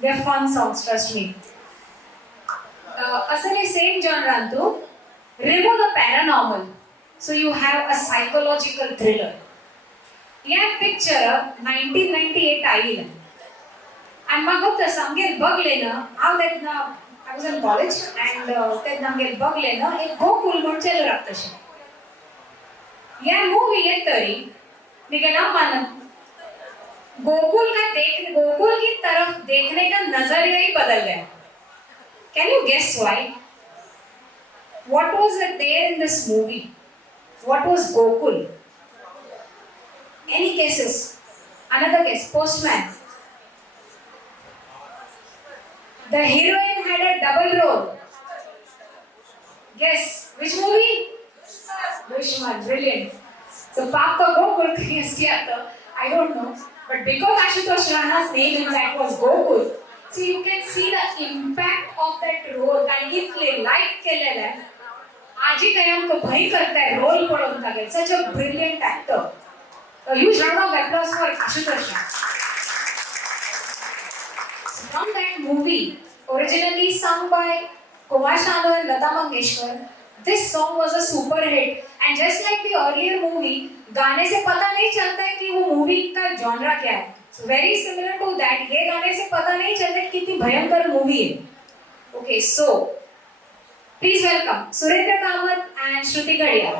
They're fun songs, trust me. Asale same genre antu. Remove the paranormal. So you have a psychological thriller. Yeah, picture 1998 oil. And मग होतं संगीत बघलेलं हांव तेन्ना I was in college and तेन्ना आमगेर बघलेलं एक गोकुल म्हूण चेलो रावता ह्या मूवी येतरी मिगेला मन गोकुल की तरफ देखने का नजरिया ही बदल गया. Can you guess why? What was it there in this movie? What was Gokul? Any guesses? Another guess. Postman. The heroine had a double role. Guess which movie? Which one? Brilliant. So Papa Gokul guess kiya tha. I don't know. But because Ashutosh Rana's name in that was Gokul, so you can see the impact of that role. And he play like केलेला आहे. आजी काही आमको भय करताय role पडून लागेल. Such a brilliant actor. A huge round of applause for Ashutosh Rana. From that movie, originally sung by Kumar Sanu and Lata Mangeshkar, this song was a super hit. And just like the earlier movie, गाने से पता नहीं चलता है कि वो movie का genre क्या है. So very similar to that, ये गाने से पता नहीं चलता कि कितनी भयंकर मूवी है. Okay, so please welcome Surendra Kamath and Shruti Gadia.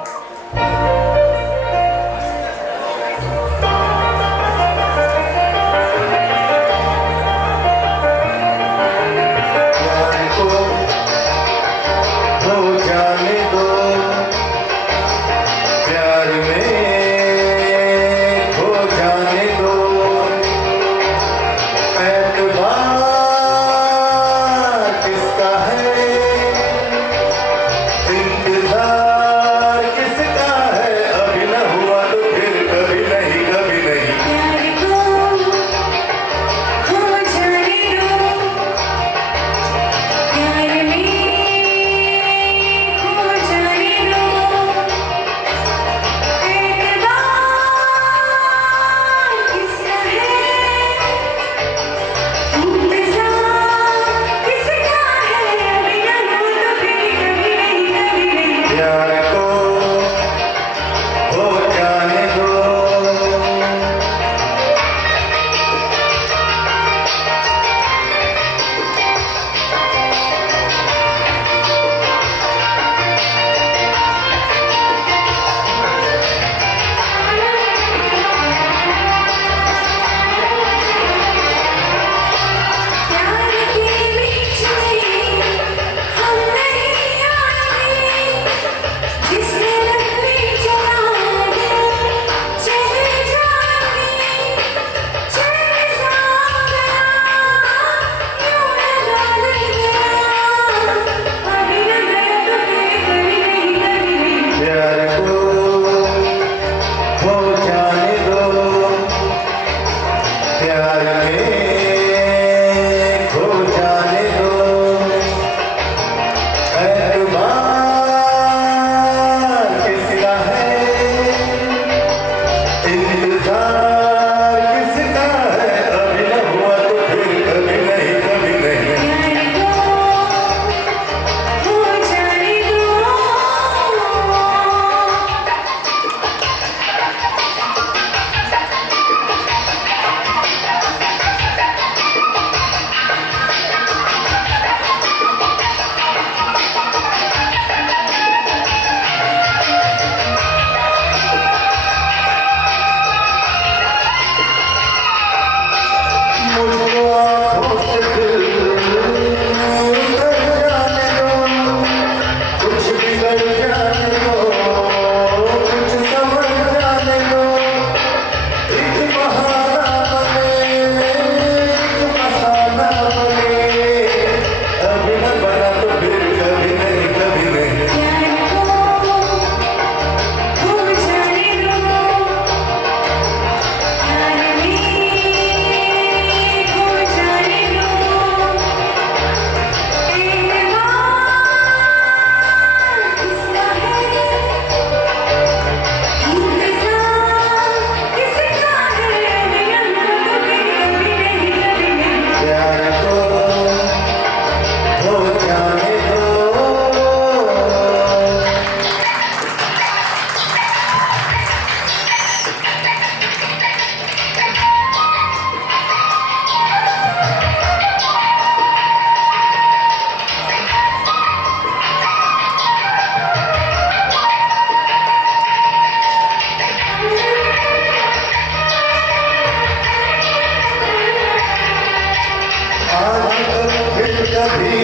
आज तक फिर कभी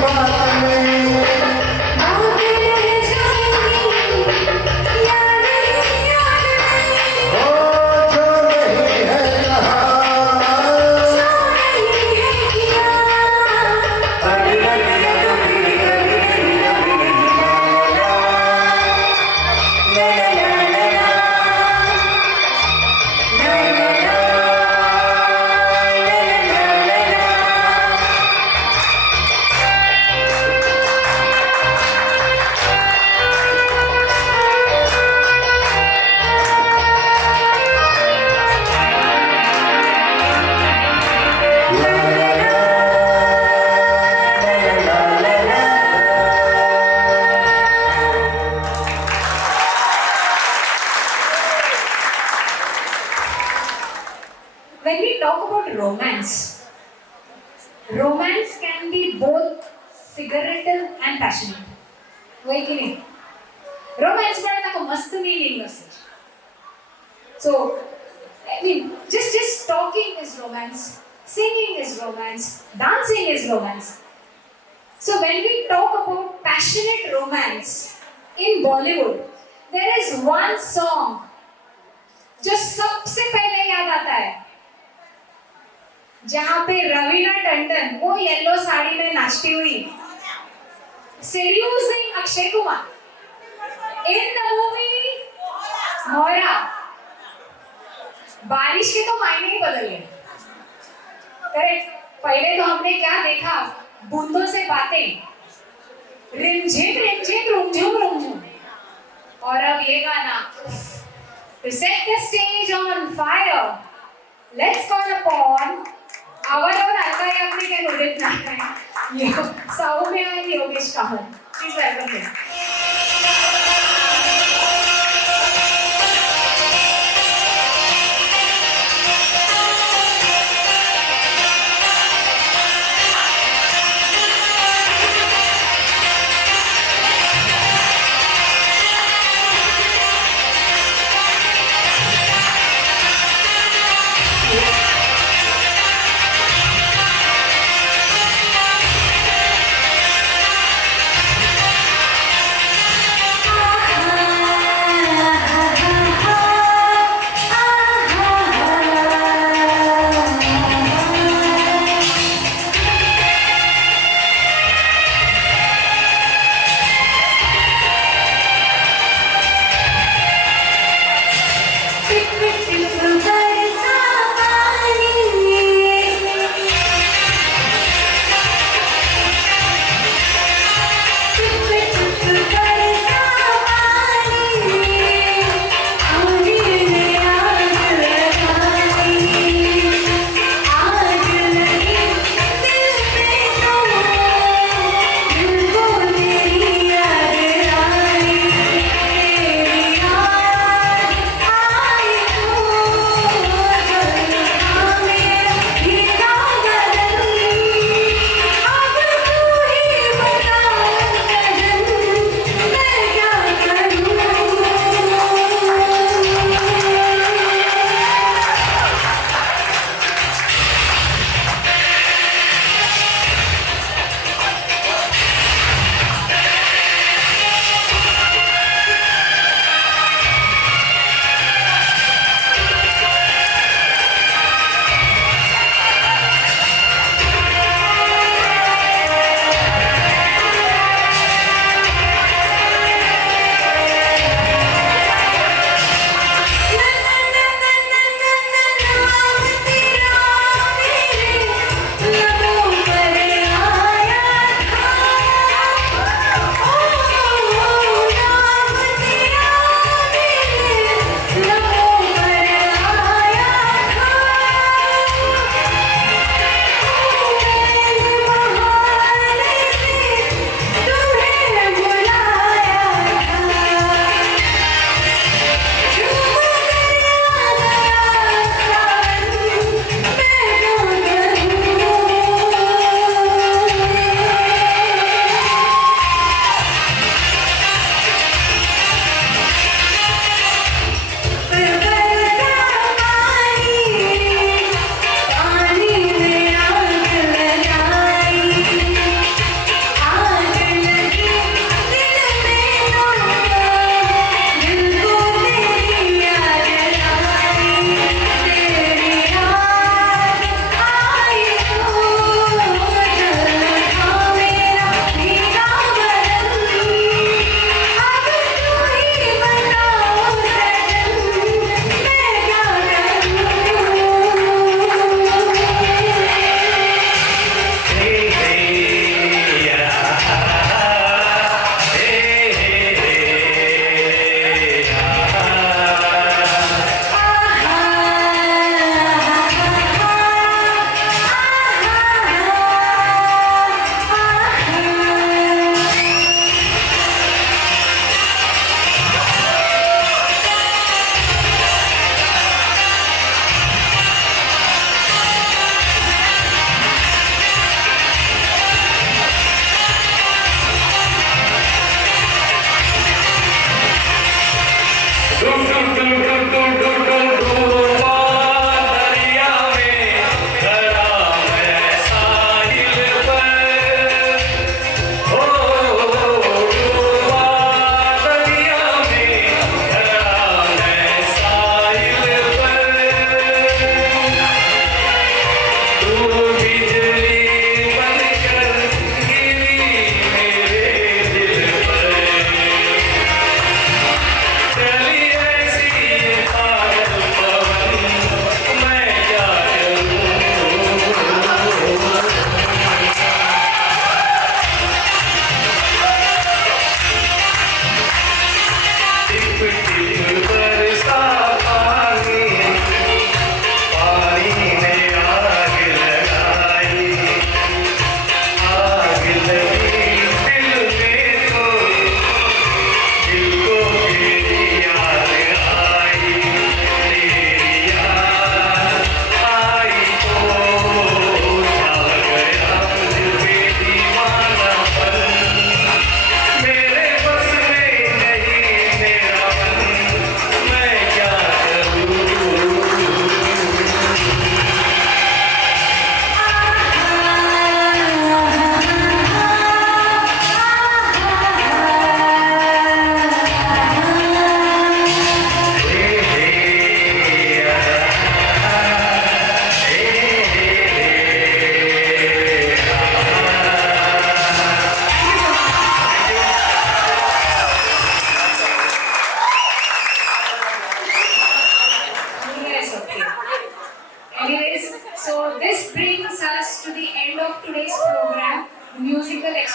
बात नहीं बातें रह जाएंगी, याद नहीं, याद नहीं, हो जो नहीं है कहा जो नहीं है किया। कभी कभी तो फिर कभी नहीं, कभी नहीं, ला ला ला ला ला, ला ला ला ला, ला ला ला ला ला। When we talk about romance, romance can be both figurative and passionate. होय की नाही? Romance पण ताका मस्त meaning असेल. So, I mean, just talking is romance, singing is romance, dancing is romance. So when we talk about passionate romance in Bollywood, there is one song जो सबसे पहले याद आता है, जहां पे रवीना टंडन वो येलो साड़ी में नाचती हुई seducing Akshay Kumar in the movie मोहरा. बारिश के तो मायने ही बदल गए. करेक्ट. पहले तो हमने क्या देखा, बूंदों से बातें, रिमझिम रिमझिम रुमझुम रुमझुम, और अब ये गाना. To set the stage on fire, let's call upon our own Alka Yagnik and Udit Narayan, Soumya and Yogesh Kahan. Please welcome them.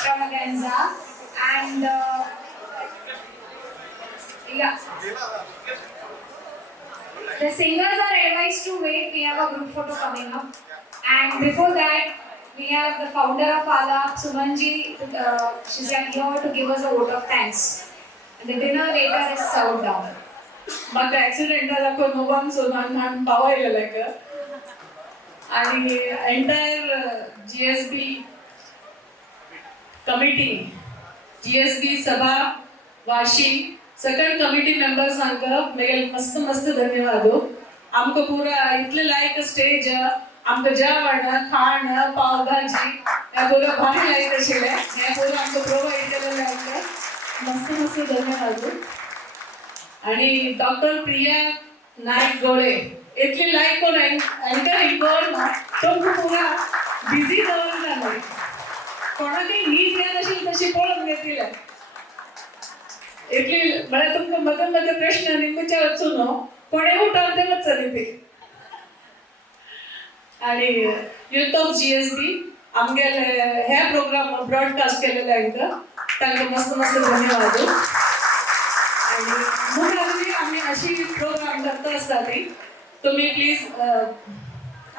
extravaganza. And yeah. The singers are advised to wait. We have a group photo coming up. And before that, we have the founder of Alap, Sumanji. She's here to give us a vote of thanks. And the dinner later is served down. म्हाका accident जाला कोण सो मान पावयले लायक आनी entire GSB committee GSB सभा वाशी सगळे committee members हांकां mail मस्त मस्त धन्यवाद आमकां पुरा इतले लायक स्टेज आमकां जेवण खाण पाव भाजी हे पुरो भारी लायक आशिल्ले हे पुरो आमकां प्रोवायड केलेले आमकां मस्त मस्त धन्यवाद आणि डॉक्टर प्रिया नाईक गोळे इतली लायक कोण एंकरिंग कोण तुमकां पुरा बिझी दवरला न्हय कोणाकय न्हीद येत आशिल्ली तशी पळोवन घेतले इतली म्हळ्यार तुमकां मदीं मदीं प्रश्न निमच्या वचूं न्हू कोणें उठोवन ते वचली ती आणि युथ ऑफ GSB आमगेले हे प्रोग्राम ब्रॉडकास्ट केलेले हांकां तांकां मस्त मस्त धन्यवाद आणि मुखारी आम्ही अशी प्रोग्राम करता आसता ती तुम्ही प्लीज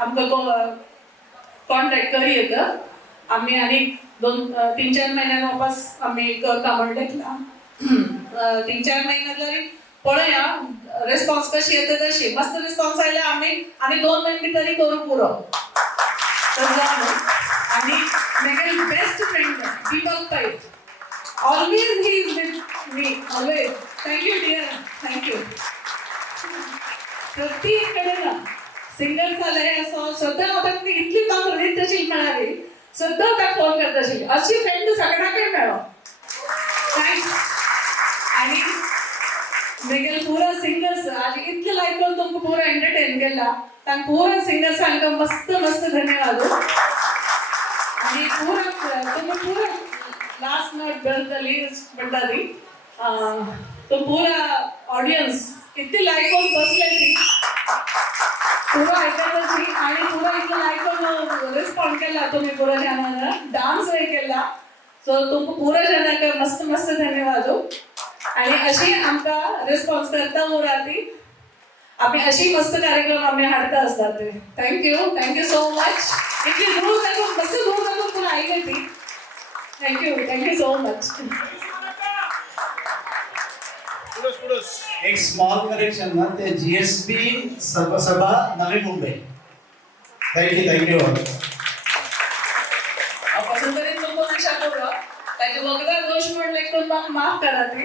आमकां कॉन्टॅक्ट करी येता आम्ही आनी 2-3-4 महिन्यान वापस आम्ही करता म्हणलें 3-4 महिन्यात तरी पळया रिस्पॉन्स कशी येता तशी मस्त रिस्पॉन्स आयले आम्ही आनी 2 महिने तरी करू पुरो आणि मेगेल बेस्ट फ्रेंड दीपक पै always he is with me always thank you dear thank you प्रत्येक कडेन सिंगर जाले असो सद्दां हांव ताका इतली काम रडीत आशिल्ली म्हळ्यार सद्दां ताका फोन करता आशिल्ली अशी फ्रेंड सगळ्यांकय मेळ्ळो थँक्स आनी मेगेल पुरा सिंगर्स आज इतले लायक करून तुमकां पुरा एंटरटेन केला तांकां पुरा सिंगर्सांक मस्त मस्त धन्यवाद आनी पुरा तुमकां पुरा लास्ट नोट बेल्टली म्हणटा ती तो पुरा ऑडियन्स इतली लायक करून बसले ती पुरो आयकताची आनी पुरो इतलो लायक करून रिस्पॉन्ड केला तुमी पुरो जाणान डान्सय केला सो तुमकां पुरो जाणांक मस्त मस्त धन्यवाद आनी अशी आमकां रिस्पॉन्स करता उरा ती आमी अशी मस्त कार्यक्रम आमी हाडटा आसतात थँक्यू सो मच इतली दूर लागून मस्त दूर लागून पुरो आयले ती Thank you so much. एक स्मॉल करेक्शन ना ते GSB सभा नवी मुंबई थँक्यू असं तरी तुमको आशा करू त्याचे वगैरे दोष म्हणले कोण माफ करा ती